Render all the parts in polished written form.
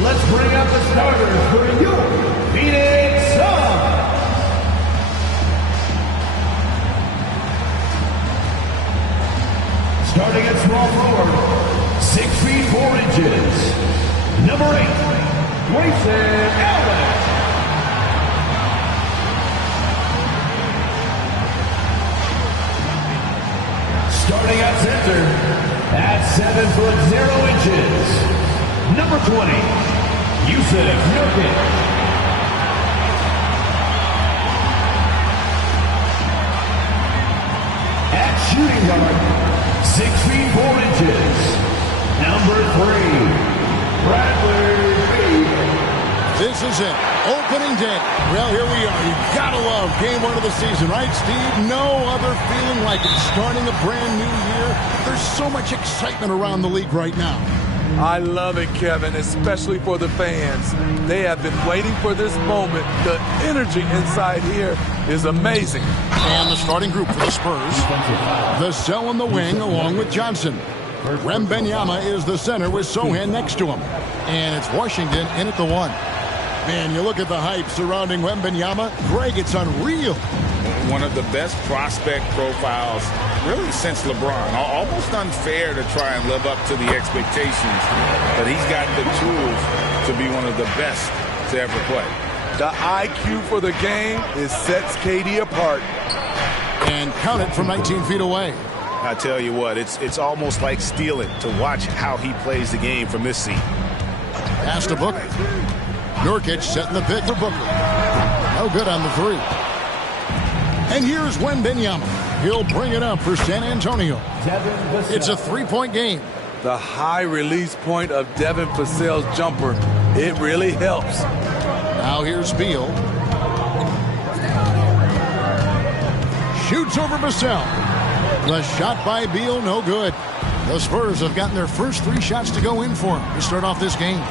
Let's bring out the starters for your Phoenix Suns. Starting at small forward, 6 feet 4 inches, number 8, Grayson Allen. Starting at center, at 7 foot 0 inches. Number 20, Yusuf Nurkic. At shooting guard, 6 feet 4 inches. Number 3, Bradley Beal. This is it. Opening day. Well, here we are. You gotta love game 1 of the season, right, Steve? No other feeling like it. Starting a brand new year. There's so much excitement around the league right now. I love it, Kevin, especially for the fans. They have been waiting for this moment. The energy inside here is amazing. And the starting group for the Spurs. Vassell in the wing along with Johnson. Wembanyama is the center with Sohan next to him. And it's Washington in at the 1. Man, you look at the hype surrounding Wembanyama. Greg, it's unreal. One of the best prospect profiles really since LeBron. Almost unfair to try and live up to the expectations, but he's got the tools to be one of the best to ever play. The IQ for the game sets KD apart. And count it from 19 feet away. I tell you what, it's almost like stealing to watch how he plays the game from this seat. Pass to Booker. Nurkic setting the pick for Booker. No good on the 3. And here's Wembanyama. He'll bring it up for San Antonio. It's a 3-point game. The high release point of Devin Vassell's jumper, it really helps. Now here's Beal. Shoots over Vassell. The shot by Beal, no good. The Spurs have gotten their first 3 shots to go in for him to start off this game.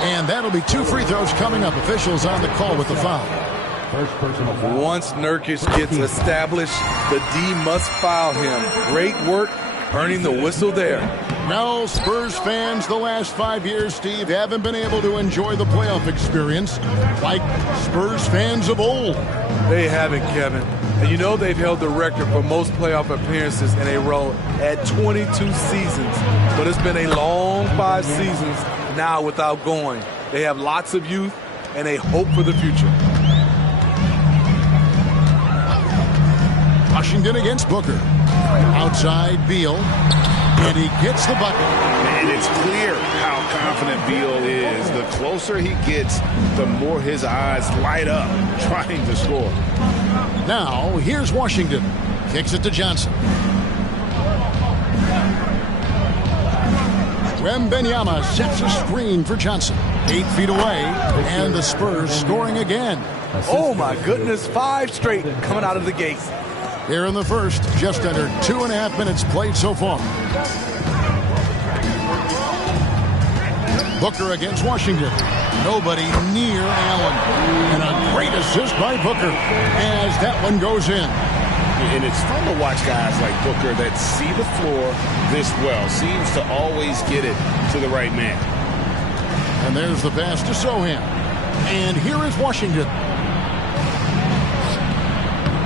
And that'll be 2 free throws coming up. Officials on the call with the foul. Once Nurkic gets established, the D must foul him. Great work earning the whistle there. Now, Spurs fans, the last 5 years, Steve, haven't been able to enjoy the playoff experience like Spurs fans of old. They haven't, Kevin. And you know they've held the record for most playoff appearances in a row at 22 seasons. But it's been a long 5 seasons now without going. They have lots of youth and a hope for the future. Washington against Booker. Outside Beal. And he gets the bucket. And it's clear how confident Beal is. The closer he gets, the more his eyes light up trying to score. Now, here's Washington. Kicks it to Johnson. Wembanyama sets a screen for Johnson. 8 feet away, and the Spurs scoring again. Oh, my goodness. 5 straight coming out of the gate. Here in the first, just under 2.5 minutes played so far. Booker against Washington. Nobody near Allen. And a great assist by Booker as that one goes in. And it's fun to watch guys like Booker that see the floor this well. Seems to always get it to the right man. And there's the pass to Sohan. And here is Washington.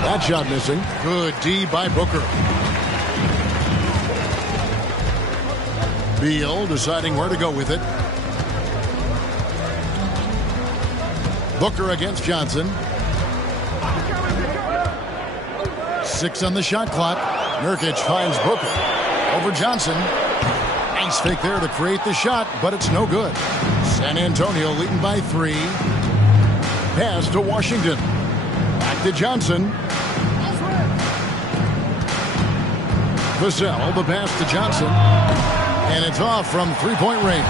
That shot missing. Good D by Booker. Beal deciding where to go with it. Booker against Johnson. 6 on the shot clock. Nurkic finds Booker. Over Johnson. Nice fake there to create the shot, but it's no good. San Antonio leading by 3. Pass to Washington. Back to Johnson. Vassell, the pass to Johnson. And it's off from three-point range.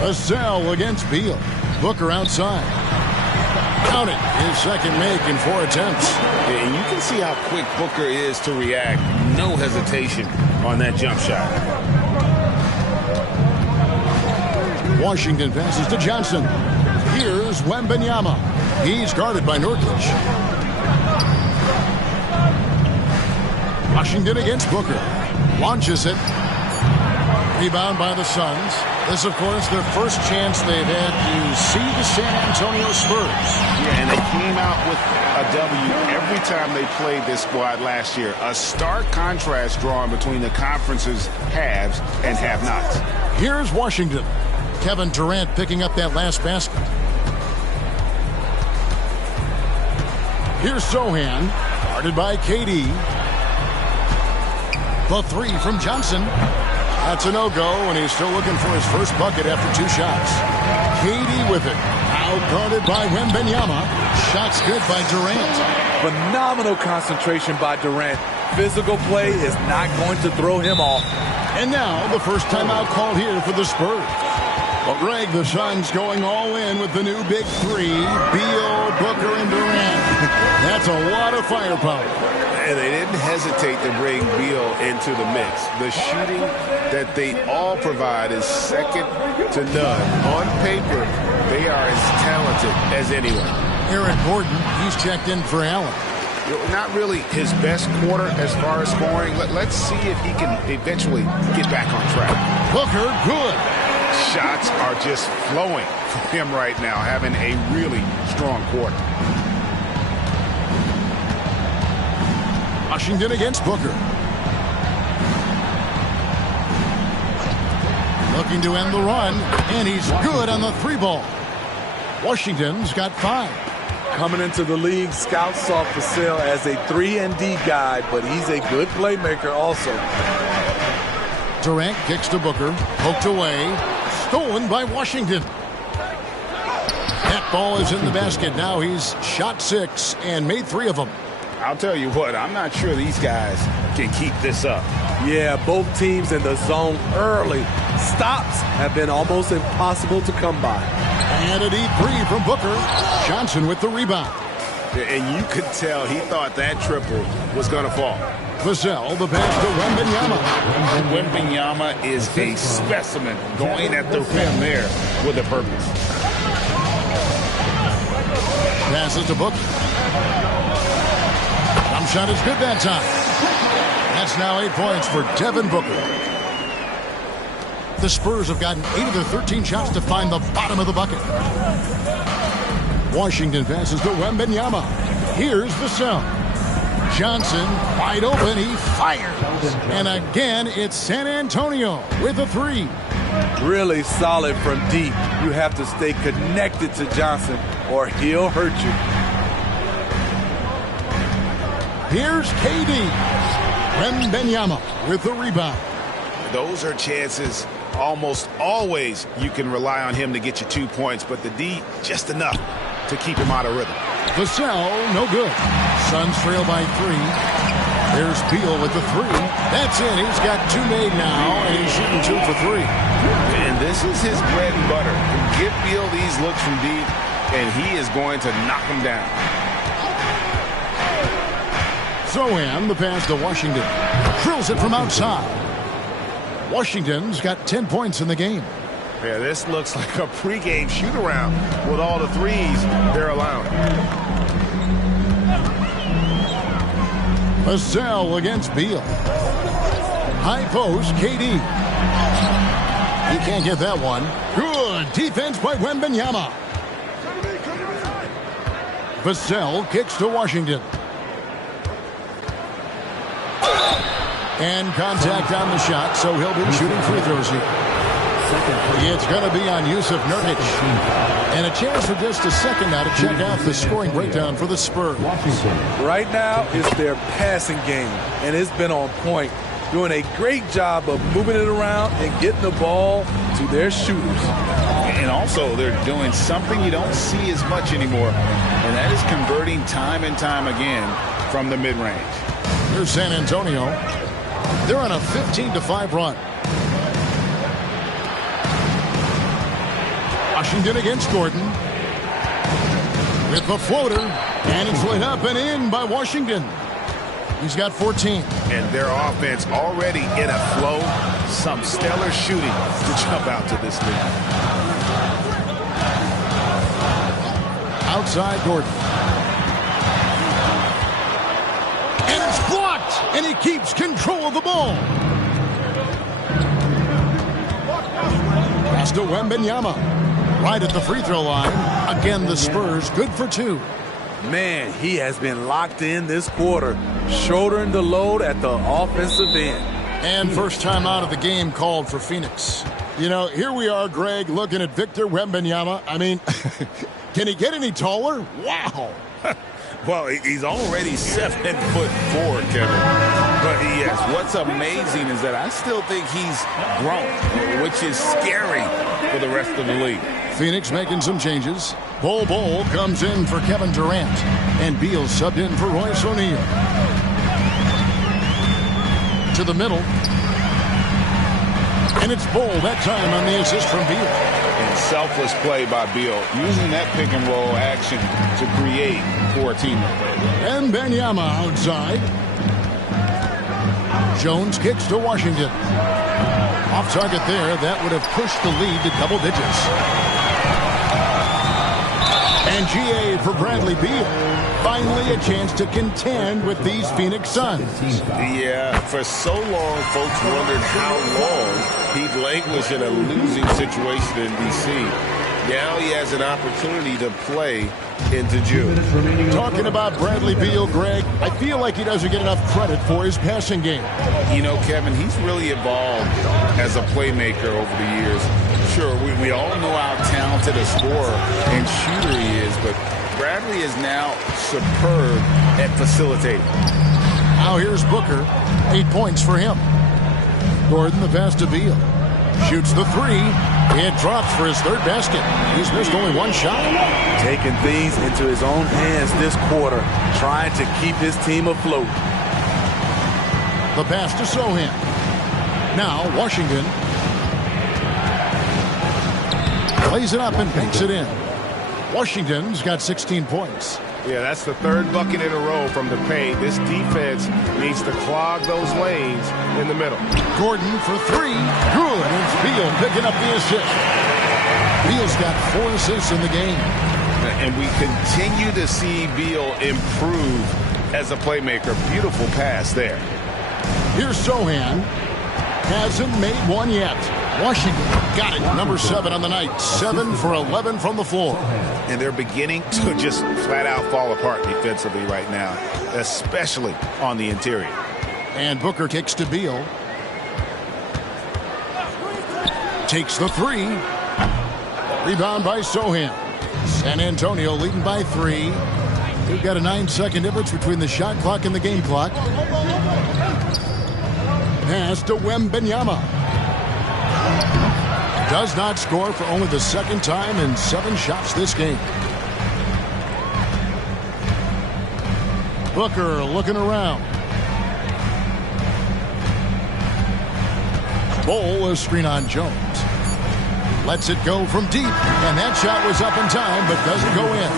Vassell against Beal. Booker outside. Counted. His second make in 4 attempts. And you can see how quick Booker is to react. No hesitation on that jump shot. Washington passes to Johnson. Here's Wembanyama. He's guarded by Nurkic. Washington against Booker. Launches it. Rebound by the Suns. This, of course, their first chance they've had to see the San Antonio Spurs. Yeah, and they came out with a W every time they played this squad last year. A stark contrast drawn between the conference's haves and have-nots. Here's Washington. Kevin Durant picking up that last basket. Here's Sohan. Guarded by KD. The 3 from Johnson. That's a no-go, and he's still looking for his first bucket after 2 shots. KD with it. Out guarded by Wembanyama. Shots good by Durant. Phenomenal concentration by Durant. Physical play is not going to throw him off. And now the first timeout called here for the Spurs. Well, Greg, the Suns going all in with the new big 3. Beal, Booker, and Durant. That's a lot of firepower. And they didn't hesitate to bring Beal into the mix. The shooting that they all provide is second to none. On paper, they are as talented as anyone. Aaron Gordon, he's checked in for Allen. Not really his best quarter as far as scoring. Let's see if he can eventually get back on track. Booker, good. Shots are just flowing for him right now, having a really strong quarter. Washington against Booker. Looking to end the run, and he's good on the 3-ball. Washington's got 5. Coming into the league, scouts saw Vassell as a 3-and-D guy, but he's a good playmaker also. Durant kicks to Booker, poked away, stolen by Washington. That ball is in the basket. Now he's shot 6 and made 3 of them. I'll tell you what, I'm not sure these guys can keep this up. Yeah, both teams in the zone early. Stops have been almost impossible to come by. And a deep 3 from Booker. Johnson with the rebound. And you could tell he thought that triple was going to fall. Vassell, the pass to Wembanyama. Wembanyama is a specimen going at the rim there with a purpose. Passes to Booker. Jump shot is good that time. That's now 8 points for Devin Booker. The Spurs have gotten 8 of their 13 shots to find the bottom of the bucket. Washington passes to Wembanyama. Here's Vassell. Johnson wide open. He fires. And again, it's San Antonio with a 3. Really solid from deep. You have to stay connected to Johnson or he'll hurt you. Here's KD. Wembanyama with the rebound. Those are chances almost always you can rely on him to get you 2 points, but the D just enough to keep him out of rhythm. Vassell, no good. Suns trail by 3. There's Beal with the 3. That's it. He's got 2 made now, and he's shooting 2 for 3. And this is his bread and butter. Give Beal these looks from deep, and he is going to knock them down. Sohan, the pass to Washington. Drills it from outside. Washington's got 10 points in the game. Yeah, this looks like a pregame shoot-around with all the threes they're allowing. Vassell against Beal. High post, KD. He can't get that one. Good defense by Wembanyama. Vassell kicks to Washington. And contact on the shot, so he'll be shooting free throws here. It's going to be on Yusuf Nurkic. And a chance for just a second now to check out the scoring breakdown for the Spurs. Right now, it's their passing game, and it's been on point. Doing a great job of moving it around and getting the ball to their shooters. And also, they're doing something you don't see as much anymore, and that is converting time and time again from the mid-range. Here's San Antonio. They're on a 15-5 run. Washington against Gordon. With the floater. And it's laid up and in by Washington. He's got 14. And their offense already in a flow. Some stellar shooting to jump out to this lead. Outside Gordon. And it's blocked. And he keeps control of the ball. Pass to Wembanyama. Right at the free throw line. Again, the Spurs good for two. Man, he has been locked in this quarter, shouldering the load at the offensive end. And first time out of the game called for Phoenix. You know, here we are, Greg, looking at Victor Wembanyama. I mean, can he get any taller? Wow. Well, he's already 7'4", Kevin. But yes, what's amazing is that I still think he's grown, which is scary for the rest of the league. Phoenix making some changes. Bol comes in for Kevin Durant. And Beal subbed in for Royce O'Neal. To the middle. And it's Bol that time on the assist from Beal. And selfless play by Beal, using that pick and roll action to create for a teammate. And Wembanyama outside. Jones kicks to Washington. Off target there. That would have pushed the lead to double digits. And GA for Bradley Beal. Finally a chance to contend with these Phoenix Suns. Yeah, for so long, folks wondered how long he'd languish in a losing situation in D.C. Now he has an opportunity to play into June. Talking about Bradley Beal, Greg, I feel like he doesn't get enough credit for his passing game. You know, Kevin, he's really evolved as a playmaker over the years. Sure, we all know how talented a scorer and shooter he is, but Bradley is now superb at facilitating. Now here's Booker. 8 points for him. Gordon the pass to Beal. Shoots the three. It drops for his third basket. He's missed only one shot. Taking things into his own hands this quarter, trying to keep his team afloat. The pass to Sohan. Now Washington plays it up and banks it in. Washington's got 16 points. Yeah, that's the third bucket in a row from the paint. This defense needs to clog those lanes in the middle. Gordon for three. Good. It's Beal picking up the assist. Beal's got 4 assists in the game. And we continue to see Beal improve as a playmaker. Beautiful pass there. Here's Sohan. Hasn't made one yet. Washington got it. Number 7 on the night. 7 for 11 from the floor. And they're beginning to just flat out fall apart defensively right now, especially on the interior. And Booker kicks to Beal. Takes the three. Rebound by Sohan. San Antonio leading by 3. We've got a 9-second difference between the shot clock and the game clock. Pass to Wembanyama. Does not score for only the second time in 7 shots this game. Booker looking around. Bol, a screen on Jones. Lets it go from deep. And that shot was up in time, but doesn't go in.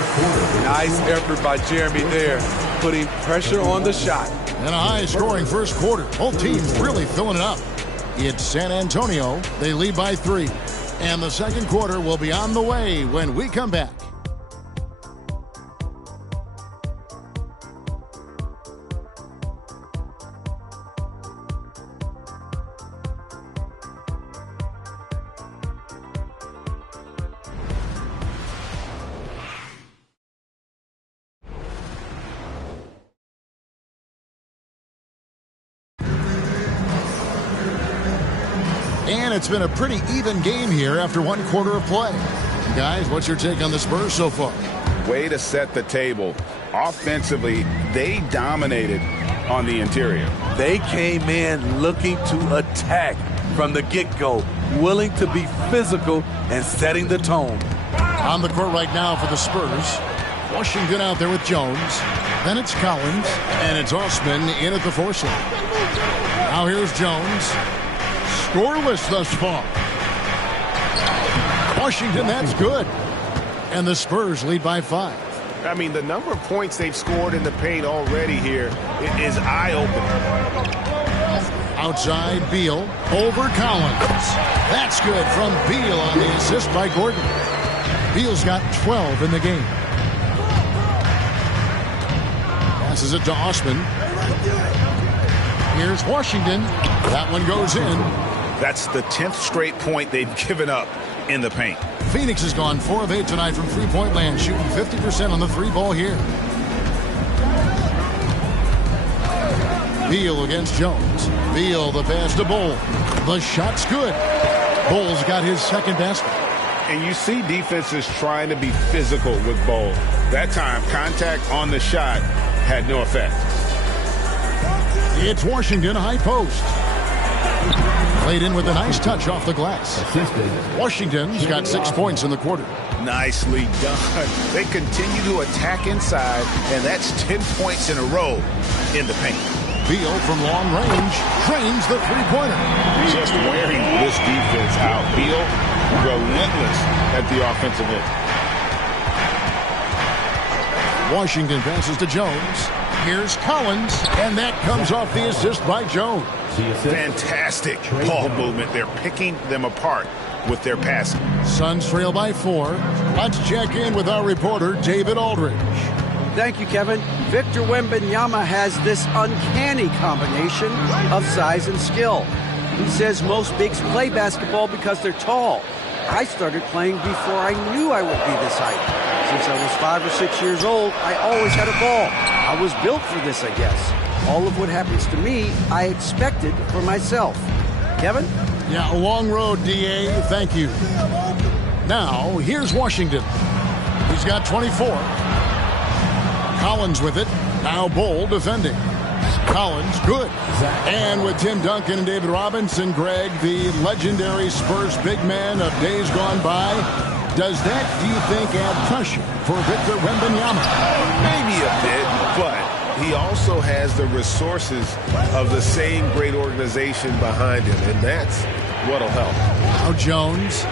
Nice effort by Jeremy there, putting pressure on the shot. And a high-scoring first quarter. Both teams really filling it up. It's San Antonio. They lead by 3. And the second quarter will be on the way when we come back. And it's been a pretty even game here after one quarter of play. Guys, what's your take on the Spurs so far? Way to set the table. Offensively, they dominated on the interior. They came in looking to attack from the get-go, willing to be physical and setting the tone. On the court right now for the Spurs. Washington out there with Jones. Then it's Collins. And it's Osman in at the force line. Now here's Jones. Scoreless thus far. Washington, that's good. And the Spurs lead by 5. I mean, the number of points they've scored in the paint already here is eye-opening. Outside, Beal over Collins. That's good from Beal on the assist by Gordon. Beal's got 12 in the game. Passes it to Osman. Here's Washington. That one goes in. That's the 10th straight point they've given up in the paint. Phoenix has gone 4 of 8 tonight from three-point land, shooting 50% on the three ball here. Beal against Jones. Beal, the pass to Bol. The shot's good. Bol's got his second basket. And you see defenses trying to be physical with Bol. That time, contact on the shot had no effect. It's Washington high post. Played in with a nice touch off the glass. Washington's got 6 points in the quarter. Nicely done. They continue to attack inside, and that's 10 points in a row in the paint. Beal from long range trains the three-pointer. Just wearing this defense out. Beal relentless at the offensive end. Washington passes to Jones. Here's Collins, and that comes off the assist by Jones. Fantastic ball movement. They're picking them apart with their passing. Suns trail by 4. Let's check in with our reporter, David Aldridge. Thank you, Kevin. Victor Wembanyama has this uncanny combination of size and skill. He says most bigs play basketball because they're tall. I started playing before I knew I would be this height. Since I was 5 or 6 years old, I always had a ball. I was built for this, I guess. All of what happens to me, I expected for myself. Kevin? Yeah, a long road, D.A. Thank you. Now, here's Washington. He's got 24. Collins with it. Now Bol defending. Collins, good. And with Tim Duncan and David Robinson, Greg, the legendary Spurs big man of days gone by, does that, do you think, add pressure for Victor Wembanyama? Maybe a bit, but he also has the resources of the same great organization behind him, and that's what'll help. Now Jones.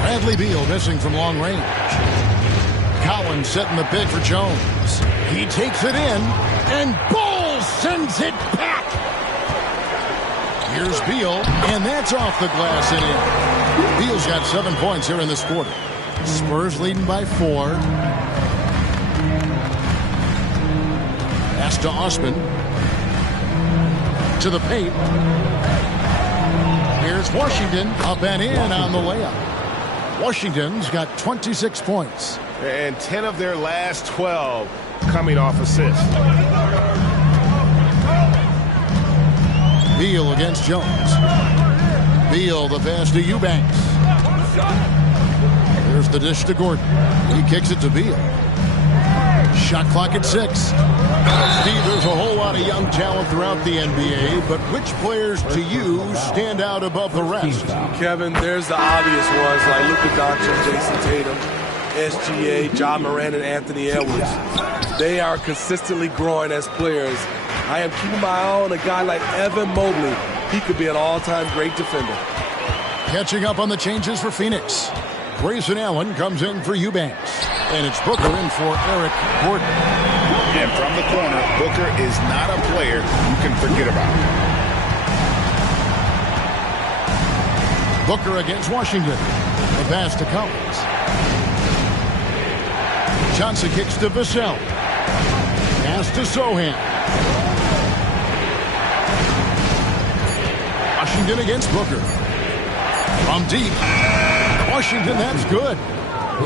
Bradley Beal missing from long range. Collins setting the pick for Jones. He takes it in, and Bol sends it back. Here's Beal, and that's off the glass and in. Beal's got 7 points here in this quarter. Spurs leading by 4. Pass to Osman. To the paint. Here's Washington up and in on the layup. Washington's got 26 points. And 10 of their last 12 coming off assists. Beal against Jones. Beal, the pass to Eubanks. There's the dish to Gordon. He kicks it to Beal. Shot clock at 6. Steve, there's a whole lot of young talent throughout the NBA, but which players to you stand out above the rest? Kevin, there's the obvious ones like Luka Doncic, Jason Tatum, SGA, John Moran, and Anthony Edwards. They are consistently growing as players. I am keeping my eye on a guy like Evan Mobley. He could be an all-time great defender. Catching up on the changes for Phoenix. Grayson Allen comes in for Eubanks. And it's Booker in for Eric Gordon. And from the corner, Booker is not a player you can forget about. Booker against Washington. The pass to Collins. Johnson kicks to Vassell. Pass to Sohan. Washington against Booker. From deep. Washington, that's good.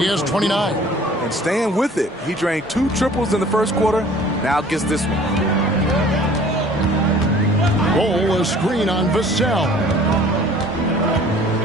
He has 29. And staying with it. He drained 2 triples in the first quarter. Now gets this one. Bol, a screen on Vassell.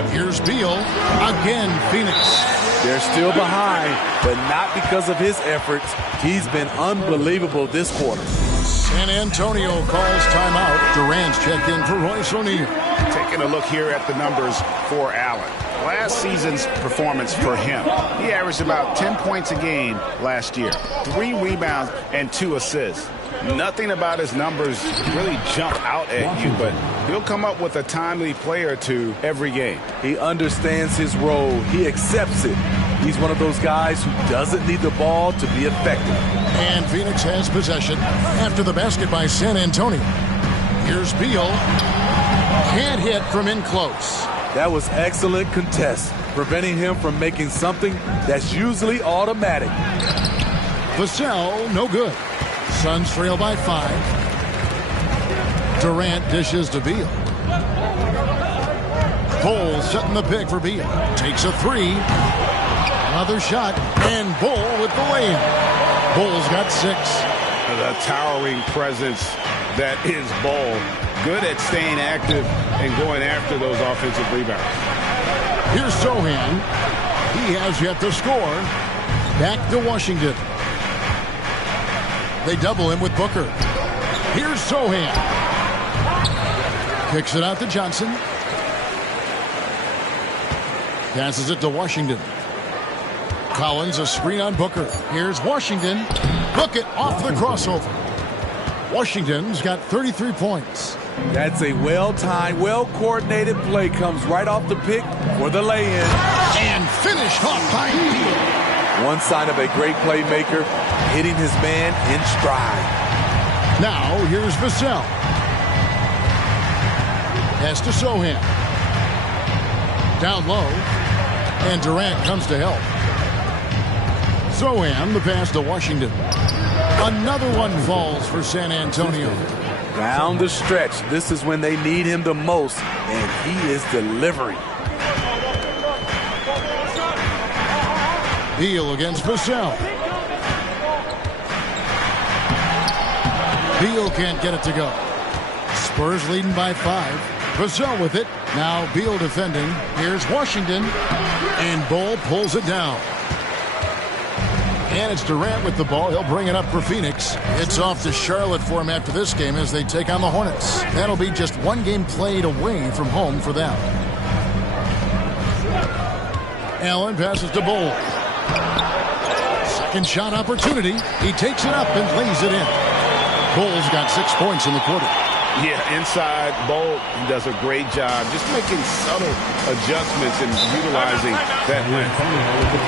Here's Beal. Again, Phoenix. They're still behind, but not because of his efforts. He's been unbelievable this quarter. San Antonio calls timeout. Durant's checked in for Royce O'Neal. Taking a look here at the numbers for Allen. Last season's performance for him, he averaged about 10 points a game last year, 3 rebounds and 2 assists. Nothing about his numbers really jump out at you, but he'll come up with a timely play or two every game. He understands his role. He accepts it. He's one of those guys who doesn't need the ball to be effective. And Phoenix has possession after the basket by San Antonio. Here's Beal. Can't hit from in close. That was excellent contest, preventing him from making something that's usually automatic. Vassell, no good. Suns trail by 5. Durant dishes to Beal. Bol setting the pick for Beal. Takes a 3. Another shot. And Bol with the lay-in. Bol's got 6. The towering presence that is Bol. Good at staying active and going after those offensive rebounds. Here's Sohan. He has yet to score. Back to Washington. They double him with Booker. Here's Sohan. Kicks it out to Johnson. Passes it to Washington. Collins, a screen on Booker. Here's Washington. Book it off the crossover. Washington's got 33 points. That's a well-timed, well-coordinated play. Comes right off the pick for the lay-in. And finished off by Beal. One sign of a great playmaker, hitting his man in stride. Now, here's Vassell. Pass to Sohan. Down low. And Durant comes to help. Sohan, the pass to Washington. Another one falls for San Antonio. Down the stretch, this is when they need him the most, and he is delivering. Beal against Vassell. Beal can't get it to go. Spurs leading by 5. Vassell with it. Now Beal defending. Here's Washington. And Bol pulls it down. And it's Durant with the ball. He'll bring it up for Phoenix. It's off to Charlotte for him after this game as they take on the Hornets. That'll be just 1 game played away from home for them. Allen passes to Bol. Second shot opportunity. He takes it up and lays it in. Bol's got 6 points in the quarter. Yeah, inside, Bol does a great job just making subtle adjustments and utilizing that length.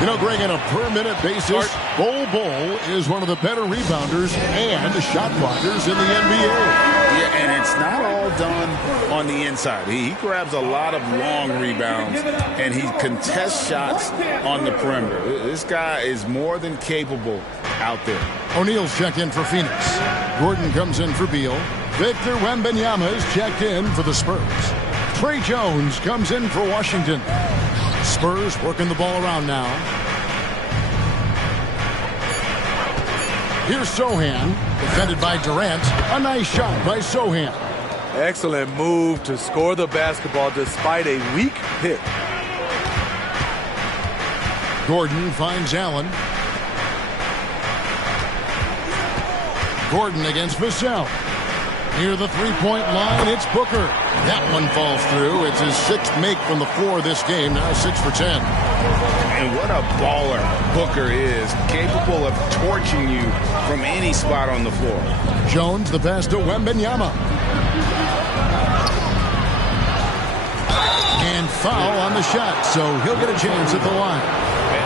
You know, Greg, on a per-minute basis, Bol is one of the better rebounders and shot blockers in the NBA. Yeah, and it's not all done on the inside. He grabs a lot of long rebounds, and he contests shots on the perimeter. This guy is more than capable out there. O'Neal's checked in for Phoenix. Gordon comes in for Beal. Victor Wembanyama is checked in for the Spurs. Trey Jones comes in for Washington. Spurs working the ball around now. Here's Sohan, defended by Durant. A nice shot by Sohan. Excellent move to score the basketball despite a weak pick. Gordon finds Allen. Gordon against Vassell. Near the three-point line, it's Booker. That one falls through. It's his 6th make from the floor this game, now 6 for 10. And what a baller Booker is, capable of torching you from any spot on the floor. Jones, the pass to Wembanyama. And foul on the shot, so he'll get a chance at the line.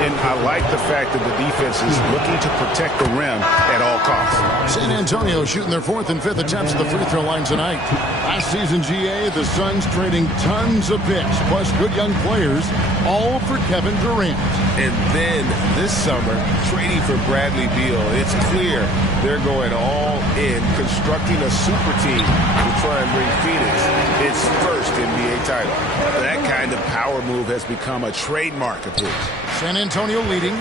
And I like the fact that the defense is looking to protect the rim at all costs. San Antonio shooting their 4th and 5th attempts at the free throw line tonight. Last season, GA, the Suns trading tons of picks, plus good young players, all for Kevin Durant. And then this summer, trading for Bradley Beal, it's clear they're going all in, constructing a super team to try and bring Phoenix its first NBA title. That kind of power move has become a trademark of his. San Antonio leading.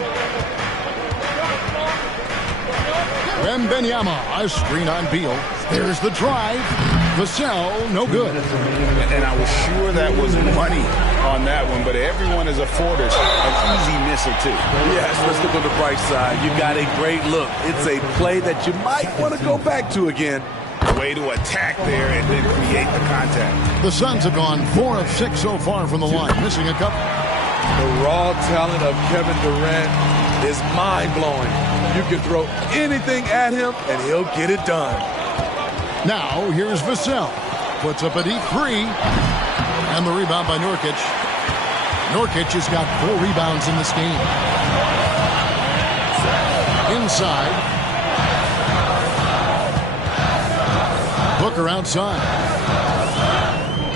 Wembanyama, a screen on Beal. There's the drive. Vassell, no good. And I was sure that was money on that one, but everyone is afforded an easy miss or two. Yes, let's look on the bright side. You got a great look. It's a play that you might want to go back to again. Way to attack there and then create the contact. The Suns have gone 4 of 6 so far from the line, missing a couple. The raw talent of Kevin Durant is mind-blowing. You can throw anything at him, and he'll get it done. Now, here's Vassell. Puts up a deep 3. And the rebound by Nurkic. Nurkic has got 4 rebounds in this game. Inside. Booker outside.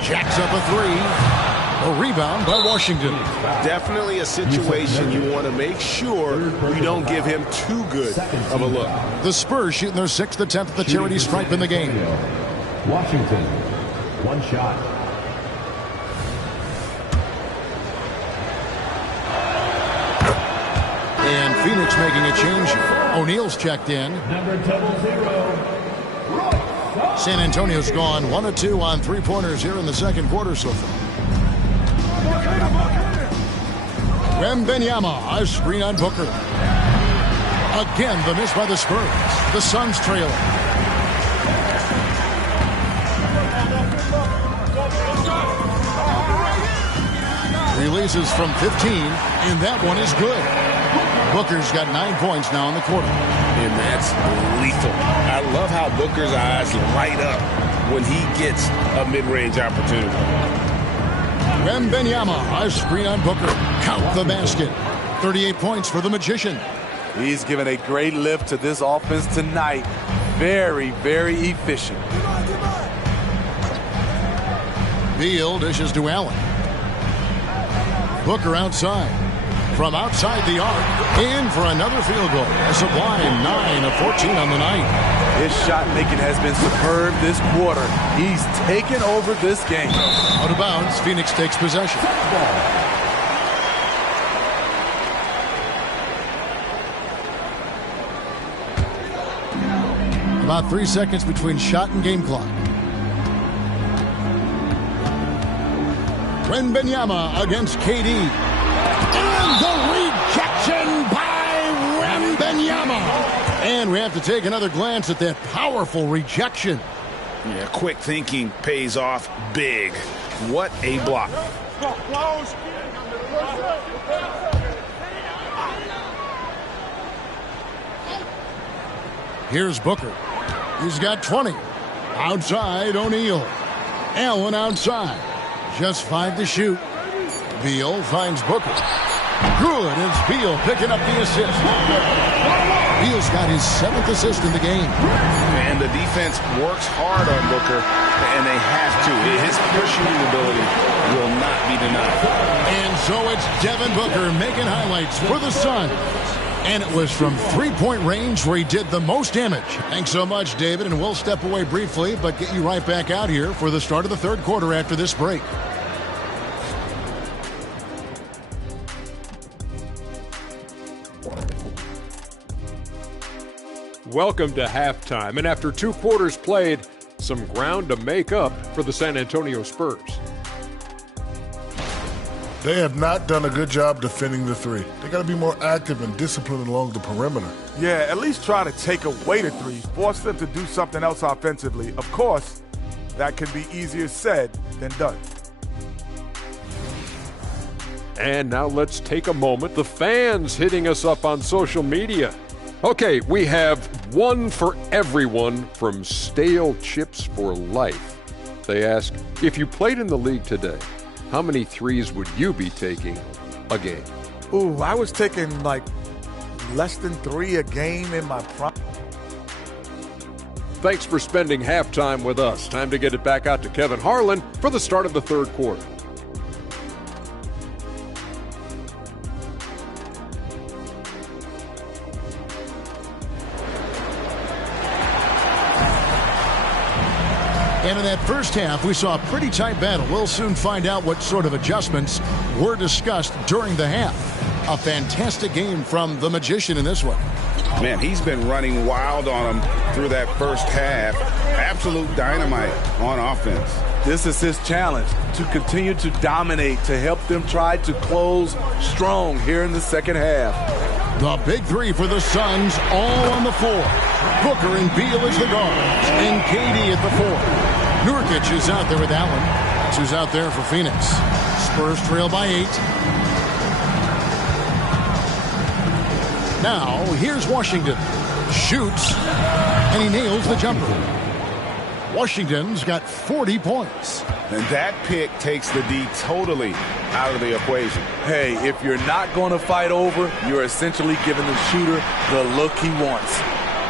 Jacks up a 3. A rebound by Washington. Definitely a situation you want to make sure you don't give him too good of a look. The Spurs shooting their 6th attempt at the charity stripe in the game. Washington, 1 shot. And Phoenix making a change. O'Neal's checked in. Number 00. San Antonio's gone 1 of 2 on 3-pointers here in the second quarter so far. Wembanyama, a screen on Booker. Again, the miss by the Spurs. The Suns trailing. Releases from 15, and that one is good. Booker's got 9 points now in the quarter. And that's lethal. I love how Booker's eyes light up when he gets a mid-range opportunity. Wembanyama, a screen on Booker. Count the basket. 38 points for the Magician. He's given a great lift to this offense tonight. Very, very efficient. Beal dishes to Allen. Booker outside. From outside the arc. In for another field goal. A sublime 9 of 14 on the night. His shot making has been superb this quarter. He's taken over this game. Out of bounds, Phoenix takes possession. About 3 seconds between shot and game clock. Wembanyama against KD. And the rejection by Wembanyama. And we have to take another glance at that powerful rejection. Yeah, quick thinking pays off big. What a block. Here's Booker. He's got 20. Outside, O'Neal. Allen outside. Just 5 to shoot. Beal finds Booker. Good. It's Beal picking up the assist. Beal's got his 7th assist in the game. And the defense works hard on Booker, and they have to. His pushing ability will not be denied. And so it's Devin Booker making highlights for the Suns. And it was from 3-point range where he did the most damage. Thanks so much, David, and we'll step away briefly, but get you right back out here for the start of the third quarter after this break. Welcome to halftime, and after 2 quarters played, some ground to make up for the San Antonio Spurs. They have not done a good job defending the 3. They got to be more active and disciplined along the perimeter. Yeah, at least try to take away the 3s, force them to do something else offensively. Of course, that can be easier said than done. And now let's take a moment. The fans hitting us up on social media. Okay, we have one for everyone from Stale Chips for Life. They ask, if you played in the league today, how many 3s would you be taking a game? Ooh, I was taking like less than 3 a game in my prime. Thanks for spending halftime with us. Time to get it back out to Kevin Harlan for the start of the third quarter. And in that first half, we saw a pretty tight battle. We'll soon find out what sort of adjustments were discussed during the half. A fantastic game from the Magician in this one. Man, he's been running wild on him through that first half. Absolute dynamite on offense. This is his challenge, to continue to dominate, to help them try to close strong here in the second half. The big three for the Suns, all on the floor. Booker and Beal as the guards, and KD at the 4. Nurkic is out there with Allen. That's who's out there for Phoenix. Spurs trail by 8. Now, here's Washington. Shoots, and he nails the jumper. Washington's got 40 points. And that pick takes the D totally out of the equation. Hey, if you're not going to fight over, you're essentially giving the shooter the look he wants.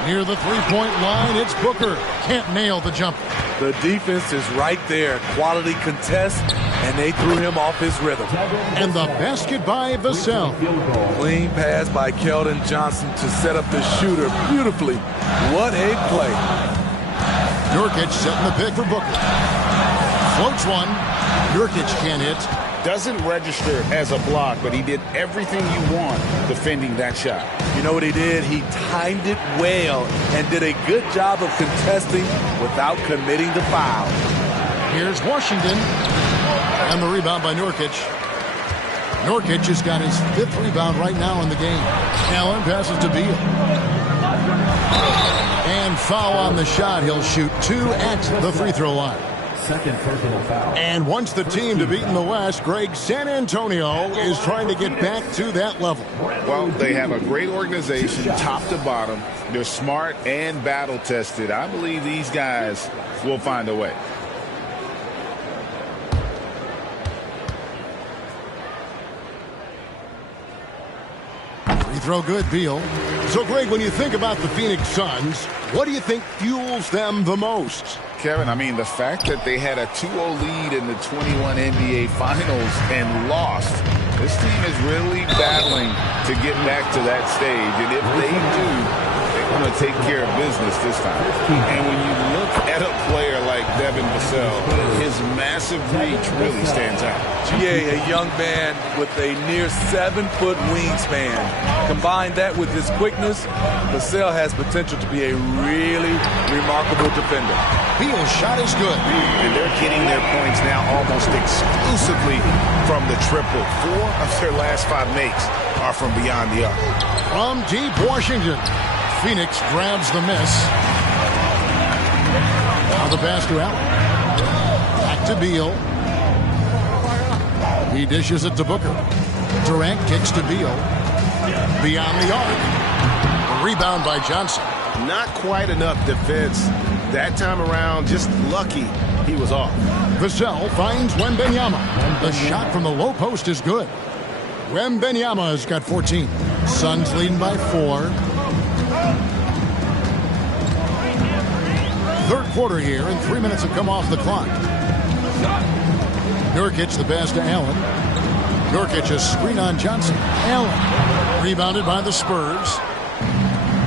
Near the three-point line, it's Booker. Can't nail the jumper. The defense is right there. Quality contest, and they threw him off his rhythm. And the basket by Vassell. Clean pass by Keldon Johnson to set up the shooter beautifully. What a play. Nurkic setting the pick for Booker. Floats one. Nurkic can't hit. Doesn't register as a block, but he did everything you want defending that shot. You know what he did? He timed it well and did a good job of contesting without committing the foul. Here's Washington. And the rebound by Nurkic. Nurkic has got his 5th rebound right now in the game. Allen passes to Beal. And foul on the shot. He'll shoot 2 at the free throw line. Second personal foul. And once the team to beat in the West, Greg, San Antonio is trying to get back to that level. Well, they have a great organization, top to bottom. They're smart and battle-tested. I believe these guys will find a way. Free throw good, Beal. So, Greg, when you think about the Phoenix Suns, what do you think fuels them the most? Kevin, I mean, the fact that they had a 2-0 lead in the 21 NBA Finals and lost, this team is really battling to get back to that stage. And if they do, they're going to take care of business this time. And when you look at a player like Devin Vassell, his massive reach really stands out. GA, a young man with a near 7-foot wingspan. Combine that with his quickness, Vassell has potential to be a really remarkable defender. Beal's shot is good. And they're getting their points now almost exclusively from the triple. 4 of their last 5 makes are from beyond the arc. From deep Washington, Phoenix grabs the miss. Now the pass to Allen. Back to Beal. He dishes it to Booker. Durant kicks to Beal. Beyond the arc. A rebound by Johnson. Not quite enough defense that time around. Just lucky he was off. Vassell finds Wembanyama. The shot from the low post is good. Wembanyama has got 14. Suns leading by 4. Third quarter here, and 3 minutes have come off the clock. Nurkic the pass to Allen. Nurkic a screen on Johnson. Allen rebounded by the Spurs.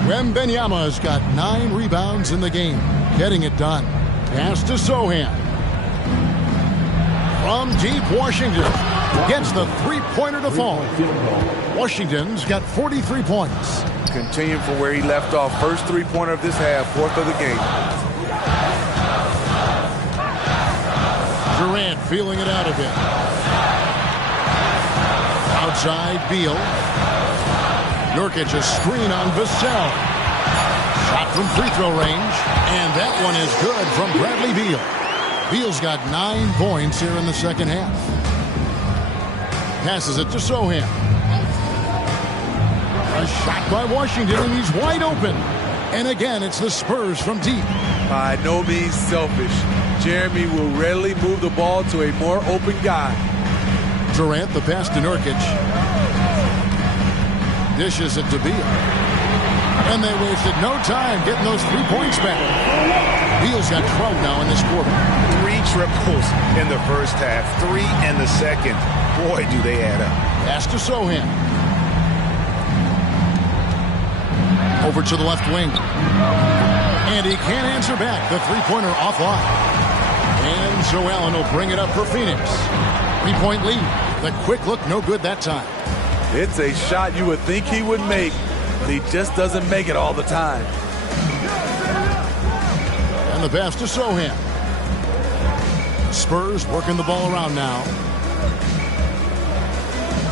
Wembanyama has got 9 rebounds in the game, getting it done. Pass to Sohan. From deep Washington gets the three-pointer to fall. Washington's got 43 points. Continuing from where he left off. First three-pointer of this half, 4th of the game. Durant feeling it out a bit. Outside Beal. Nurkic a screen on Vassell. Shot from free throw range. And that one is good from Bradley Beal. Beal's got 9 points here in the second half. Passes it to Sohan. A shot by Washington, and he's wide open. And again, it's the Spurs from deep. By no means selfish. Jeremy will readily move the ball to a more open guy. Durant, the pass to Nurkic. Dishes it to Beal. And they wasted no time getting those 3 points back. Beal's got 12 now in this quarter. 3 triples in the first half, 3 in the second. Boy, do they add up. Pass to Sohan. Over to the left wing. And he can't answer back. The three-pointer offline. And Joe Allen will bring it up for Phoenix. 3-point lead. The quick look, no good that time. It's a shot you would think he would make, but he just doesn't make it all the time. And the pass to Sohan. Spurs working the ball around now.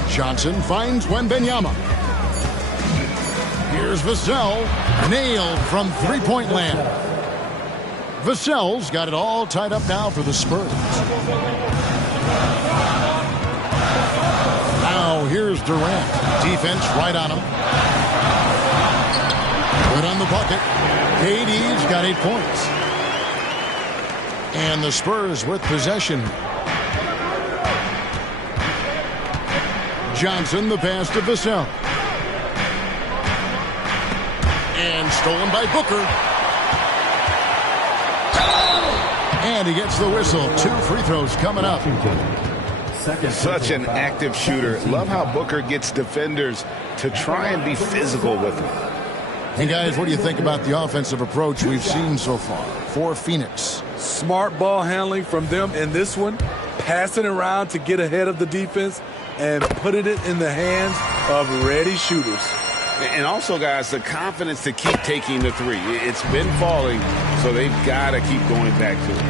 Johnson finds Wembanyama. Here's Vassell. Nailed from three-point land. Vassell's got it all tied up now for the Spurs. Now here's Durant. Defense right on him. Good on the bucket. KD's got 8 points. And the Spurs with possession. Johnson, the pass to Vassell. And stolen by Booker. And he gets the whistle. 2 free throws coming up. Such an active shooter. Love how Booker gets defenders to try and be physical with him. Hey, guys, what do you think about the offensive approach we've seen so far for Phoenix? Smart ball handling from them in this one. Passing around to get ahead of the defense and putting it in the hands of ready shooters. And also, guys, the confidence to keep taking the three. It's been falling, so they've got to keep going back to it.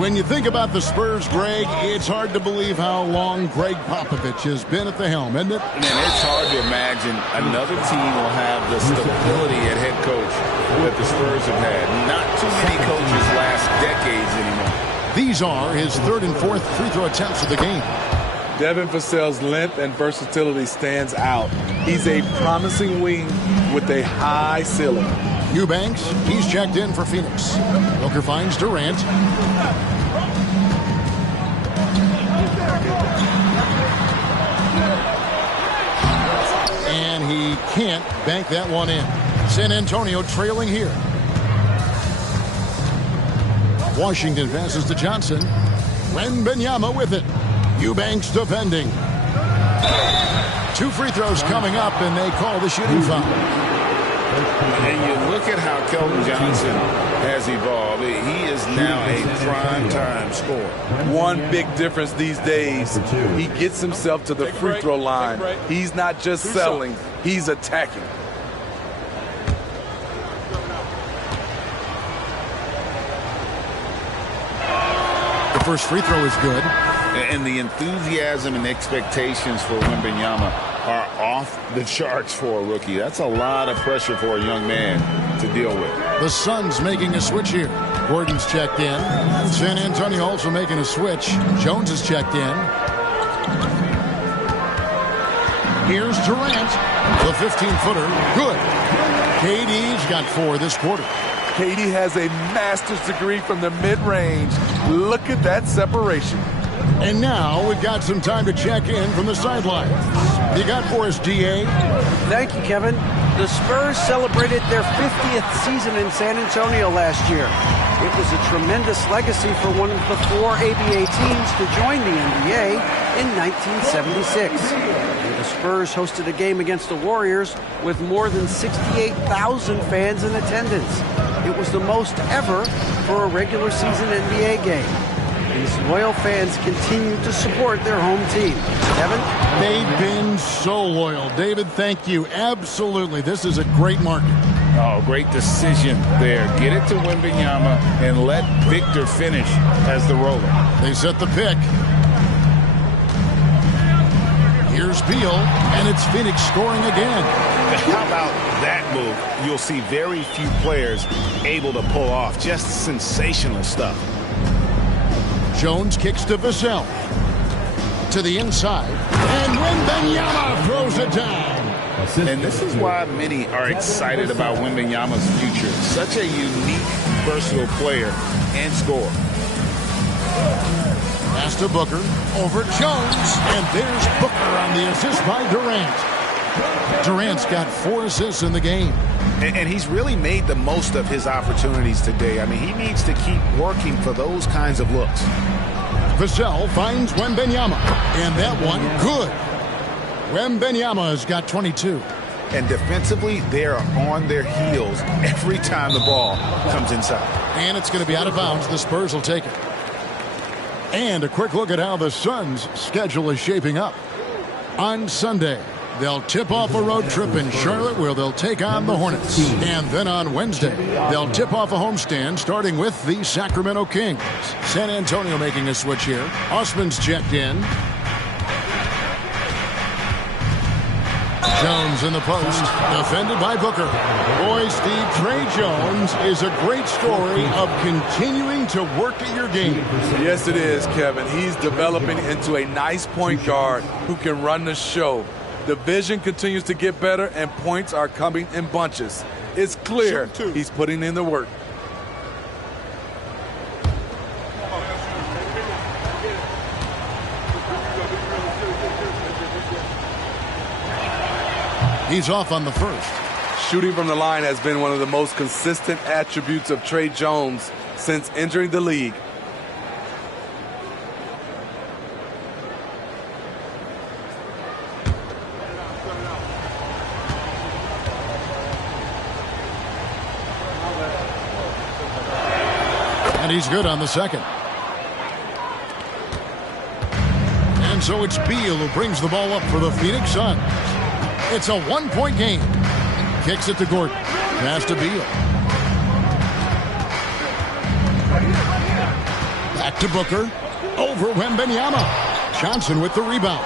When you think about the Spurs, Greg, it's hard to believe how long Greg Popovich has been at the helm, isn't it? And it's hard to imagine another team will have the stability at head coach that the Spurs have had. Not too many coaches last decades anymore. These are his 3rd and 4th free throw attempts of the game. Devin Vassell's length and versatility stands out. He's a promising wing with a high ceiling. Eubanks, he's checked in for Phoenix. Booker finds Durant. And he can't bank that one in. San Antonio trailing here. Washington passes to Johnson. Wembanyama with it. Eubanks defending. 2 free throws coming up, and they call the shooting foul. And you look at how Keldon Johnson has evolved. He is now a prime-time scorer. One big difference these days, he gets himself to the free throw line. He's not just settling, he's attacking. The first free throw is good. And the enthusiasm and expectations for Wembanyama are off the charts for a rookie. That's a lot of pressure for a young man to deal with. The Suns making a switch here. Gordon's checked in. San Antonio also making a switch. Jones is checked in. Here's Durant. The 15-footer. Good. KD's got 4 this quarter. KD has a master's degree from the mid-range. Look at that separation. And now we've got some time to check in from the sidelines. You got for us, DA? Thank you, Kevin. The Spurs celebrated their 50th season in San Antonio last year. It was a tremendous legacy for one of the 4 ABA teams to join the NBA in 1976. And the Spurs hosted a game against the Warriors with more than 68,000 fans in attendance. It was the most ever for a regular season NBA game. These loyal fans continue to support their home team. Kevin? They've been so loyal. David, thank you. Absolutely. This is a great market. Oh, great decision there. Get it to Wembanyama and let Victor finish as the roller. They set the pick. Here's Beal, and it's Phoenix scoring again. How about that move? You'll see very few players able to pull off. Just sensational stuff. Jones kicks to Vassell. To the inside. And Wembanyama throws it down. And this is why many are excited about Wembanyama's future. Such a unique, versatile player and scorer. Pass to Booker. Over Jones. And there's Booker on the assist by Durant. Durant's got 4 assists in the game. And he's really made the most of his opportunities today. I mean, he needs to keep working for those kinds of looks. Vassell finds Wembanyama, and that one good. Wembanyama has got 22. And defensively, they are on their heels every time the ball comes inside. And it's going to be out of bounds. The Spurs will take it. And a quick look at how the Suns' schedule is shaping up. On Sunday, they'll tip off a road trip in Charlotte where they'll take on the Hornets. And then on Wednesday, they'll tip off a homestand starting with the Sacramento Kings. San Antonio making a switch here. Osman's checked in. Jones in the post, defended by Booker. Boy, Steve, Trey Jones is a great story of continuing to work at your game. Yes, it is, Kevin. He's developing into a nice point guard who can run the show. The vision continues to get better, and points are coming in bunches. It's clear he's putting in the work. He's off on the first. Shooting from the line has been one of the most consistent attributes of Trey Jones since entering the league. And he's good on the second. And so it's Beal who brings the ball up for the Phoenix Suns. It's a one-point game. Kicks it to Gordon. Pass to Beal. Back to Booker. Over Wembanyama. Johnson with the rebound.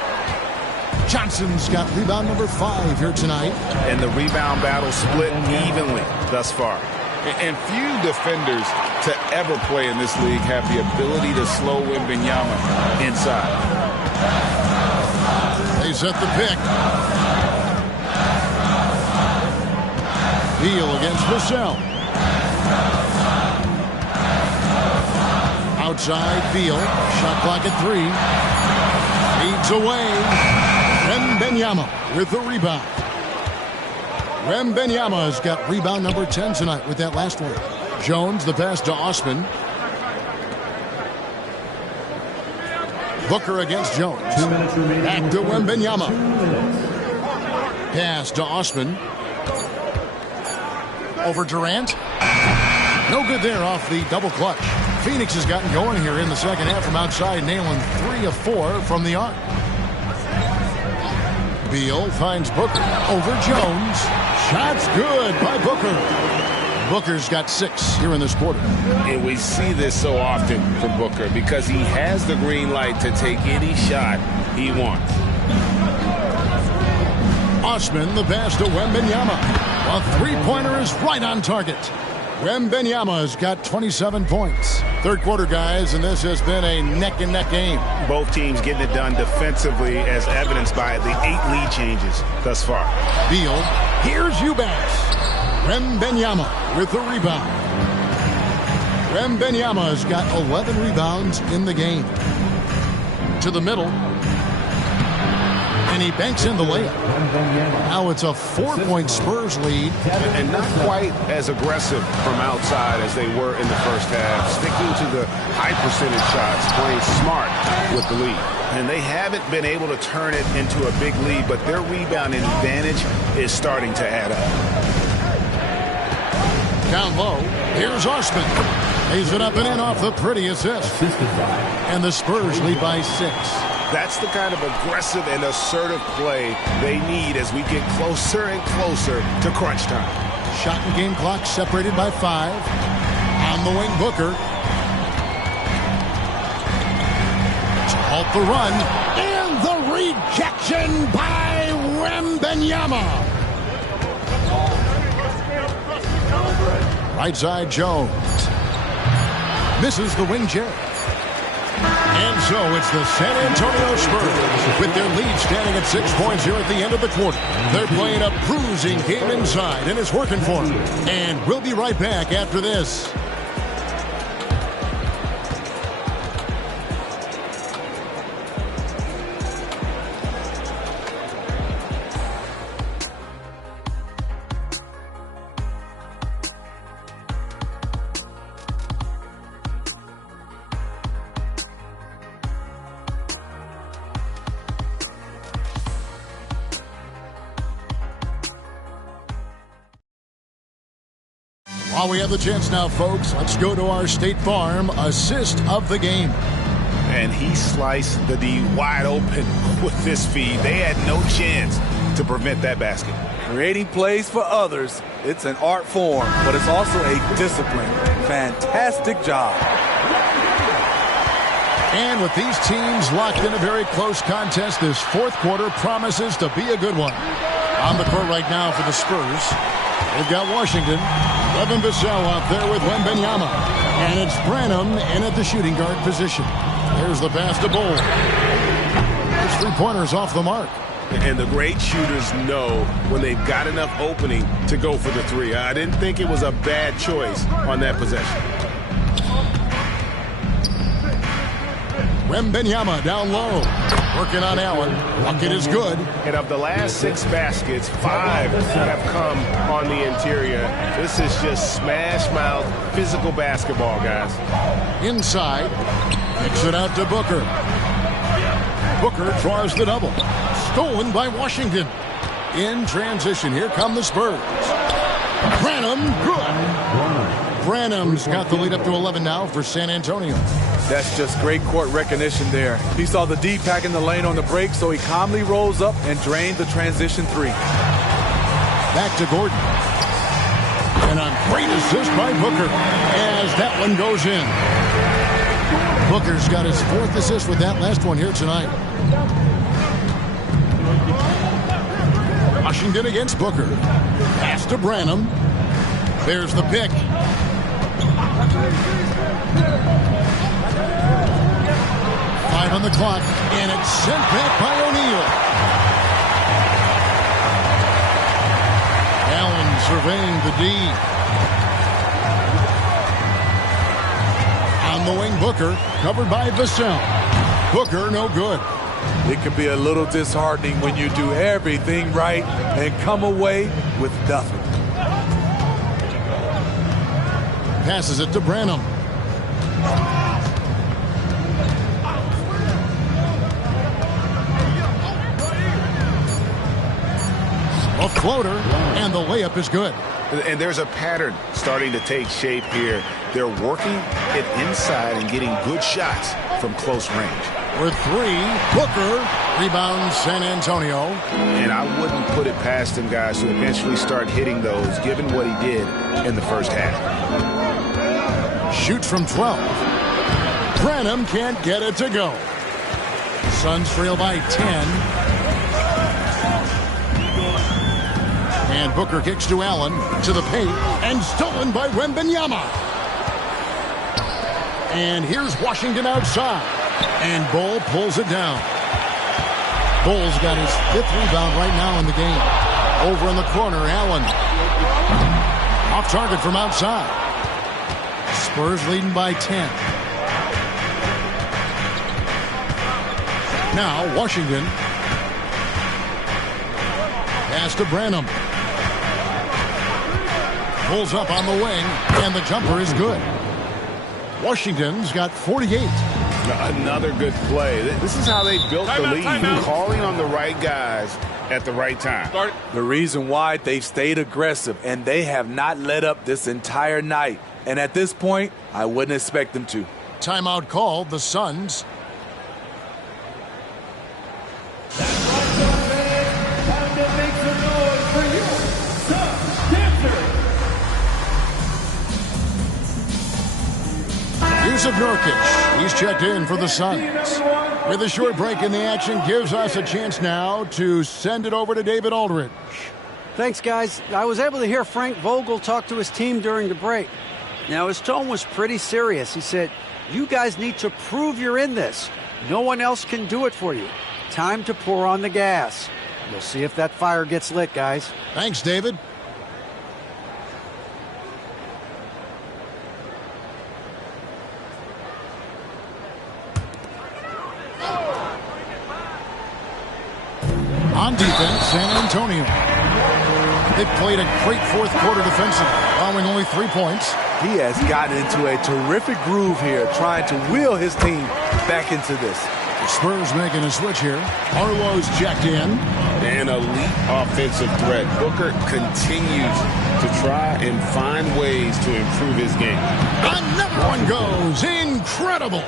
Johnson's got rebound number 5 here tonight. And the rebound battle split evenly thus far. And few defenders to ever play in this league have the ability to slow Wembanyama inside. They set the pick. Beal against Vassell. Outside Beal. Shot clock at 3. Feeds away. Wembanyama with the rebound. Wembanyama has got rebound number 10 tonight with that last one. Jones, the pass to Osman. Booker against Jones. Back to Wembanyama. Pass to Osman. Over Durant. No good there off the double clutch. Phoenix has gotten going here in the second half from outside, nailing 3 of 4 from the arc. Beal finds Booker over Jones. Shots good by Booker. Booker's got 6 here in this quarter. And we see this so often from Booker because he has the green light to take any shot he wants. Osman, the pass to Wembanyama. A three-pointer is right on target. Wembanyama has got 27 points. Third quarter, guys, and this has been a neck-and-neck game. Both teams getting it done defensively as evidenced by the 8 lead changes thus far. Beal, here's Eubanks. Wembanyama with the rebound. Wembanyama has got 11 rebounds in the game. To the middle. And he banks in the layup. Now it's a 4-point Spurs lead. And not quite as aggressive from outside as they were in the first half. Sticking to the high percentage shots, playing smart with the lead. And they haven't been able to turn it into a big lead, but their rebounding advantage is starting to add up. Down low, here's Osman. Lays it up and in off the pretty assist. And the Spurs lead by 6. That's the kind of aggressive and assertive play they need as we get closer and closer to crunch time. Shot and game clock separated by 5. On the wing, Booker. To halt the run. And the rejection by Wembanyama. Right side, Jones. Misses the wing J. And so it's the San Antonio Spurs with their lead standing at 6 points here at the end of the quarter. They're playing a bruising game inside, and it's working for them. And we'll be right back after this. While we have the chance now, folks, let's go to our State Farm assist of the game. And he sliced the D wide open with this feed. They had no chance to prevent that basket. Creating plays for others, it's an art form, but it's also a discipline. Fantastic job. And with these teams locked in a very close contest, this fourth quarter promises to be a good one. On the court right now for the Spurs, they've got Washington. Evan Vassell out there with Wembanyama. And it's Branham in at the shooting guard position. There's the pass to Bull. His three-pointers off the mark. And the great shooters know when they've got enough opening to go for the three. I didn't think it was a bad choice on that possession. Wembanyama down low. Working on Allen. Bucket is good. And of the last 6 baskets, 5 have come on the interior. This is just smash-mouth, physical basketball, guys. Inside. Kicks it out to Booker. Booker draws the double. Stolen by Washington. In transition, here come the Spurs. Branham, good. Branham's got the lead up to 11 now for San Antonio. That's just great court recognition there. He saw the D pack in the lane on the break, so he calmly rolls up and drained the transition three. Back to Gordon. And a great assist by Booker as that one goes in. Booker's got his 4th assist with that last one here tonight. Washington against Booker. Pass to Branham. There's the pick. Five on the clock, and it's sent back by O'Neal. Allen surveying the D. On the wing, Booker, covered by Vassell. Booker, no good. It can be a little disheartening when you do everything right and come away with nothing. Passes it to Branham. A floater, and the layup is good. And there's a pattern starting to take shape here. They're working it inside and getting good shots from close range. With 3, Booker rebounds San Antonio. And I wouldn't put it past him, guys, to eventually start hitting those, given what he did in the first half. Shoots from 12. Branham can't get it to go. Suns trail by 10. And Booker kicks to Allen, to the paint, and stolen by Wembanyama. And here's Washington outside. And Bull pulls it down. Bull's got his 5th rebound right now in the game. Over in the corner, Allen. Off target from outside. Spurs leading by 10. Now Washington. Pass to Branham. Pulls up on the wing, and the jumper is good. Washington's got 48. Another good play. This is how they built the lead. Calling on the right guys at the right time. The reason why they've stayed aggressive, and they have not let up this entire night. And at this point, I wouldn't expect them to. Timeout called, the Suns. Time to make some noise for you, Sun Dancers. Yusuf Nurkic, he's checked in for the Suns. With a short break in the action, gives us a chance now to send it over to David Aldridge. Thanks, guys. I was able to hear Frank Vogel talk to his team during the break. Now, his tone was pretty serious. He said, you guys need to prove you're in this. No one else can do it for you. Time to pour on the gas. We'll see if that fire gets lit, guys. Thanks, David. On defense, San Antonio. They've played a great fourth quarter defensively, allowing only 3 points. He has gotten into a terrific groove here, trying to wheel his team back into this. The Spurs making a switch here. Arlo's checked in. An elite offensive threat. Booker continues to try and find find ways to improve his game. Another one goes. Incredible.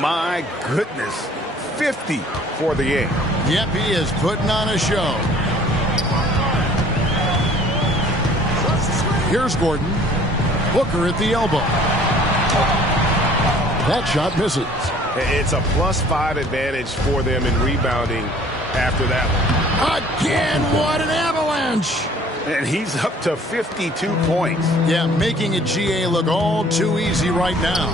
My goodness. 50 for the game. Yep, he is putting on a show. Here's Gordon. Booker at the elbow. That shot misses. It's a +5 advantage for them in rebounding after that one. Again, what an avalanche. And he's up to 52 points. Yeah, making a GA look all too easy right now.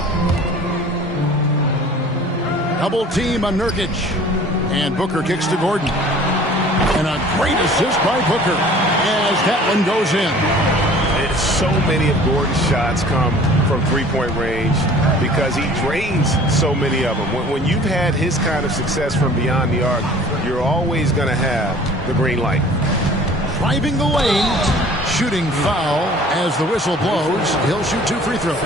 Double team on Nurkic. And Booker kicks to Gordon. And a great assist by Booker as that one goes in. So many of Gordon's shots come from three-point range because he drains so many of them. When you've had his kind of success from beyond the arc, you're always going to have the green light. Driving the lane, shooting foul as the whistle blows. He'll shoot 2 free throws.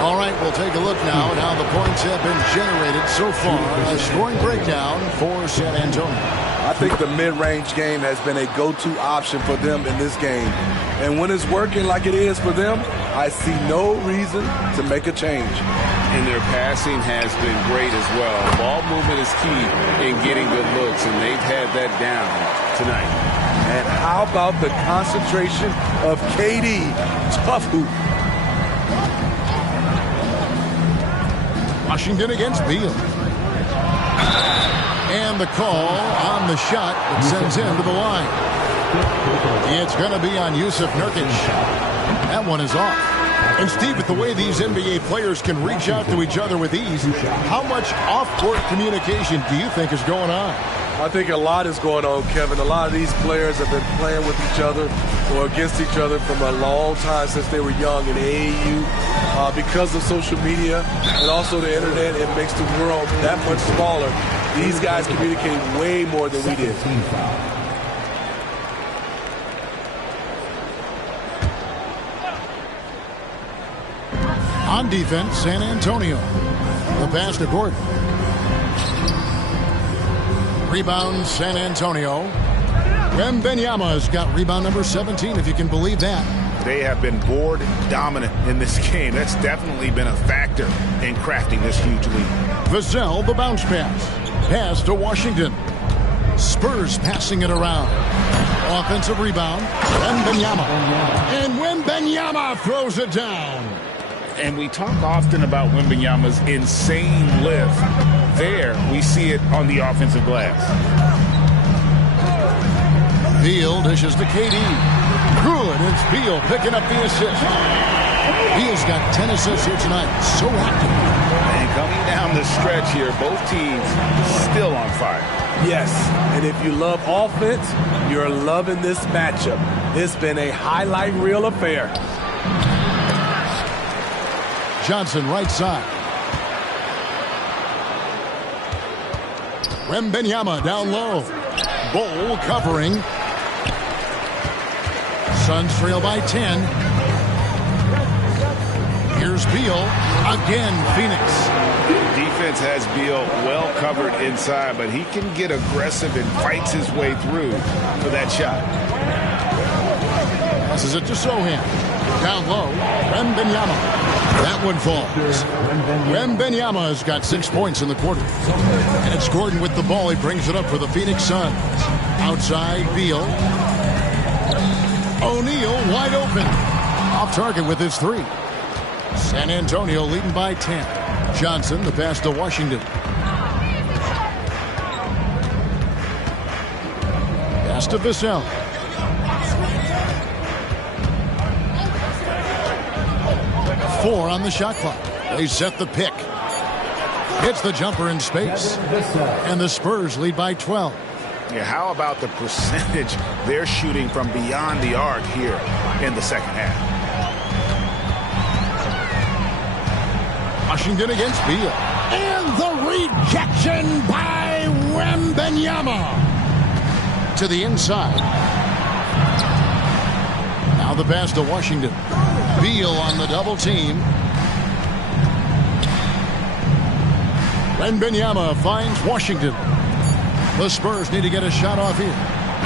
All right, we'll take a look now at how the points have been generated so far. A scoring breakdown for San Antonio. I think the mid-range game has been a go-to option for them in this game. And when it's working like it is for them, I see no reason to make a change. And their passing has been great as well. Ball movement is key in getting good looks, and they've had that down tonight. And how about the concentration of KD? Tough hoop. Washington against Beal. And the call on the shot that sends him to the line. It's going to be on Yusuf Nurkic. That one is off. And Steve, with the way these NBA players can reach out to each other with ease, how much off-court communication do you think is going on? I think a lot is going on, Kevin. A lot of these players have been playing with each other or against each other from a long time since they were young in AAU. Because of social media and also the internet, it makes the world that much smaller. These guys communicate way more than we did. On defense, San Antonio. The pass to Gordon. Rebound, San Antonio. Wembanyama's got rebound number 17, if you can believe that. They have been board dominant in this game. That's definitely been a factor in crafting this huge lead. Vassell, the bounce pass. Pass to Washington. Spurs passing it around. Offensive rebound. Wembanyama. And Wembanyama throws it down. And we talk often about Wembanyama's insane lift. There, we see it on the offensive glass. Beal dishes to KD. Good. It's Beal picking up the assist. Beal's got 10 assists here tonight. So active. And coming down the stretch here, both teams still on fire. Yes, and if you love offense, you're loving this matchup. It's been a highlight reel affair. Johnson, right side. Wembanyama down low. Bol covering. Suns trail by 10. Here's Beal. Again, Phoenix. Defense has Beal well covered inside, but he can get aggressive and fights his way through for that shot. Passes it to Sohan. Down low. Wembanyama. That one falls. Wembanyama's got 6 points in the quarter. And it's Gordon with the ball. He brings it up for the Phoenix Suns. Outside, Beal. O'Neal wide open. Off target with his 3. San Antonio leading by 10. Johnson, the pass to Washington. Pass to Vassell. Four on the shot clock. They set the pick. Hits the jumper in space. And the Spurs lead by 12. Yeah, how about the percentage they're shooting from beyond the arc here in the second half? Washington against Beal. And the rejection by Wembanyama. To the inside. Now the pass to Washington. Beal on the double team. Wembanyama finds Washington. The Spurs need to get a shot off here.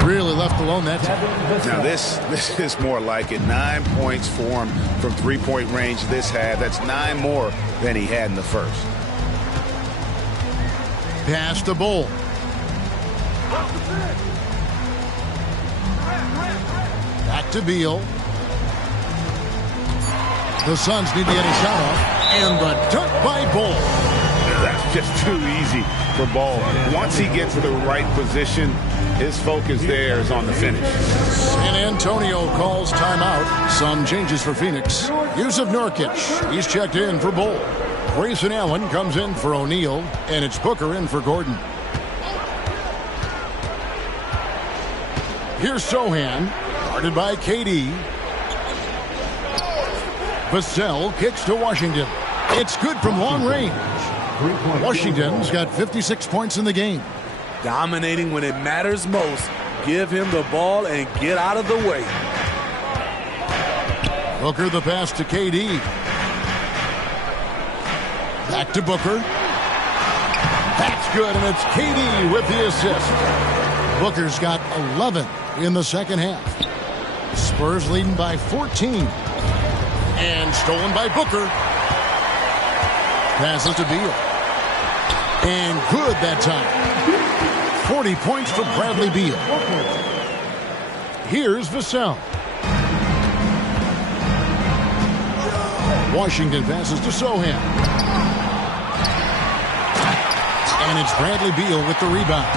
Really left alone that time. Now this is more like it. 9 points for him from three-point range this half. That's 9 more than he had in the first. Pass to Bull. Back to Beal. The Suns need to get a shot off. And the dunk by Bull. That's just too easy for Ball. Once he gets to the right position, his focus there is on the finish. San Antonio calls timeout. Some changes for Phoenix. Yusuf Nurkic, he's checked in for Bull. Grayson Allen comes in for O'Neal, and it's Booker in for Gordon. Here's Sohan, guarded by KD. Vassell kicks to Washington. It's good from long range. Washington's got 56 points in the game. Dominating when it matters most. Give him the ball and get out of the way. Booker the pass to KD. Back to Booker. That's good, and it's KD with the assist. Booker's got 11 in the second half. Spurs leading by 14. And stolen by Booker. Passes to Beal. And good that time. 40 points for Bradley Beal. Here's Vassell. Washington passes to Sohan. And it's Bradley Beal with the rebound.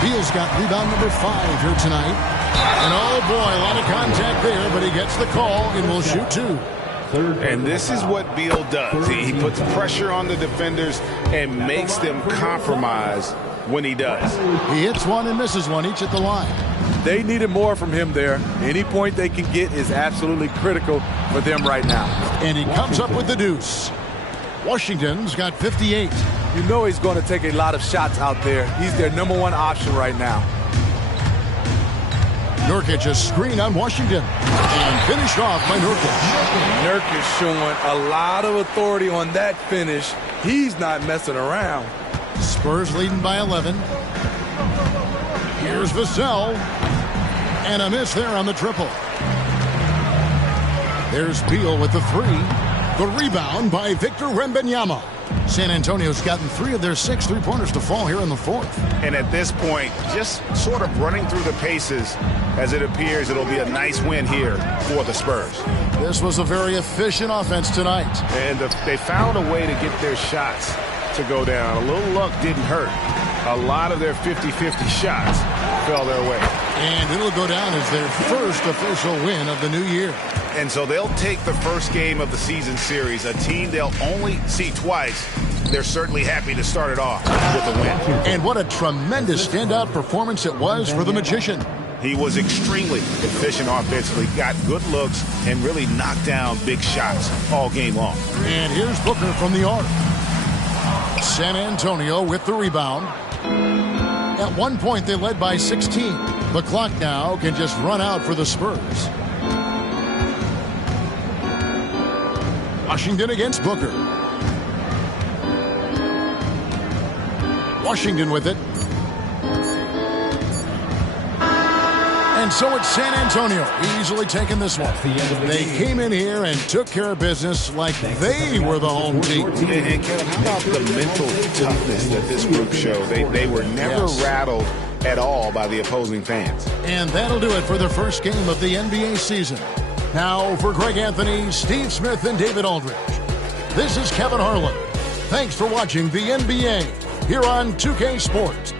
Beal's got rebound number 5 here tonight. And oh boy, a lot of contact there, but he gets the call and will shoot 2. And this is what Beal does. He puts pressure on the defenders and makes them compromise when he does. He hits one and misses one, each at the line. They needed more from him there. Any point they can get is absolutely critical for them right now. And he comes up with the deuce. Washington's got 58. You know he's going to take a lot of shots out there. He's their #1 option right now. Nurkic a screen on Washington. And finished off by Nurkic. Nurkic showing a lot of authority on that finish. He's not messing around. Spurs leading by 11. Here's Vassell. And a miss there on the triple. There's Beal with the 3. The rebound by Victor Wembanyama. San Antonio's gotten 3 of their 6 3-pointers to fall here in the 4th. And at this point, just sort of running through the paces, as it appears it'll be a nice win here for the Spurs. This was a very efficient offense tonight. And they found a way to get their shots to go down. A little luck didn't hurt. A lot of their 50-50 shots fell their way. And it'll go down as their first official win of the new year. And so they'll take the first game of the season series, a team they'll only see twice. They're certainly happy to start it off with a win. And what a tremendous standout performance it was for the Magician. He was extremely efficient offensively, got good looks, and really knocked down big shots all game long. And here's Booker from the arc. San Antonio with the rebound. At one point, they led by 16. The clock now can just run out for the Spurs. Washington against Booker. Washington with it. And so it's San Antonio easily taking this one. They came in here and took care of business like they were the home team. And Kevin, how about the mental toughness that this group showed? They were never rattled at all by the opposing fans. And that'll do it for the first game of the NBA season. Now for Greg Anthony, Steve Smith, and David Aldridge, this is Kevin Harlan. Thanks for watching the NBA here on 2K Sports.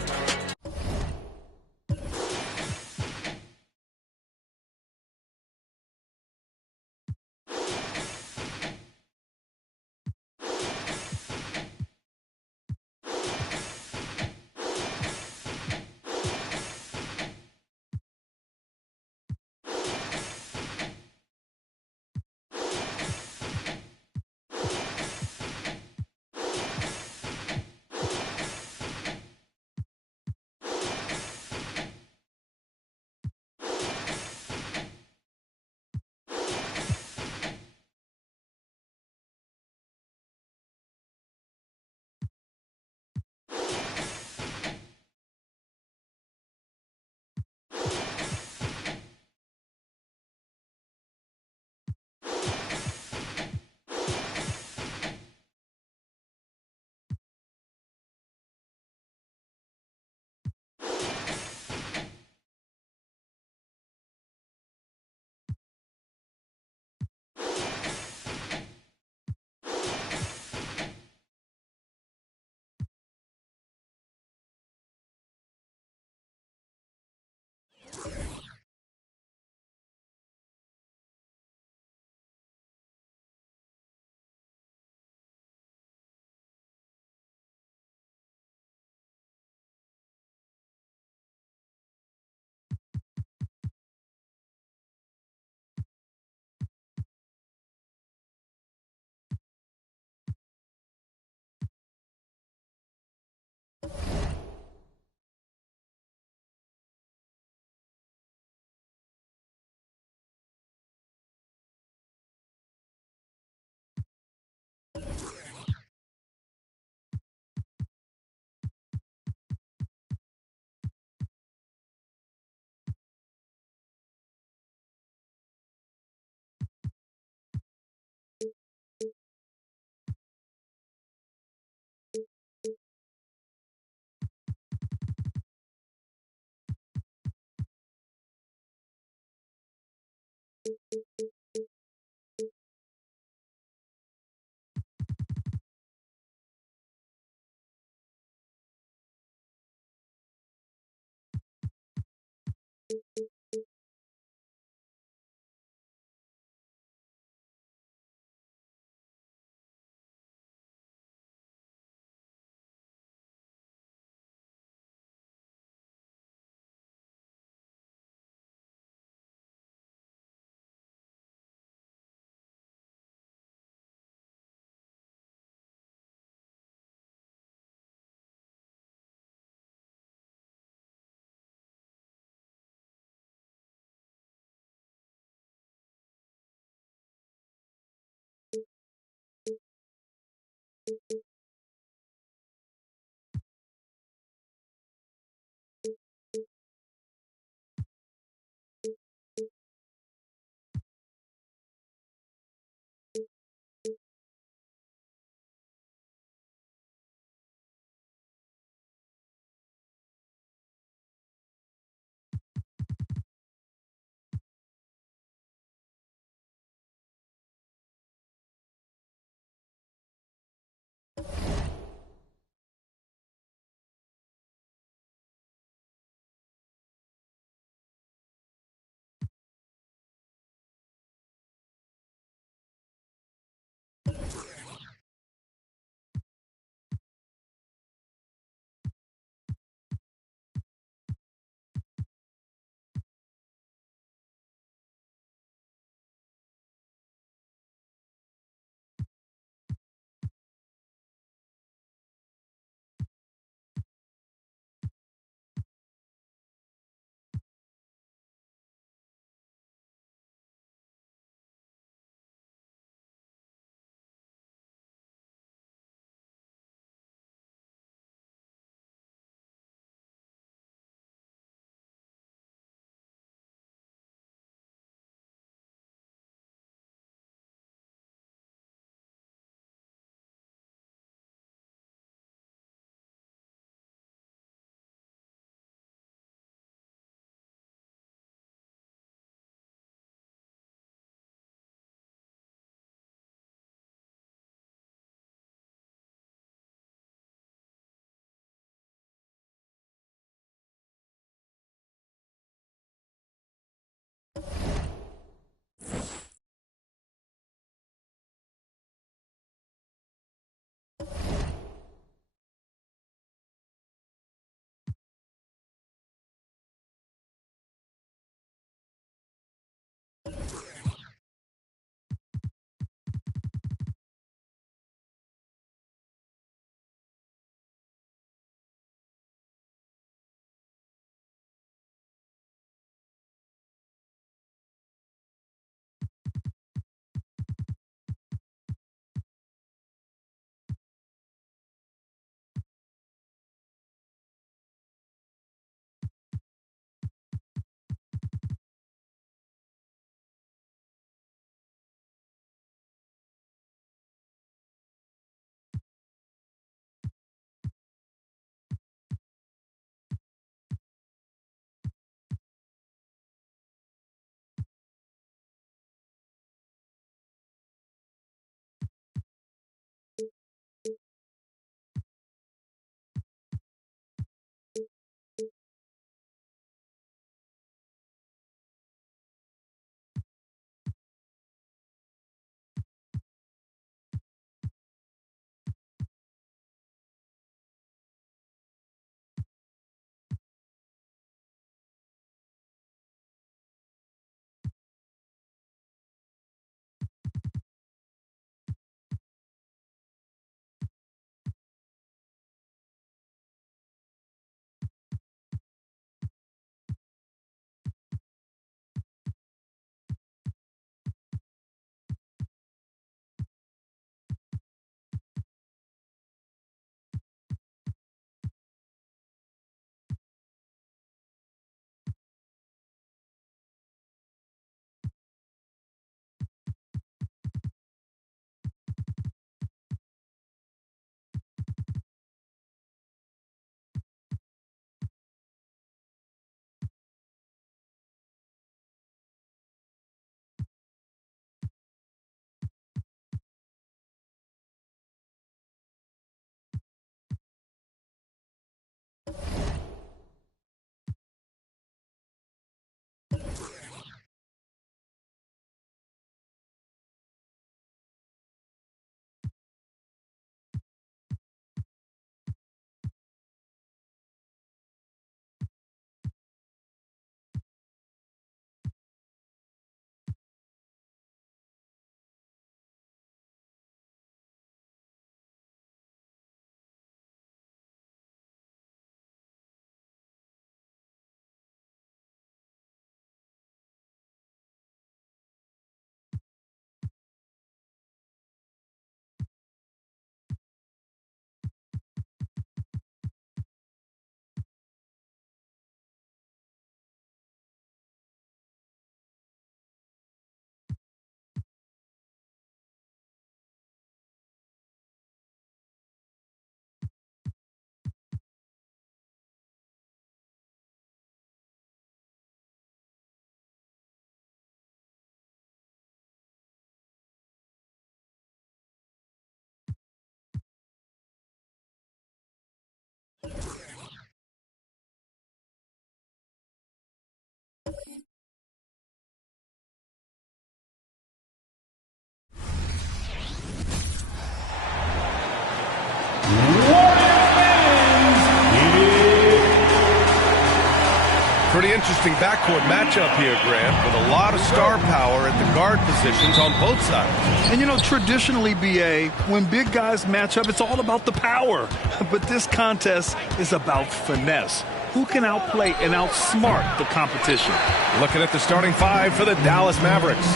interesting backcourt matchup here, Grant, with a lot of star power at the guard positions on both sides. And, you know, traditionally, B.A., when big guys match up, it's all about the power. But this contest is about finesse. Who can outplay and outsmart the competition? Looking at the starting five for the Dallas Mavericks.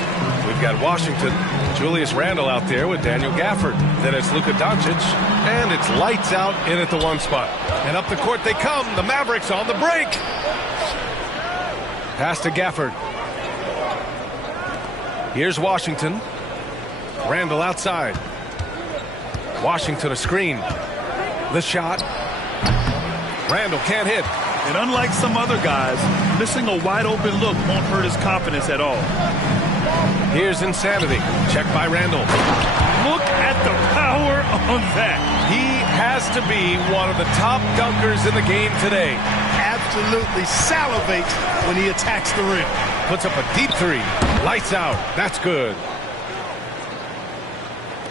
We've got Washington, Julius Randle out there with Daniel Gafford. Then it's Luka Doncic, and it's lights out in at the one spot. And up the court they come, the Mavericks on the break. Pass to Gafford. Here's Washington. Randle outside. Washington a screen. The shot. Randle can't hit. And unlike some other guys, missing a wide-open look won't hurt his confidence at all. Here's Insanity. Check by Randle. Look at the power on that. He has to be one of the top dunkers in the game today. Absolutely salivates when he attacks the rim. Puts up a deep three. Lights out. That's good.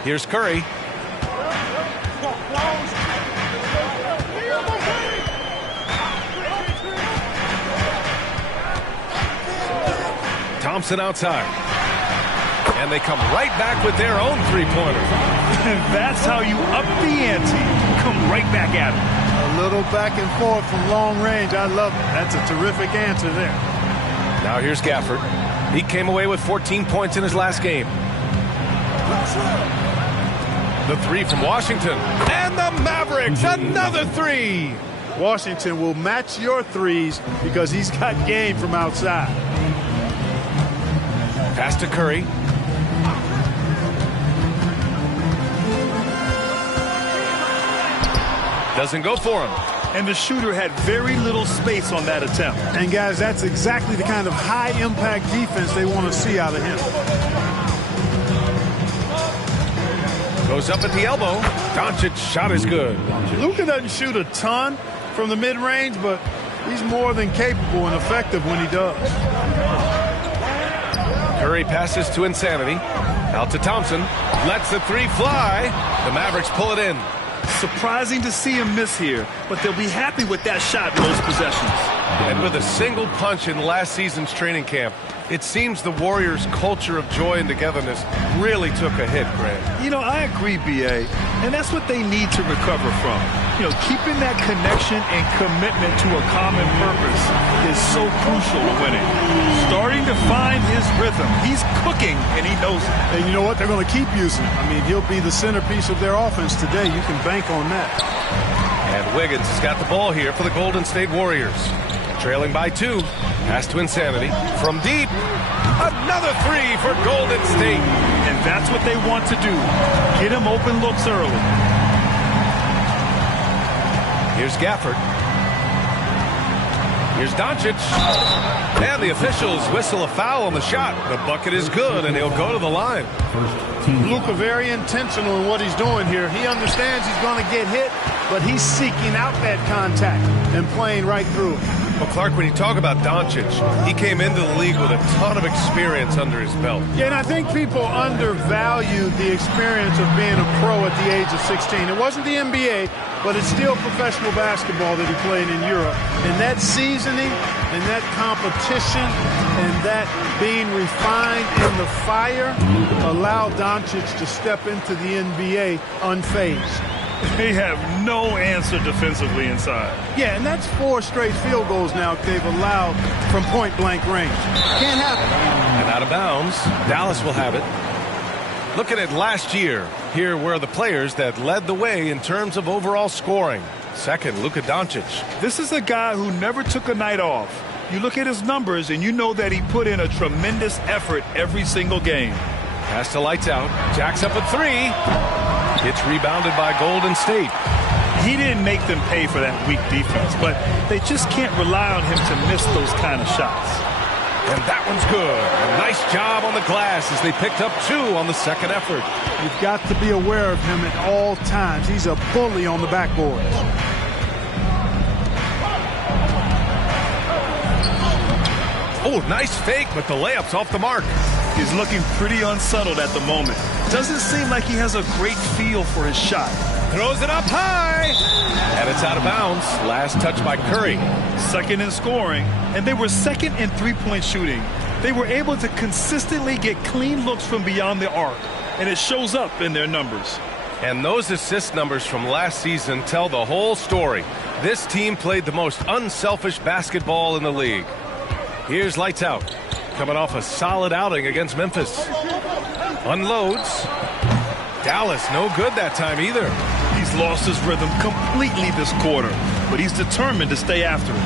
Here's Curry. Thompson outside. And they come right back with their own three-pointer. That's how you up the ante. Come right back at him. A little back and forth from long range. I love it. That's a terrific answer there. Now here's Gafford. He came away with 14 points in his last game. The three from Washington. And the Mavericks, another three. Washington will match your threes because he's got game from outside. Pass to Curry. Doesn't go for him. And the shooter had very little space on that attempt. And guys, that's exactly the kind of high-impact defense they want to see out of him. Goes up at the elbow. Doncic shot is good. Luka doesn't shoot a ton from the mid-range, but he's more than capable and effective when he does. Curry passes to Insanity. Out to Thompson. Lets the three fly. The Mavericks pull it in. Surprising to see him miss here, but they'll be happy with that shot most possessions. And with a single punch in last season's training camp, it seems the Warriors' culture of joy and togetherness really took a hit, Grant. You know, I agree, B.A., and that's what they need to recover from. You know, keeping that connection and commitment to a common purpose is so crucial to winning. Starting to find his rhythm. He's cooking, and he knows it. And you know what? They're going to keep using him. I mean, he'll be the centerpiece of their offense today. You can bank on that. And Wiggins has got the ball here for the Golden State Warriors. Trailing by 2. Pass to Insanity. From deep. Another three for Golden State. And that's what they want to do. Get him open looks early. Here's Gafford. Here's Doncic. And the officials whistle a foul on the shot. The bucket is good, and he'll go to the line. Luka very intentional in what he's doing here. He understands he's going to get hit, but he's seeking out that contact and playing right through it. Well, Clark, when you talk about Doncic, he came into the league with a ton of experience under his belt. Yeah, and I think people undervalue the experience of being a pro at the age of 16. It wasn't the NBA, but it's still professional basketball that he played in Europe. And that seasoning and that competition and that being refined in the fire allowed Doncic to step into the NBA unfazed. They have no answer defensively inside. Yeah, and that's 4 straight field goals now they've allowed from point-blank range. Can't happen. And out of bounds, Dallas will have it. Looking at last year, here were the players that led the way in terms of overall scoring. Second, Luka Doncic. This is a guy who never took a night off. You look at his numbers, and you know that he put in a tremendous effort every single game. Pass to lights out. Jacks up a 3. It's rebounded by Golden State. He didn't make them pay for that weak defense, but they just can't rely on him to miss those kind of shots. And that one's good. A nice job on the glass as they picked up 2 on the second effort. You've got to be aware of him at all times. He's a bully on the backboard. Oh, nice fake, but the layup's off the mark. He's looking pretty unsettled at the moment. doesn't seem like he has a great feel for his shot. Throws it up high. And it's out of bounds. Last touch by Curry. Second in scoring, and they were second in three-point shooting. They were able to consistently get clean looks from beyond the arc, and it shows up in their numbers. And those assist numbers from last season tell the whole story. This team played the most unselfish basketball in the league. Here's Lights Out, coming off a solid outing against Memphis. Unloads. Dallas no good that time either. He's lost his rhythm completely this quarter, but he's determined to stay after it.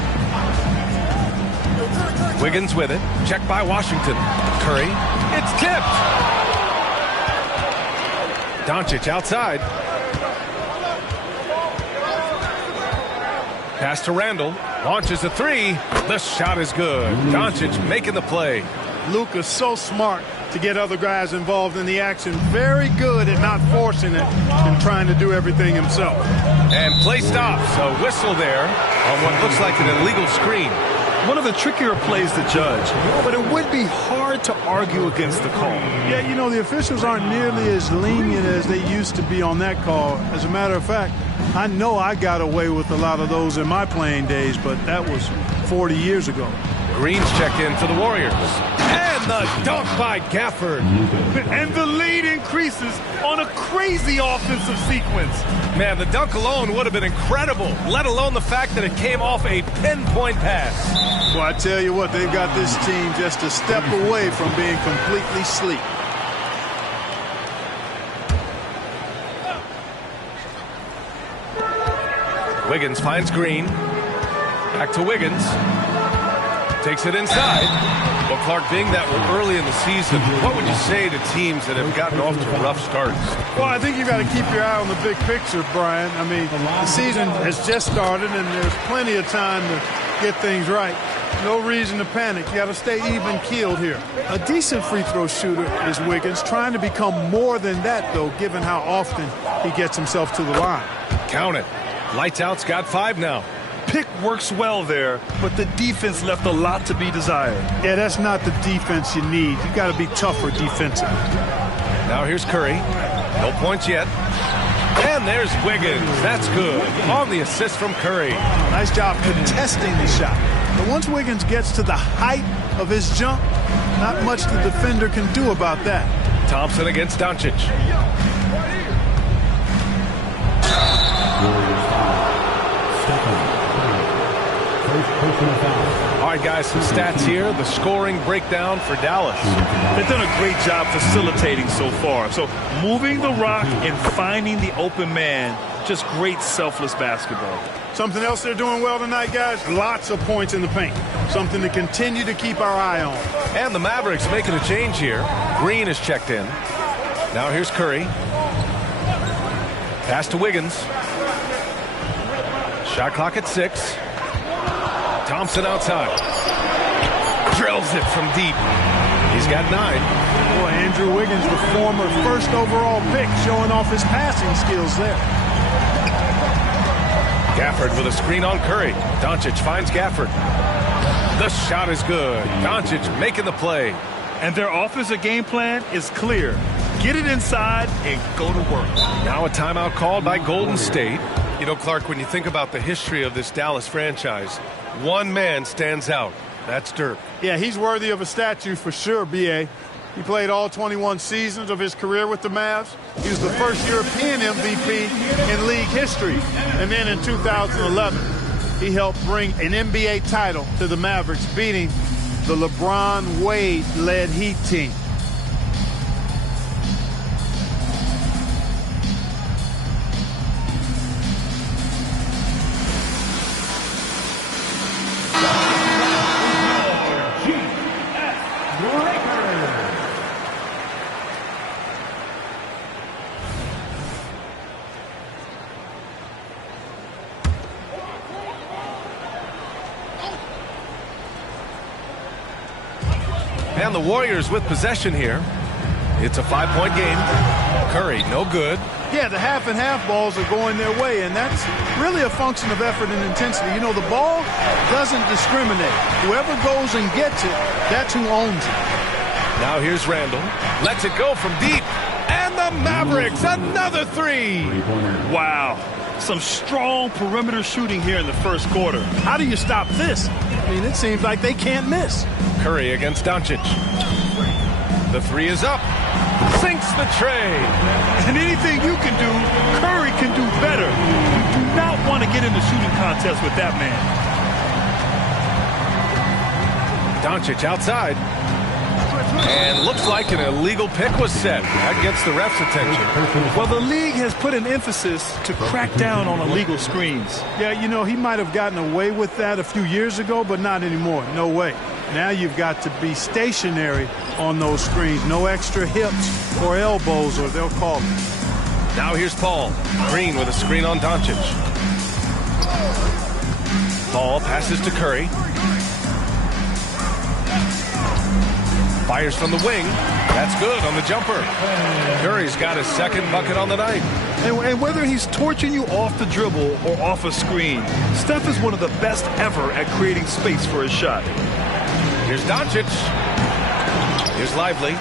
Wiggins with it. Check by Washington. Curry. It's tipped. Doncic outside. Pass to Randall. Launches a three. The shot is good. Doncic making the play. Luka's so smart to get other guys involved in the action. Very good at not forcing it and trying to do everything himself. And play stops. A whistle there on what looks like an illegal screen. One of the trickier plays to judge, but it would be hard to argue against the call. Yeah, you know, the officials aren't nearly as lenient as they used to be on that call. As a matter of fact, I know I got away with a lot of those in my playing days, but that was 40 years ago. Green's check in for the Warriors. And the dunk by Gafford. And the lead increases on a crazy offensive sequence. Man, the dunk alone would have been incredible, let alone the fact that it came off a pinpoint pass. Well, I tell you what, they've got this team just a step away from being completely asleep. Wiggins finds Green. Back to Wiggins. Takes it inside. Well, Clark, being that we're early in the season, what would you say to teams that have gotten off to rough starts? Well, I think you got to keep your eye on the big picture, Brian. I mean, the season has just started, and there's plenty of time to get things right. No reason to panic. You got to stay even-keeled here. A decent free throw shooter is Wiggins, trying to become more than that, though, given how often he gets himself to the line. Count it. Lights Out's got 5 now. Pick works well there, but the defense left a lot to be desired. Yeah, that's not the defense you need. You got to be tougher defensively. Now here's Curry. No points yet. And there's Wiggins. That's good. On the assist from Curry. Nice job contesting the shot. But once Wiggins gets to the height of his jump, not much the defender can do about that. Thompson against Doncic. All right, guys, some stats here. The scoring breakdown for Dallas. They've done a great job facilitating so far. So moving the rock and finding the open man, just great selfless basketball. Something else they're doing well tonight, guys, lots of points in the paint. Something to continue to keep our eye on. And the Mavericks making a change here. Green is checked in. Now here's Curry. Pass to Wiggins. Shot clock at 6. Thompson outside. Drills it from deep. He's got 9. Boy, Andrew Wiggins, the former first overall pick, showing off his passing skills there. Gafford with a screen on Curry. Doncic finds Gafford. The shot is good. Doncic making the play. And their offensive game plan is clear. Get it inside and go to work. Now a timeout called by Golden State. You know, Clark, when you think about the history of this Dallas franchise, one man stands out. That's Dirk. Yeah, he's worthy of a statue for sure, B.A. He played all 21 seasons of his career with the Mavs. He was the first European MVP in league history. And then in 2011, he helped bring an NBA title to the Mavericks, beating the LeBron Wade-led Heat team. And the Warriors with possession here. It's a 5-point game. Curry, no good. Yeah, the half and half balls are going their way, and that's really a function of effort and intensity. You know, the ball doesn't discriminate. Whoever goes and gets it, that's who owns it. Now here's Randall. Lets it go from deep. And the the Mavericks, another three. Wow. Some strong perimeter shooting here in the first quarter. How do you stop this? I mean, it seems like they can't miss. Curry against Doncic. The three is up. Sinks the tray. And anything you can do, Curry can do better. You do not want to get in the shooting contest with that man. Doncic outside. And looks like an illegal pick was set. That gets the ref's attention. Well, the league has put an emphasis to crack down on illegal screens. Yeah, you know, he might have gotten away with that a few years ago, but not anymore. No way. Now you've got to be stationary on those screens. No extra hips or elbows, or they'll call it. Now here's Paul. Green with a screen on Doncic. Paul passes to Curry. Fires from the wing. That's good on the jumper. Curry's got his second bucket on the night. And whether he's torching you off the dribble or off a screen, Steph is one of the best ever at creating space for his shot. Here's Doncic. Here's Lively.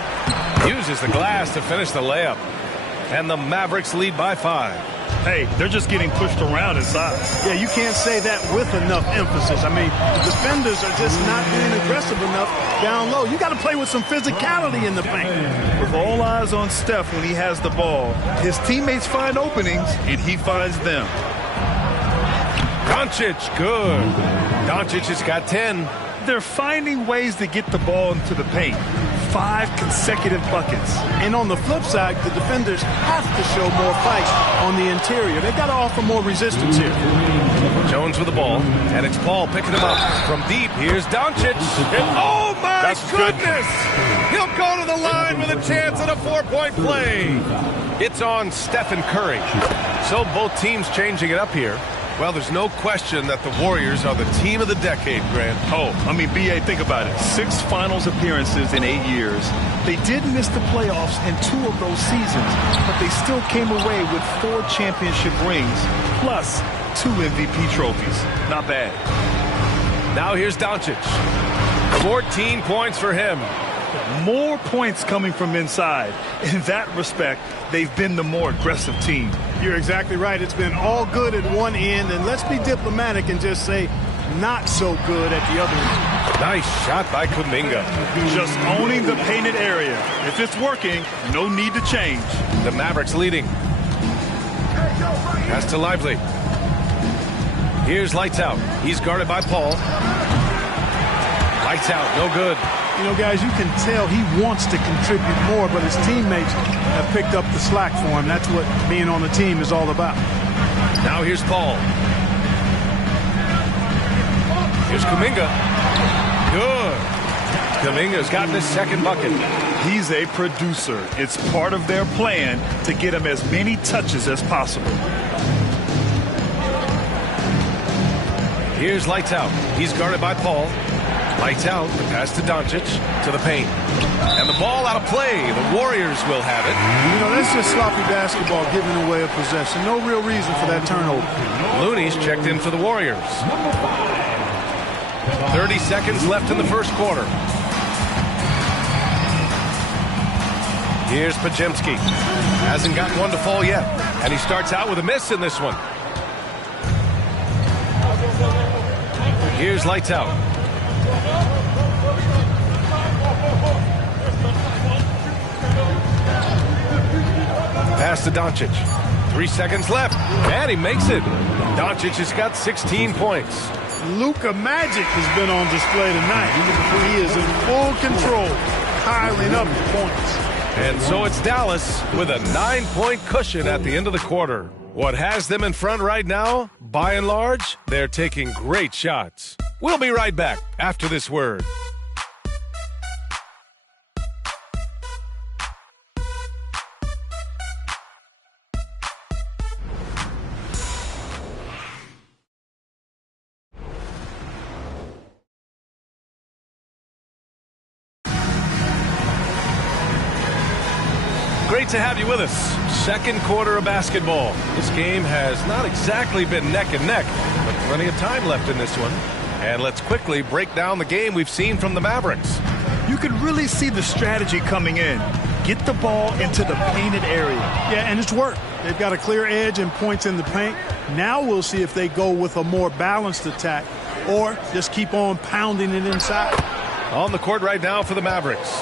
Uses the glass to finish the layup. And the Mavericks lead by 5. Hey, they're just getting pushed around inside. Yeah, you can't say that with enough emphasis. I mean, the defenders are just not being aggressive enough down low. You got to play with some physicality in the paint. With all eyes on Steph when he has the ball, his teammates find openings, and he finds them. Doncic, good. Doncic has got 10. They're finding ways to get the ball into the paint. 5 consecutive buckets. And on the flip side, the defenders have to show more fight on the interior. They've got to offer more resistance here. Jones with the ball, and it's Paul picking him up. From deep, here's Doncic. And oh my goodness! He'll go to the line with a chance at a 4-point play. It's on Stephen Curry. So both teams changing it up here. Well, there's no question that the Warriors are the team of the decade, Grant. Oh, I mean, B.A., think about it. 6 finals appearances in 8 years. They did miss the playoffs in 2 of those seasons, but they still came away with 4 championship rings, plus 2 MVP trophies. Not bad. Now here's Doncic. 14 points for him. More points coming from inside. In that respect, they've been the more aggressive team. You're exactly right. It's been all good at one end, and let's be diplomatic and just say not so good at the other end. Nice shot by Kuminga. Just owning the painted area. If it's working, no need to change. The Mavericks leading. Pass to Lively. Here's Lights Out. He's guarded by Paul. Lights out, no good. You know, guys, you can tell he wants to contribute more, but his teammates have picked up the slack for him. That's what being on the team is all about. Now here's Paul. Here's Kuminga. Good. Kuminga's gotten his second bucket. He's a producer. It's part of their plan to get him as many touches as possible. Here's Lights Out. He's guarded by Paul. Lights out, the pass to Doncic, to the paint. And the ball out of play. The Warriors will have it. You know, that's just sloppy basketball, giving away a possession. No real reason for that turnover. Looney's checked in for the Warriors. 30 seconds left in the first quarter. Here's Pajemski. Hasn't gotten one to fall yet. And he starts out with a miss in this one. Here's Lights Out. Pass to Doncic. 3 seconds left. And he makes it. Doncic has got 16 points. Luka Magic has been on display tonight. He is in full control, piling up the points. And so it's Dallas with a 9-point cushion at the end of the quarter. What has them in front right now? By and large, they're taking great shots. We'll be right back after this word. Great to have you with us. Second quarter of basketball. This game has not exactly been neck and neck, but plenty of time left in this one. And let's quickly break down the game we've seen from the Mavericks. You can really see the strategy coming in. get the ball into the painted area. Yeah, and it's worked. They've got a clear edge and points in the paint. Now we'll see if they go with a more balanced attack or just keep on pounding it inside. On the court right now for the Mavericks,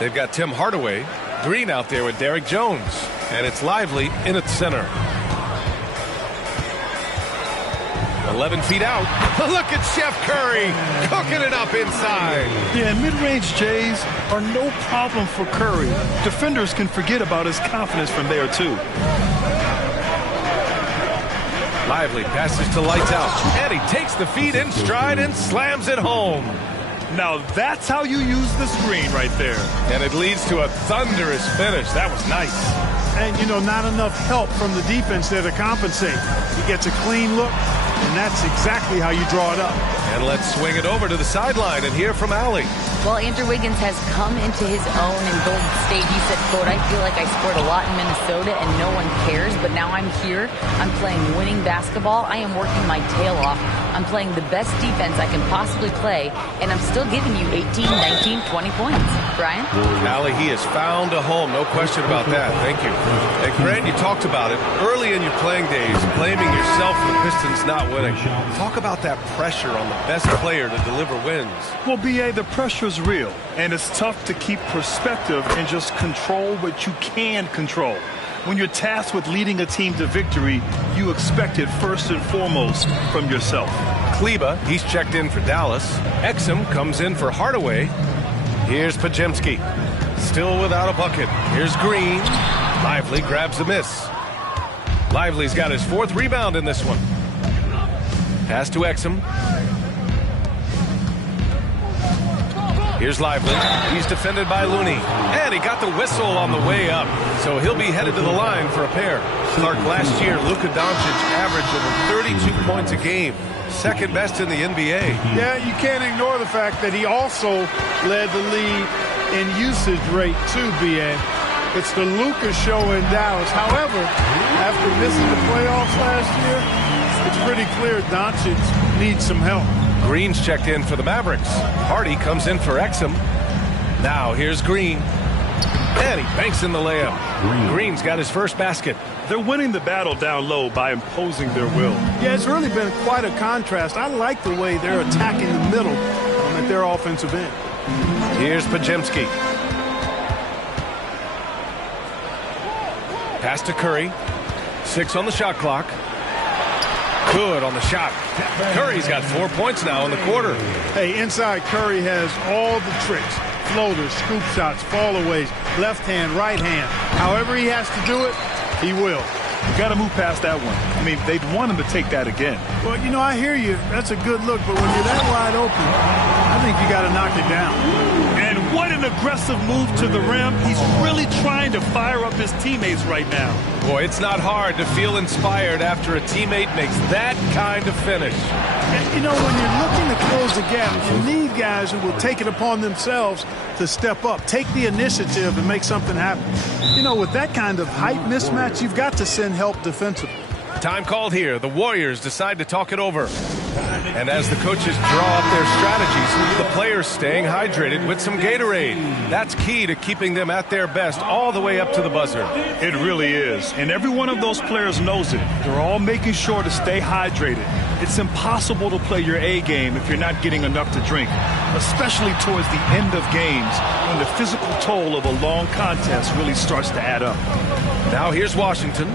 they've got Tim Hardaway Green out there with Derek Jones, and it's Lively in its center. 11 feet out. Look at Chef Curry cooking it up inside. Yeah, mid-range Jays are no problem for Curry. Defenders can forget about his confidence from there, too. Lively passes to Lights Out, and he takes the feed in stride and slams it home. Now that's how you use the screen right there. And it leads to a thunderous finish. That was nice. And, you know, not enough help from the defense there to compensate. He gets a clean look, and that's exactly how you draw it up. And let's swing it over to the sideline and hear from Allie. Well, Andrew Wiggins has come into his own in Golden State. He said, quote, I feel like I scored a lot in Minnesota and no one cares, but now I'm here. I'm playing winning basketball. I am working my tail off. I'm playing the best defense I can possibly play, and I'm still giving you 18, 19, 20 points. Brian? Allie, he has found a home. No question about that. Thank you. And Grant, you talked about it early in your playing days, blaming yourself for the Pistons not winning. Talk about that pressure on the best player to deliver wins. Well, B.A., the pressure's real, and it's tough to keep perspective and just control what you can control. When you're tasked with leading a team to victory, you expect it first and foremost from yourself. Kleba, he's checked in for Dallas. Exum comes in for Hardaway. Here's Pajemski, still without a bucket. Here's Green. Lively grabs the miss. Lively's got his fourth rebound in this one. Pass to Exum. Here's Lively. He's defended by Looney. And he got the whistle on the way up. So he'll be headed to the line for a pair. Clark, last year, Luka Doncic averaged over 32 points a game. Second best in the NBA. Yeah, you can't ignore the fact that he also led the league in usage rate too, B.A. It's the Luka show in Dallas. However, after missing the playoffs last year, it's pretty clear Doncic needs some help. Green's checked in for the Mavericks. Hardy comes in for Exum. Now here's Green. And he banks in the layup. Green's got his first basket. They're winning the battle down low by imposing their will. Yeah, it's really been quite a contrast. I like the way they're attacking the middle at their offensive end. Here's Pajemski. Pass to Curry. 6 on the shot clock. Good on the shot. Curry's got 4 points now in the quarter. Hey, inside Curry has all the tricks. Floaters, scoop shots, fallaways, left hand, right hand. However he has to do it, he will. You got to move past that one. I mean, they'd want him to take that again. Well, you know, I hear you. That's a good look. But when you're that wide open, I think you got to knock it down. And what an aggressive move to the rim. He's really trying to fire up his teammates right now. Boy, it's not hard to feel inspired after a teammate makes that kind of finish. You know, when you're looking to close the gap, you need guys who will take it upon themselves to step up, take the initiative and make something happen. You know, with that kind of height mismatch, you've got to send help defensively. Time called here. The Warriors decide to talk it over. And as the coaches draw up their strategies, the players staying hydrated with some Gatorade. That's key to keeping them at their best all the way up to the buzzer. It really is. And every one of those players knows it. They're all making sure to stay hydrated. It's impossible to play your A game if you're not getting enough to drink, especially towards the end of games when the physical toll of a long contest really starts to add up. Now here's Washington.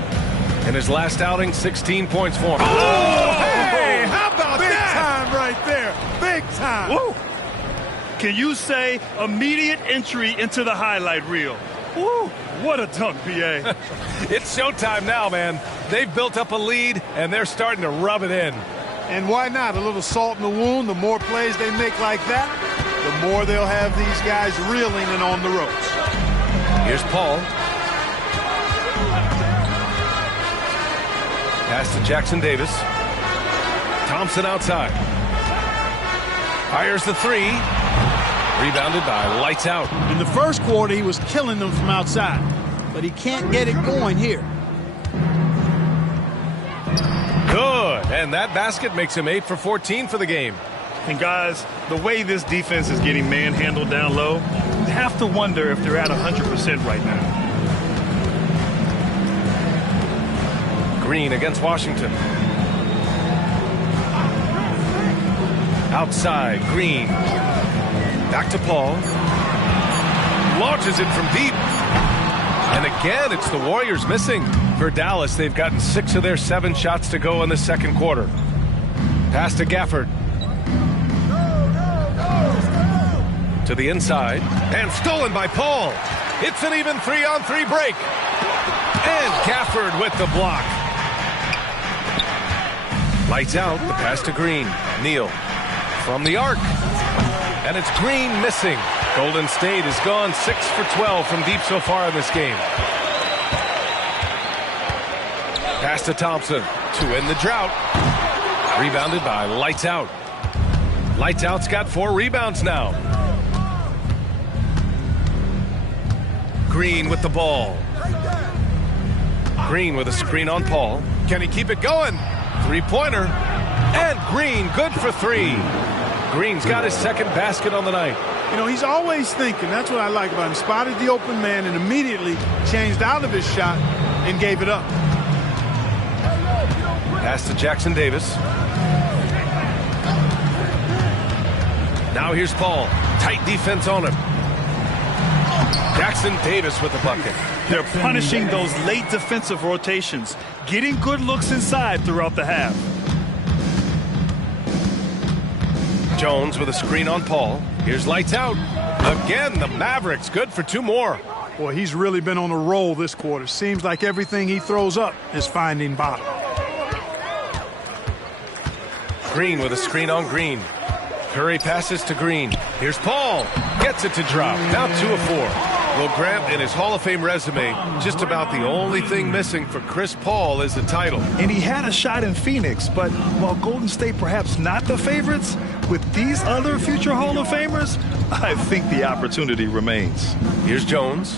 In his last outing, 16 points for him. Oh, hey, how about big that? Big time right there. Big time. Woo. Can you say immediate entry into the highlight reel? Woo, what a dunk, B.A. It's showtime now, man. They've built up a lead, and they're starting to rub it in. And why not? A little salt in the wound. The more plays they make like that, the more they'll have these guys reeling and on the ropes. Here's Paul. Pass to Jackson Davis. Thompson outside. Fires the three. Rebounded by Lights Out. In the first quarter, he was killing them from outside, but he can't get it going here. Good. And that basket makes him 8 for 14 for the game. And guys, the way this defense is getting manhandled down low, have to wonder if they're at 100% right now. Green against Washington. Outside, Green. Back to Paul. Launches it from deep. And again, it's the Warriors missing. For Dallas, they've gotten 6 of their 7 shots to go in the second quarter. Pass to Gafford. To the inside. And stolen by Paul. It's an even 3-on-3 break. And Gafford with the block. Lights out. The pass to Green. Neal from the arc. And it's Green missing. Golden State has gone 6 for 12 from deep so far in this game. Pass to Thompson to end the drought. Rebounded by Lights Out. Lights Out's got 4 rebounds now. Green with the ball. Green with a screen on Paul. Can he keep it going? 3-pointer. And Green good for 3. Green's got his second basket on the night. You know, he's always thinking. That's what I like about him. Spotted the open man and immediately changed out of his shot and gave it up. Pass to Jackson Davis. Now here's Paul. Tight defense on him. Jackson Davis with the bucket. They're punishing those late defensive rotations, getting good looks inside throughout the half. Jones with a screen on Paul. Here's Lights Out. Again, the Mavericks good for 2 more. Boy, he's really been on a roll this quarter. Seems like everything he throws up is finding bottom. Green with a screen on Green. Curry passes to Green. Here's Paul. Gets it to drop. Now 2 of 4. Well, Grant, in his Hall of Fame resume, just about the only thing missing for Chris Paul is the title. And he had a shot in Phoenix, but while Golden State perhaps not the favorites, with these other future Hall of Famers, I think the opportunity remains. Here's Jones.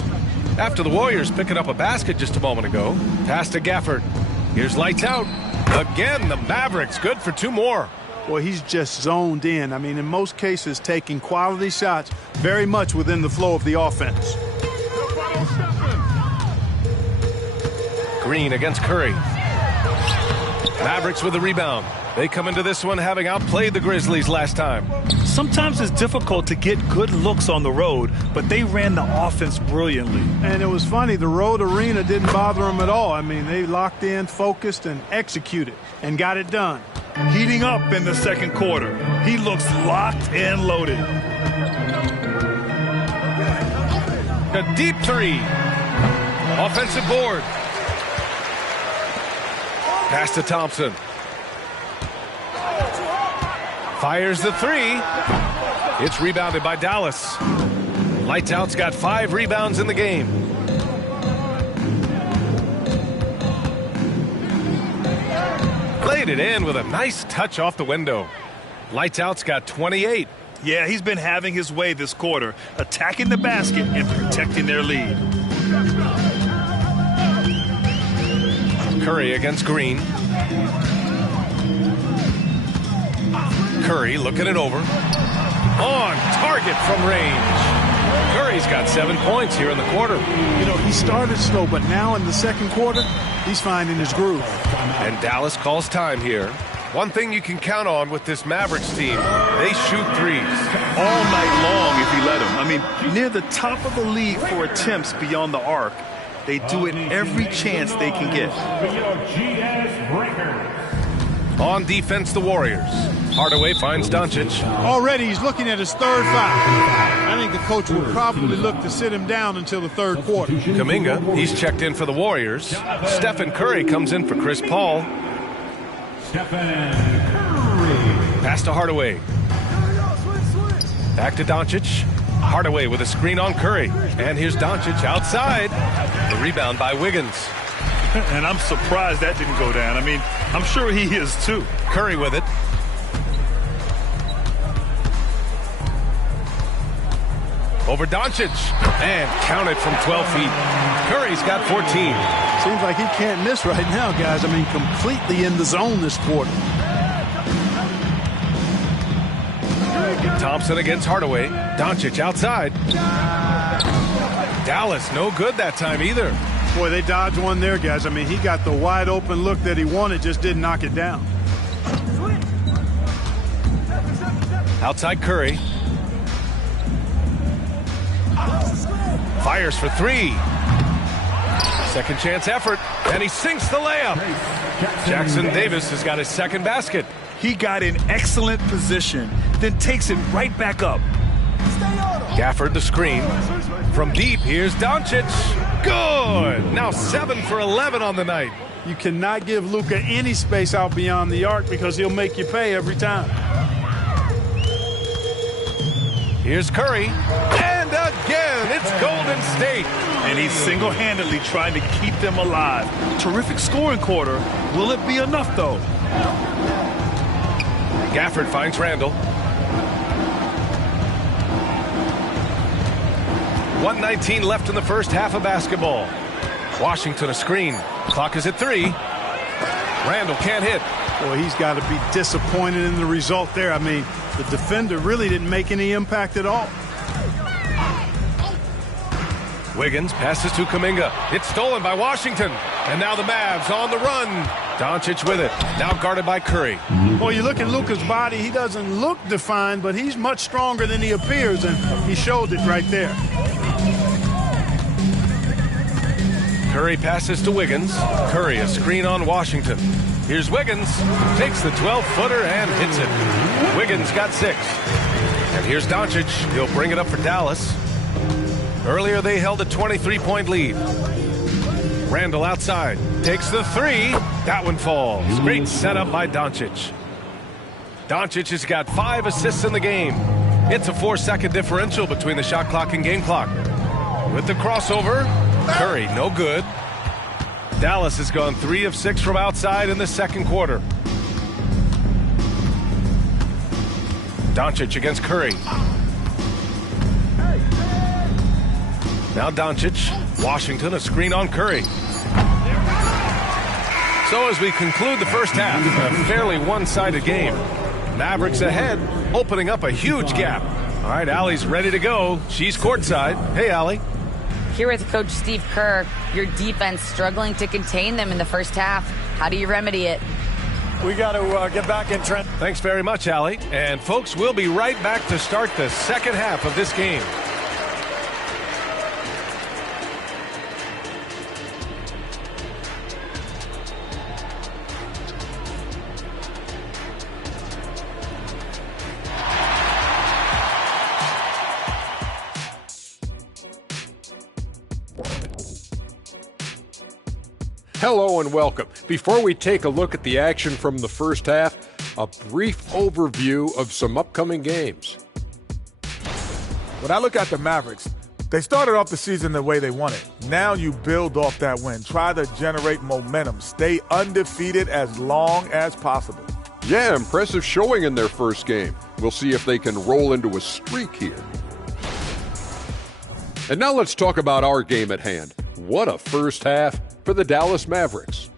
After the Warriors picking up a basket just a moment ago. Pass to Gafford. Here's Lights Out. Again, the Mavericks good for 2 more. Boy, he's just zoned in. I mean, in most cases, taking quality shots very much within the flow of the offense. Green against Curry. Mavericks with the rebound. They come into this one having outplayed the Grizzlies last time. Sometimes it's difficult to get good looks on the road, but they ran the offense brilliantly. And it was funny, the road arena didn't bother them at all. I mean, they locked in, focused, and executed, and got it done. Heating up in the second quarter. He looks locked and loaded. A deep 3. Offensive board. Pass to Thompson. Fires the 3. It's rebounded by Dallas. Lights Out's got 5 rebounds in the game. Laid it in with a nice touch off the window. Lights Out's got 28. Yeah, he's been having his way this quarter, attacking the basket and protecting their lead. Curry against Green. Curry looking it over. On target from range. Curry's got 7 points here in the quarter. You know, he started slow, but now in the second quarter, he's finding his groove. And Dallas calls time here. One thing you can count on with this Mavericks team, they shoot 3s. All night long if you let them. I mean, near the top of the league for attempts beyond the arc. They do it every chance they can get. On defense, the Warriors. Hardaway finds Doncic. Already he's looking at his 3rd foul. I think the coach will probably look to sit him down until the 3rd quarter. Kuminga, he's checked in for the Warriors. Stephen Curry comes in for Chris Paul. Stephen Curry. Pass to Hardaway. Back to Doncic. Hardaway with a screen on Curry. And here's Doncic outside. The rebound by Wiggins. And I'm surprised that didn't go down. I mean, I'm sure he is too. Curry with it. Over Doncic. And counted from 12 feet. Curry's got 14. Seems like he can't miss right now, guys. I mean, completely in the zone this quarter. Thompson against Hardaway. Doncic outside. Dallas, no good that time either. Boy, they dodged one there, guys. I mean, he got the wide open look that he wanted, just didn't knock it down. Outside Curry. Fires for three. Second chance effort, and he sinks the layup. Jackson Davis has got his second basket. He got in excellent position, then takes it right back up. Gafford the screen. From deep, here's Doncic. Good! Now 7 for 11 on the night. You cannot give Luka any space out beyond the arc because he'll make you pay every time. Here's Curry. And again, it's Golden State. And he's single-handedly trying to keep them alive. Terrific scoring quarter. Will it be enough, though? Gafford finds Randall. 1:19 left in the first half of basketball. Washington a screen. Clock is at 3. Randall can't hit. Boy, he's got to be disappointed in the result there. I mean, the defender really didn't make any impact at all. Wiggins passes to Kuminga. It's stolen by Washington. And now the Mavs on the run. Doncic with it. Now guarded by Curry. Well, you look at Luka's body, he doesn't look defined, but he's much stronger than he appears, and he showed it right there. Curry passes to Wiggins. Curry a screen on Washington. Here's Wiggins. Takes the 12-footer and hits it. Wiggins got 6. And here's Doncic. He'll bring it up for Dallas. Earlier they held a 23-point lead. Randall outside. Takes the 3. That one falls. Great setup by Doncic. Doncic has got 5 assists in the game. It's a 4-second differential between the shot clock and game clock. With the crossover, Curry no good. Dallas has gone 3 of 6 from outside in the second quarter. Doncic against Curry. Now Doncic. Washington a screen on Curry. So as we conclude the first half, a fairly one-sided game. Mavericks ahead, opening up a huge gap. All right, Allie's ready to go. She's courtside. Hey, Allie. Here with Coach Steve Kerr, your defense struggling to contain them in the first half. How do you remedy it? We got to get back in trend. Thanks very much, Allie. And folks, we'll be right back to start the second half of this game. Hello and welcome. Before we take a look at the action from the first half, a brief overview of some upcoming games. When I look at the Mavericks, they started off the season the way they wanted. Now you build off that win. Try to generate momentum. Stay undefeated as long as possible. Yeah, impressive showing in their first game. We'll see if they can roll into a streak here. And now let's talk about our game at hand. What a first half for the Dallas Mavericks.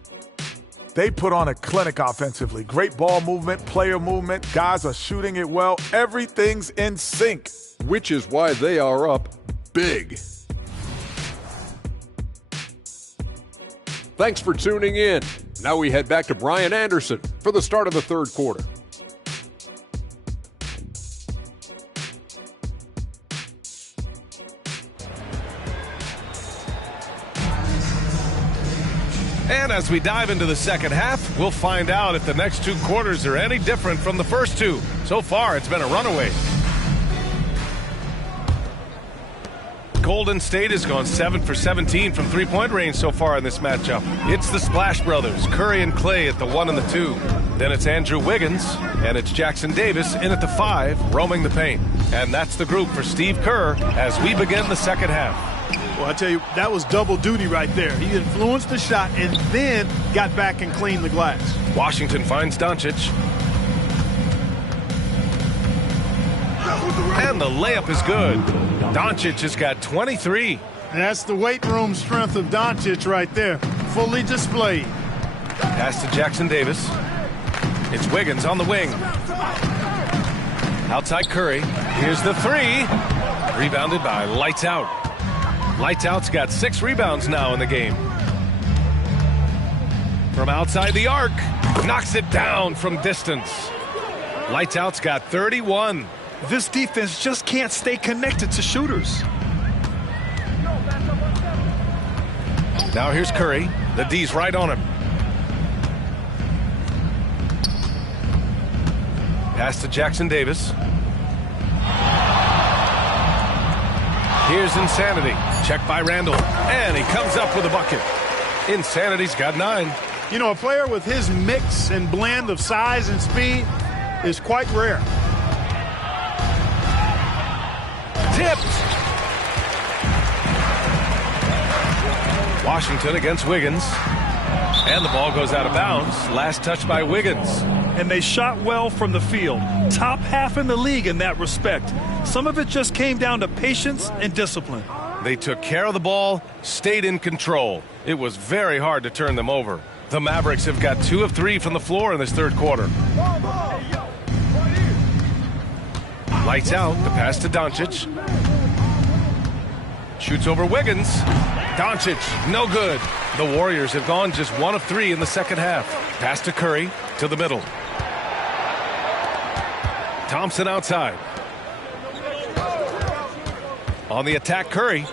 They put on a clinic offensively. Great ball movement, player movement. Guys are shooting it well. Everything's in sync. Which is why they are up big. Thanks for tuning in. Now we head back to Brian Anderson for the start of the third quarter. And as we dive into the second half, we'll find out if the next 2 quarters are any different from the first 2. So far, it's been a runaway. Golden State has gone 7 for 17 from three-point range so far in this matchup. It's the Splash Brothers, Curry and Clay at the 1 and the 2. Then it's Andrew Wiggins, and it's Jackson Davis in at the 5, roaming the paint. And that's the group for Steve Kerr as we begin the second half. Well, I tell you, that was double duty right there. He influenced the shot and then got back and cleaned the glass. Washington finds Doncic. And the layup is good. Doncic has got 23. That's the weight room strength of Doncic right there. Fully displayed. Pass to Jackson Davis. It's Wiggins on the wing. Outside Curry. Here's the 3. Rebounded by Lights Out. Lights Out's got 6 rebounds now in the game. From outside the arc, knocks it down from distance. Lights Out's got 31. This defense just can't stay connected to shooters. Now here's Curry. The D's right on him. Pass to Jackson Davis. Here's Insanity. Checked by Randall. And he comes up with a bucket. Insanity's got 9. You know, a player with his mix and blend of size and speed is quite rare. Tipped. Washington against Wiggins. And the ball goes out of bounds. Last touch by Wiggins. And they shot well from the field. Top half in the league in that respect. Some of it just came down to patience and discipline. They took care of the ball, stayed in control. It was very hard to turn them over. The Mavericks have got 2 of 3 from the floor in this third quarter. Lights out, the pass to Doncic. Shoots over Wiggins. Doncic, no good. The Warriors have gone just 1 of 3 in the second half. Pass to Curry, to the middle. Thompson outside. On the attack, Curry.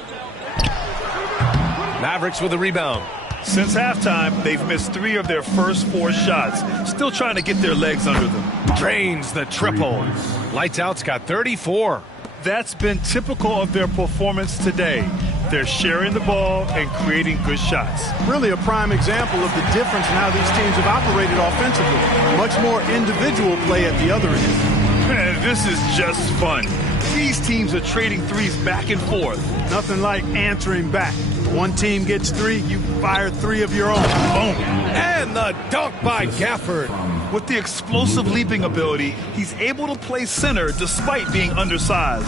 Mavericks with a rebound. Since halftime, they've missed 3 of their first 4 shots. Still trying to get their legs under them. Drains the triple. Lights Out's got 34. That's been typical of their performance today. They're sharing the ball and creating good shots. Really a prime example of the difference in how these teams have operated offensively. Much more individual play at the other end. This is just fun. These teams are trading threes back and forth. Nothing like answering back. One team gets 3, you fire 3 of your own. Boom. And the dunk by Gafford. With the explosive leaping ability, he's able to play center despite being undersized.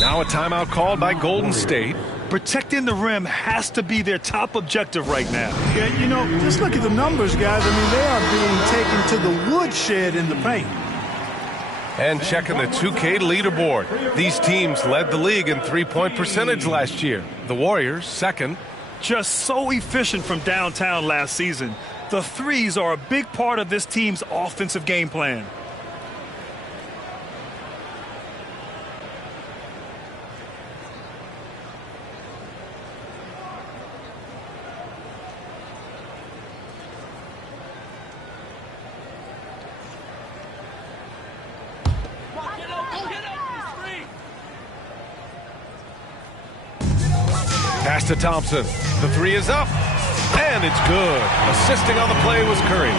Now a timeout called by Golden State. Protecting the rim has to be their top objective right now. Yeah, you know, just look at the numbers, guys. I mean, they are being taken to the woodshed in the paint. And checking the 2K leaderboard. These teams led the league in three-point percentage last year. The Warriors, second. Just so efficient from downtown last season. The threes are a big part of this team's offensive game plan. Pass to Thompson. The 3 is up. And it's good. Assisting on the play was Curry.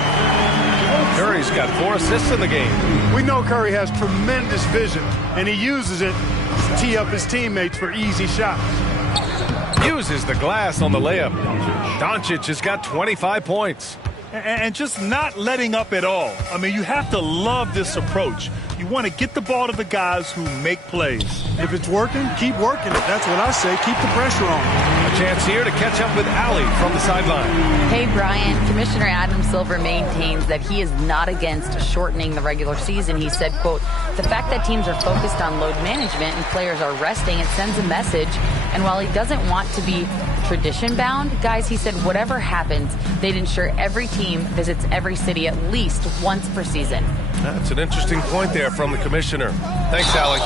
Curry's got 4 assists in the game. We know Curry has tremendous vision, and he uses it to tee up his teammates for easy shots. Uses the glass on the layup. Doncic has got 25 points. And just not letting up at all. I mean, you have to love this approach. You want to get the ball to the guys who make plays. If it's working, keep working it. That's what I say. Keep the pressure on. A chance here to catch up with Allie from the sideline. Hey, Brian. Commissioner Adam Silver maintains that he is not against shortening the regular season. He said, quote, the fact that teams are focused on load management and players are resting, it sends a message. And while he doesn't want to be tradition-bound, guys, he said whatever happens, they'd ensure every team visits every city at least once per season. That's an interesting point there from the commissioner. Thanks, Allie.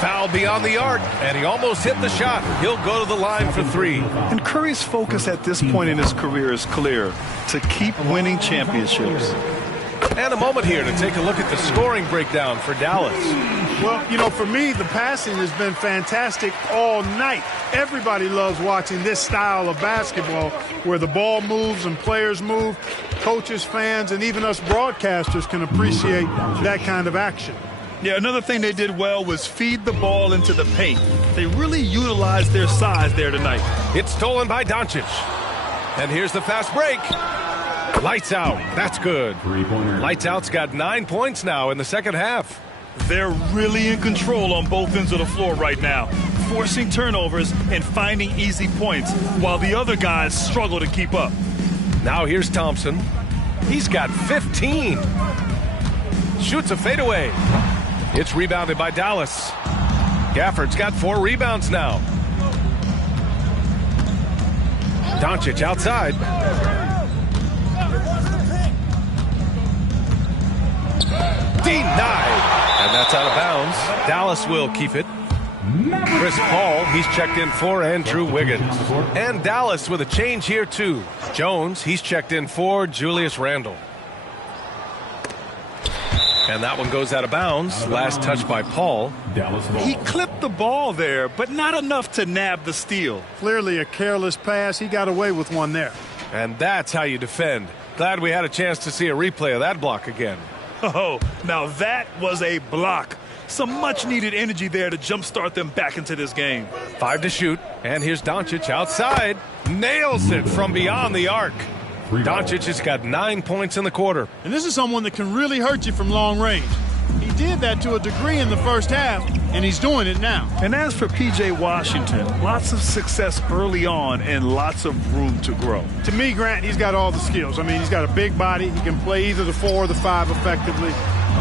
Foul beyond the arc, and he almost hit the shot. He'll go to the line for 3. And Curry's focus at this point in his career is clear: to keep winning championships. And a moment here to take a look at the scoring breakdown for Dallas. Well, you know, for me, the passing has been fantastic all night. Everybody loves watching this style of basketball where the ball moves and players move. Coaches, fans, and even us broadcasters can appreciate that kind of action. Yeah, another thing they did well was feed the ball into the paint. They really utilized their size there tonight. It's stolen by Doncic. And here's the fast break. Lights out. That's good. Lights out's got 9 points now in the second half. They're really in control on both ends of the floor right now, forcing turnovers and finding easy points while the other guys struggle to keep up. Now here's Thompson. He's got 15. Shoots a fadeaway. It's rebounded by Dallas. Gafford's got 4 rebounds now. Doncic outside. Denied. And that's out of bounds. Dallas will keep it. Chris Paul, he's checked in for Andrew Wiggins. And Dallas with a change here too. Jones, he's checked in for Julius Randle. And that one goes out of bounds. Last touch by Paul. He clipped the ball there, but not enough to nab the steal. Clearly a careless pass. He got away with one there. And that's how you defend. Glad we had a chance to see a replay of that block again. Oh, now that was a block. Some much-needed energy there to jumpstart them back into this game. 5 to shoot, and here's Doncic outside. Nails it from beyond the arc. Doncic has got 9 points in the quarter. And this is someone that can really hurt you from long range. He did that to a degree in the first half, and he's doing it now. And as for P.J. Washington, lots of success early on and lots of room to grow. To me, Grant, he's got all the skills. I mean, he's got a big body. He can play either the 4 or the 5 effectively.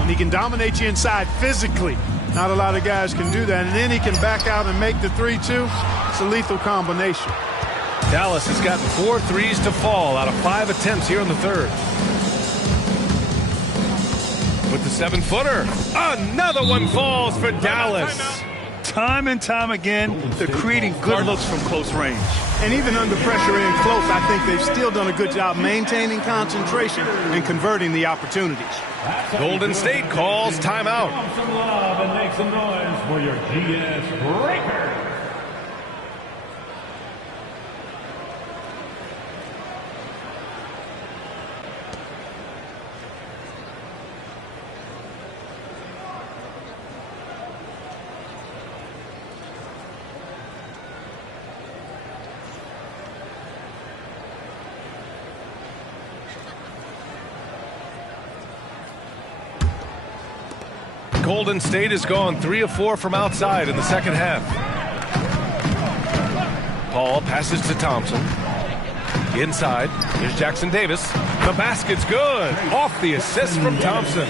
He can dominate you inside physically. Not a lot of guys can do that. And then he can back out and make the 3-2. It's a lethal combination. Dallas has gotten 4 threes to fall out of 5 attempts here in the third. With the 7-footer, another one falls for Dallas. Time and time again, they're creating good looks from close range. And even under pressure in close, I think they've still done a good job maintaining concentration and converting the opportunities. Golden State calls timeout. Some love and make some noise for your GS Breaker. Golden State has gone 3 of 4 from outside in the second half. Paul passes to Thompson. Inside, here's Jackson Davis. The basket's good. Off the assist from Thompson.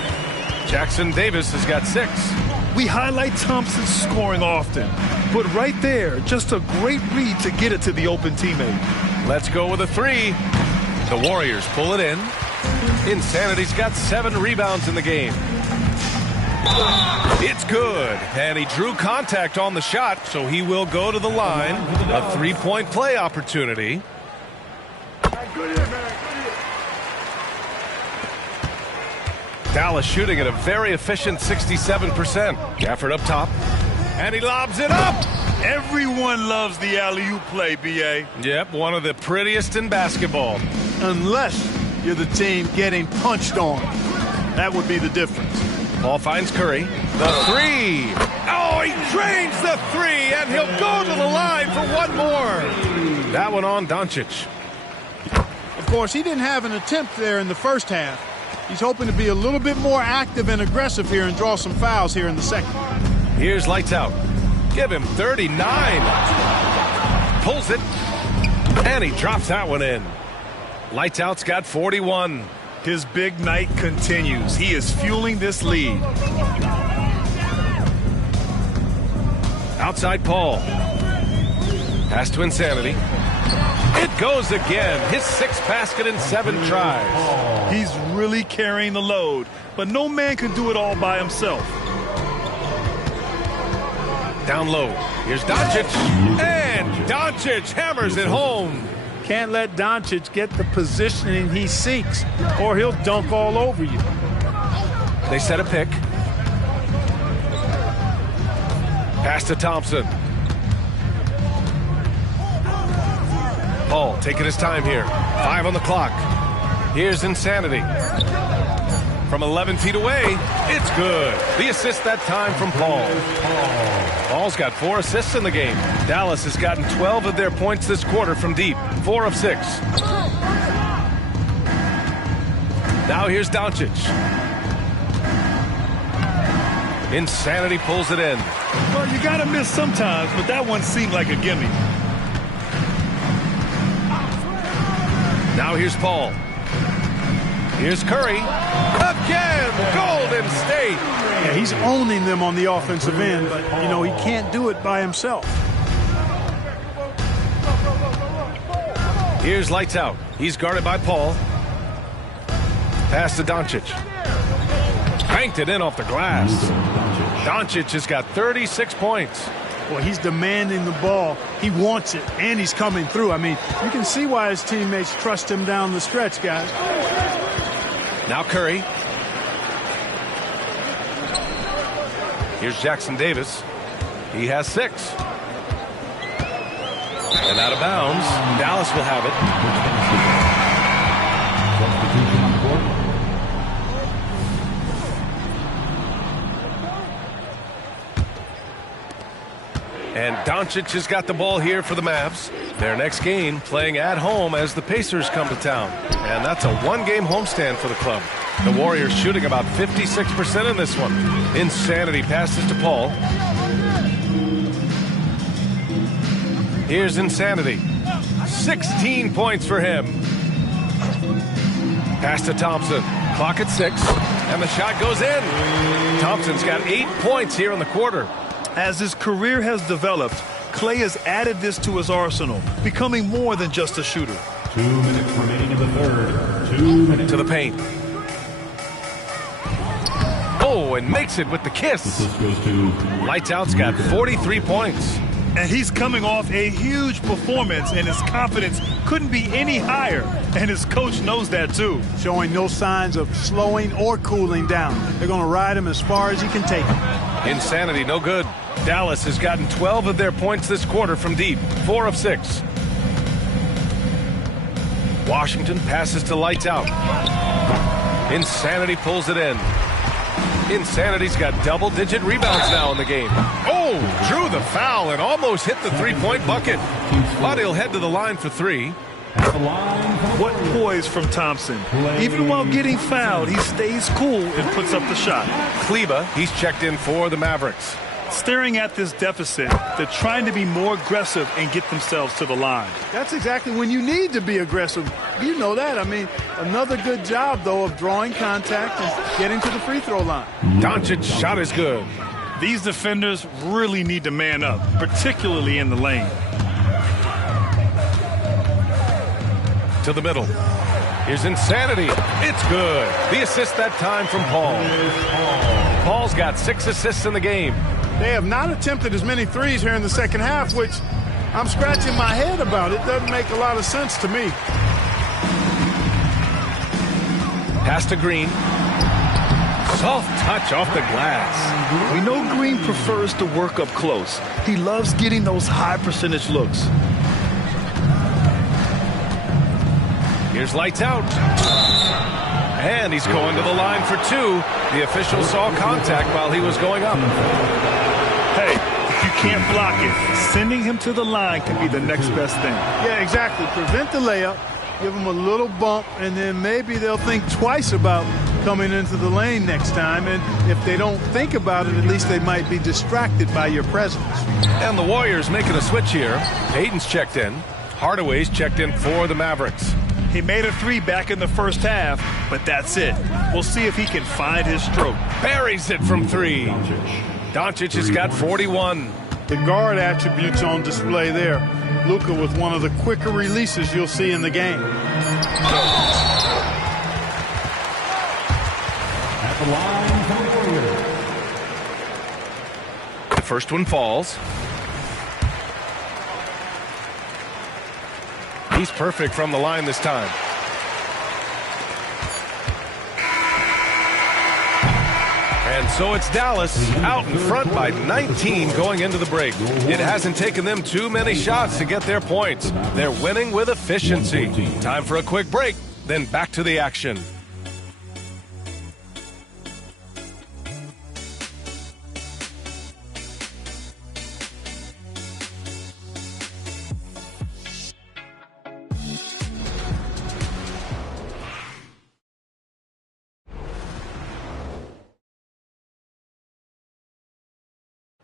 Jackson Davis has got 6. We highlight Thompson's scoring often, but right there, just a great read to get it to the open teammate. Let's go with a 3. The Warriors pull it in. Insanity's got 7 rebounds in the game. It's good, and he drew contact on the shot, so he will go to the line. A 3-point play opportunity. Dallas shooting at a very efficient 67%. Gafford up top, and he lobs it up. Everyone loves the alley-oop play, B.A. Yep, one of the prettiest in basketball. Unless you're the team getting punched on. That would be the difference. Paul finds Curry. The 3. Oh, he drains the 3, and he'll go to the line for one more. That one on Doncic. Of course, he didn't have an attempt there in the first half. He's hoping to be a little bit more active and aggressive here and draw some fouls here in the second. Here's lights out. Give him 39. Pulls it, and he drops that one in. Lights out's got 41. His big night continues. He is fueling this lead. Outside Paul. Pass to Insanity. It goes again. His 6th basket in 7 tries. He's really carrying the load, but no man can do it all by himself. Down low. Here's Doncic. And Doncic hammers it home. Can't let Doncic get the positioning he seeks, or he'll dunk all over you. They set a pick. Pass to Thompson. Paul taking his time here. 5 on the clock. Here's Insanity. From 11 feet away, it's good. The assist that time from Paul. Paul's got 4 assists in the game. Dallas has gotten 12 of their points this quarter from deep. 4 of 6. Now here's Doncic. Insanity pulls it in. Well, you got to miss sometimes, but that one seemed like a gimme. Now here's Paul. Here's Curry. Again, Golden State. Yeah, he's owning them on the offensive end, but, you know, he can't do it by himself. Here's lights out. He's guarded by Paul. Pass to Doncic. Banked it in off the glass. Doncic has got 36 points. Well, he's demanding the ball. He wants it, and he's coming through. I mean, you can see why his teammates trust him down the stretch, guys. Now Curry. Here's Jackson Davis. He has 6. And out of bounds. Dallas will have it. And Doncic has got the ball here for the Mavs. Their next game playing at home as the Pacers come to town. And that's a one-game homestand for the club. The Warriors shooting about 56% in this one. Insanity passes to Paul. Here's Insanity. 16 points for him. Pass to Thompson. Clock at 6. And the shot goes in. Thompson's got 8 points here in the quarter. As his career has developed, Klay has added this to his arsenal, becoming more than just a shooter. 2 minutes remaining in the third. 2 minutes. To the paint. Oh, and makes it with the kiss. This goes to Lights Out's got 43 points. And he's coming off a huge performance, and his confidence couldn't be any higher. And his coach knows that, too. Showing no signs of slowing or cooling down. They're going to ride him as far as he can take him. Insanity, no good. Dallas has gotten 12 of their points this quarter from deep. 4 of 6. Washington passes to Lights Out. Insanity pulls it in. Insanity's got double-digit rebounds now in the game. Oh, drew the foul and almost hit the three-point bucket. But he'll head to the line for 3. What poise from Thompson. Even while getting fouled, he stays cool and puts up the shot. Kleba, he's checked in for the Mavericks. Staring at this deficit, they're trying to be more aggressive and get themselves to the line. That's exactly when you need to be aggressive. You know that. I mean, another good job, though, of drawing contact and getting to the free throw line. Doncic's shot is good. These defenders really need to man up, particularly in the lane. To the middle. Here's Insanity. It's good. The assist that time from Paul. Paul's got 6 assists in the game. They have not attempted as many threes here in the second half, which I'm scratching my head about. It doesn't make a lot of sense to me. Pass to Green. Soft touch off the glass. We know Green prefers to work up close. He loves getting those high percentage looks. Here's Lights Out. And he's going to the line for 2. The official saw contact while he was going up. Hey, if you can't block it, sending him to the line can be the next best thing. Yeah, exactly. Prevent the layup, give him a little bump, and then maybe they'll think twice about coming into the lane next time. And if they don't think about it, at least they might be distracted by your presence. And the Warriors making a switch here. Hayden's checked in. Hardaway's checked in for the Mavericks. He made a 3 back in the first half, but that's it. We'll see if he can find his stroke. Buries it from 3. Doncic has got 41. The guard attributes on display there. Luka with one of the quicker releases you'll see in the game. at the line for the Warriors. The first one falls. He's perfect from the line this time. And so it's Dallas out in front by 19 going into the break. It hasn't taken them too many shots to get their points. They're winning with efficiency. Time for a quick break, then back to the action.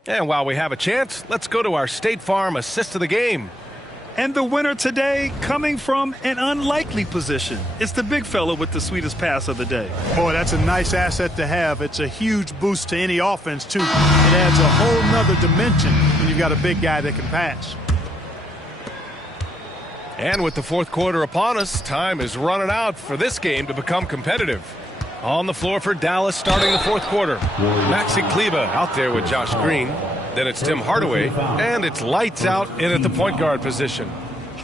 And while we have a chance, let's go to our State Farm assist of the game. And the winner today coming from an unlikely position. It's the big fella with the sweetest pass of the day. Boy, that's a nice asset to have. It's a huge boost to any offense, too. It adds a whole nother dimension when you've got a big guy that can pass. And with the fourth quarter upon us, time is running out for this game to become competitive. On the floor for Dallas starting the fourth quarter. Maxi Kleber out there with Josh Green. Then it's Tim Hardaway, and it's lights out in at the point guard position.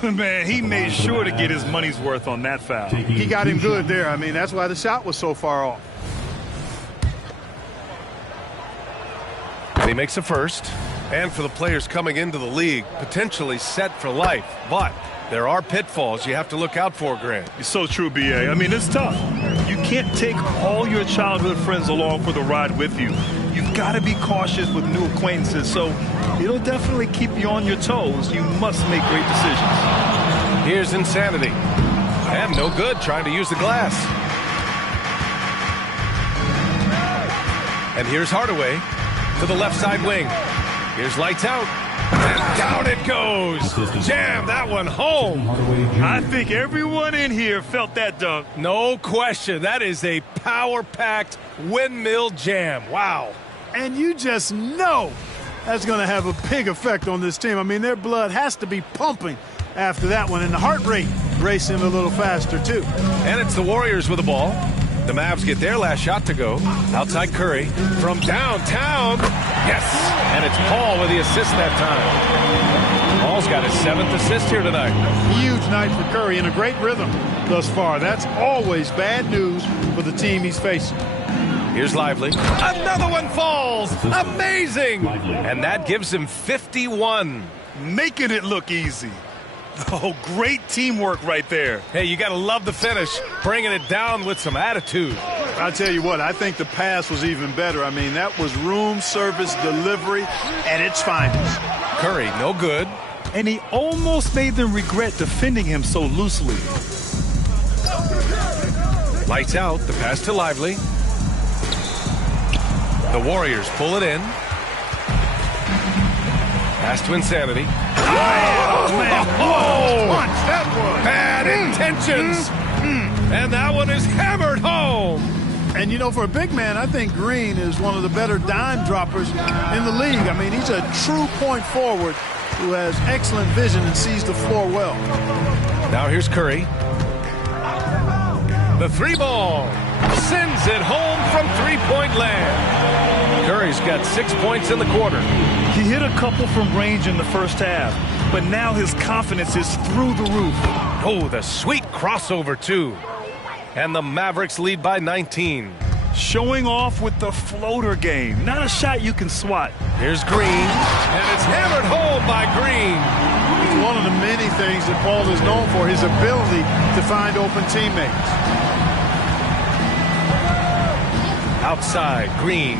Man, he made sure to get his money's worth on that foul. He got him good there. I mean, that's why the shot was so far off. And he makes a first. And for the players coming into the league, potentially set for life. But there are pitfalls you have to look out for, Grant. It's so true, B.A. I mean, it's tough. You can't take all your childhood friends along for the ride with you. You've got to be cautious with new acquaintances, so it'll definitely keep you on your toes. You must make great decisions. Here's Insanity. And no good trying to use the glass. And here's Hardaway to the left side wing. Here's lights out. And down it goes. Jam that one home. I think everyone in here felt that dunk. No question. That is a power-packed windmill jam. Wow. And you just know that's going to have a big effect on this team. I mean, their blood has to be pumping after that one, and the heart rate racing a little faster, too. And it's the Warriors with the ball. The Mavs get their last shot to go. Outside Curry from downtown. Yes. And it's Paul with the assist that time. Paul's got his 7th assist here tonight. Huge night for Curry and a great rhythm thus far. That's always bad news for the team he's facing. Here's Lively. Another one falls. Amazing. And that gives him 51. Making it look easy. Oh, great teamwork right there. Hey, you got to love the finish. Bringing it down with some attitude. I'll tell you what, I think the pass was even better. I mean, that was room service delivery at its finest. Curry, no good. And he almost made them regret defending him so loosely. Lights out. The pass to Lively. The Warriors pull it in. Pass to Insanity. Oh, man. What a punch that was. Bad intentions. And that one is hammered home. And, you know, for a big man, I think Green is one of the better dime droppers in the league. I mean, he's a true point forward who has excellent vision and sees the floor well. Now here's Curry. The 3-ball. Sends it home from three-point land. Curry's got 6 points in the quarter. He hit a couple from range in the first half, but now his confidence is through the roof. Oh, the sweet crossover, too. And the Mavericks lead by 19. Showing off with the floater game. Not a shot you can swat. Here's Green, and it's hammered home by Green. It's one of the many things that Paul is known for, his ability to find open teammates. Outside, Green.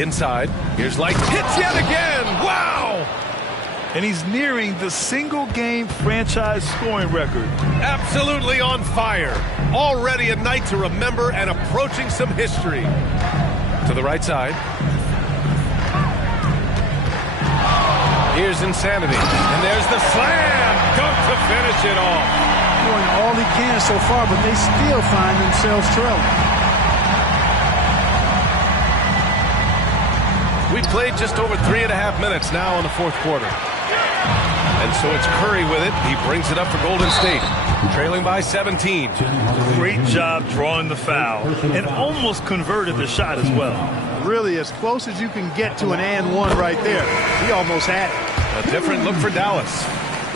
Inside, here's Light. Hits yet again! Wow! And he's nearing the single-game franchise scoring record. Absolutely on fire. Already a night to remember and approaching some history. To the right side. Here's Insanity. And there's the slam dunk to finish it off. Doing all he can so far, but they still find themselves trailing. We played just over 3.5 minutes now in the fourth quarter. And so it's Curry with it. He brings it up for Golden State, trailing by 17. Great job drawing the foul and almost converted the shot as well. Really, as close as you can get to an and one right there. He almost had it. A different look for Dallas.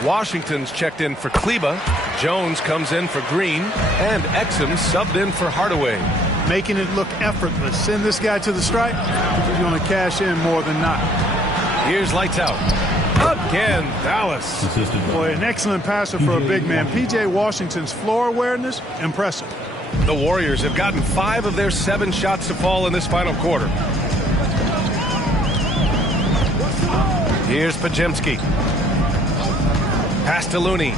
Washington's checked in for Kleber. Jones comes in for Green. And Exum subbed in for Hardaway. Making it look effortless. Send this guy to the stripe. He's going to cash in more than not. Here's lights out. Again, Dallas. Boy, an excellent passer for a big man. P.J. Washington's floor awareness, impressive. The Warriors have gotten 5 of their 7 shots to fall in this final quarter. Here's Pajemski. Pass to Looney.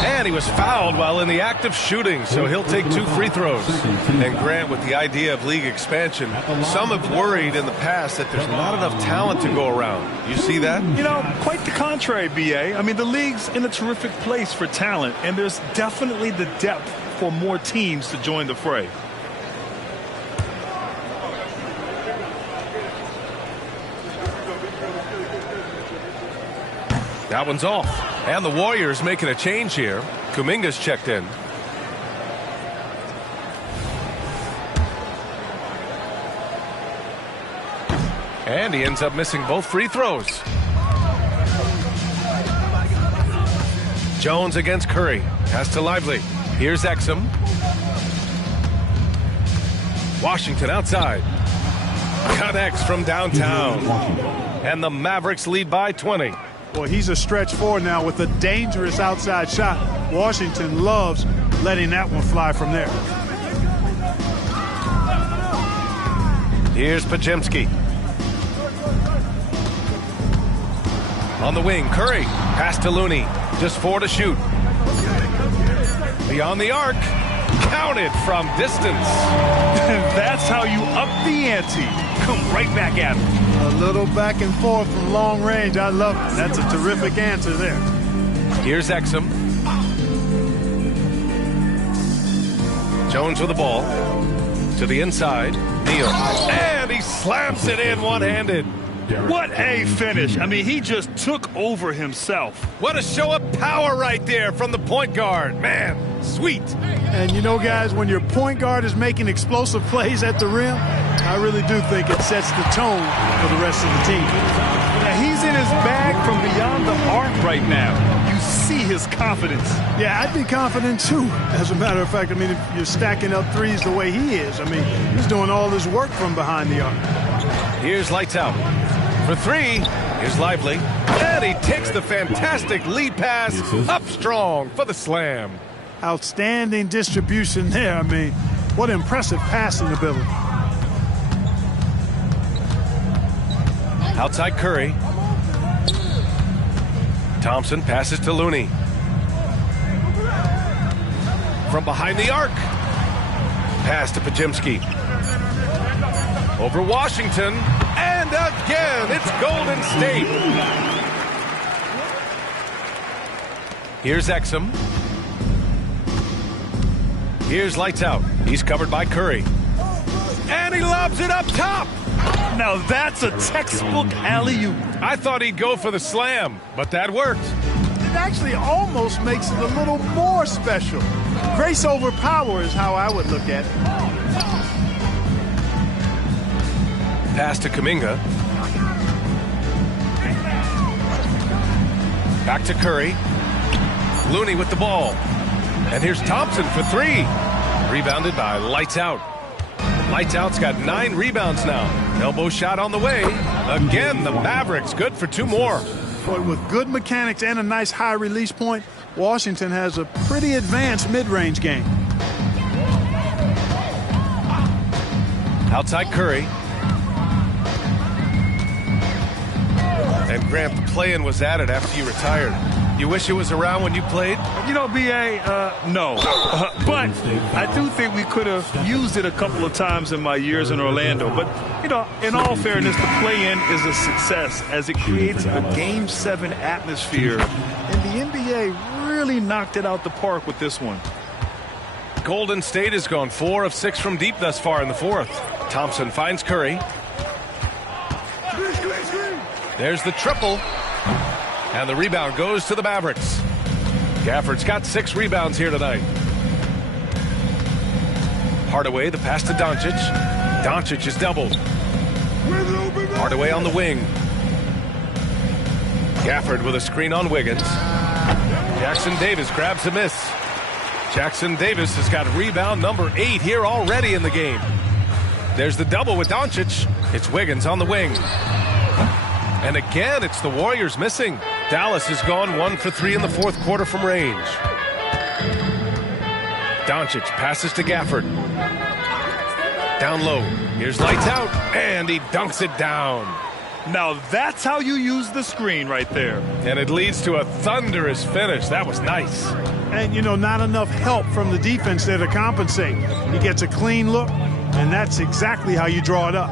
And he was fouled while in the act of shooting, so he'll take 2 free throws. And Grant, with the idea of league expansion, some have worried in the past that there's not enough talent to go around. You see that? You know, quite the contrary, B.A. I mean, the league's in a terrific place for talent, and there's definitely the depth for more teams to join the fray. That one's off. And the Warriors making a change here. Kuminga's checked in. And he ends up missing both free throws. Jones against Curry. Pass to Lively. Here's Exum. Washington outside. Connects from downtown. And the Mavericks lead by 20. Boy, he's a stretch four now with a dangerous outside shot. Washington loves letting that one fly from there. Here's Podziemski. On the wing, Curry. Pass to Looney. Just 4 to shoot. Beyond the arc. Counted from distance. That's how you up the ante. Come right back at him. A little back and forth from long range. I love it. That's a terrific answer there. Here's Exum. Jones with the ball. To the inside. Neal. And he slams it in one-handed. What a finish. I mean, he just took over himself. What a show of power right there from the point guard. Man, sweet. And you know, guys, when your point guard is making explosive plays at the rim, I really do think it sets the tone for the rest of the team. Now, he's in his bag from beyond the arc right now. You see his confidence. Yeah, I'd be confident, too. As a matter of fact, I mean, if you're stacking up threes the way he is, I mean, he's doing all his work from behind the arc. Here's Lights Out. For 3, here's Lively. And he takes the fantastic lead pass up strong for the slam. Outstanding distribution there. I mean, what impressive passing ability. Outside Curry. Thompson passes to Looney. From behind the arc. Pass to Podziemski. Over Washington. And again, it's Golden State. Here's Exum. Here's Lights Out. He's covered by Curry. And he lobs it up top. Now that's a textbook alley-oop. I thought he'd go for the slam, but that worked. It actually almost makes it a little more special. Grace over power is how I would look at it. Pass to Kuminga. Back to Curry. Looney with the ball. And here's Thompson for 3. Rebounded by Lights Out. Lights Out's got 9 rebounds now. Elbow shot on the way. Again, the Mavericks good for 2 more. Boy, with good mechanics and a nice high release point, Washington has a pretty advanced mid-range game. Outside Curry. And Grant, the play-in was added after you retired. You wish it was around when you played? You know, B.A., no. But I do think we could have used it a couple of times in my years in Orlando. But, you know, in all fairness, the play-in is a success as it creates a Game 7 atmosphere. And the NBA really knocked it out the park with this one. Golden State has gone 4 of 6 from deep thus far in the 4th. Thompson finds Curry. There's the triple. And the rebound goes to the Mavericks. Gafford's got 6 rebounds here tonight. Hardaway, the pass to Doncic. Doncic is doubled. Hardaway on the wing. Gafford with a screen on Wiggins. Jackson Davis grabs a miss. Jackson Davis has got rebound number 8 here already in the game. There's the double with Doncic. It's Wiggins on the wing. And again, it's the Warriors missing. Dallas has gone 1 for 3 in the 4th quarter from range. Doncic passes to Gafford. Down low. Here's Lights Out. And he dunks it down. Now that's how you use the screen right there. And it leads to a thunderous finish. That was nice. And, you know, not enough help from the defense there to compensate. He gets a clean look, and that's exactly how you draw it up.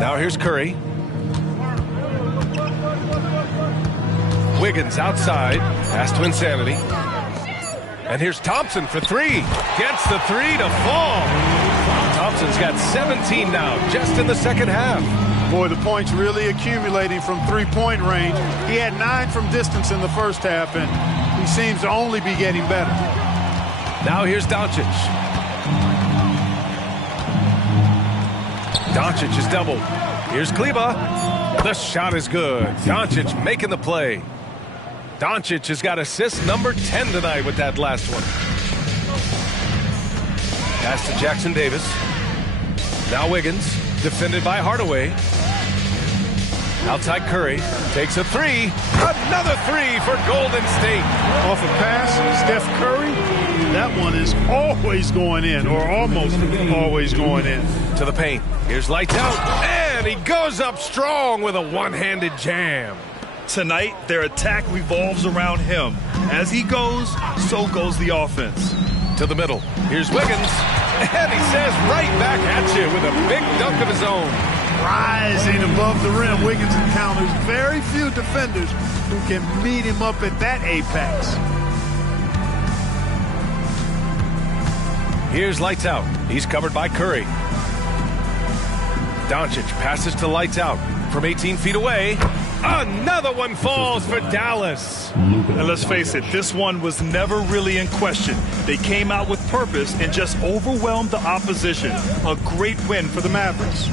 Now here's Curry. Wiggins outside. Pass to Insanity. And here's Thompson for 3. Gets the 3 to fall. Thompson's got 17 now, just in the second half. Boy, the points really accumulating from three-point range. He had 9 from distance in the first half, and he seems to only be getting better. Now here's Doncic. Doncic is doubled. Here's Kleba. The shot is good. Doncic making the play. Doncic has got assist number 10 tonight with that last one. Pass to Jackson Davis. Now Wiggins, defended by Hardaway. Outside Curry, takes a three. Another three for Golden State. Off a pass, Steph Curry, that one is always going in, or almost always going in. To the paint. Here's lights out, and he goes up strong with a one-handed jam. Tonight, their attack revolves around him. As he goes, so goes the offense. To the middle. Here's Wiggins, and he says right back at you with a big dunk of his own. Rising above the rim, Wiggins encounters very few defenders who can meet him up at that apex. Here's lights out. He's covered by Curry. Doncic passes to lights out from 18 feet away. Another one falls for Dallas. And let's face it, this one was never really in question. They came out with purpose and just overwhelmed the opposition. A great win for the Mavericks.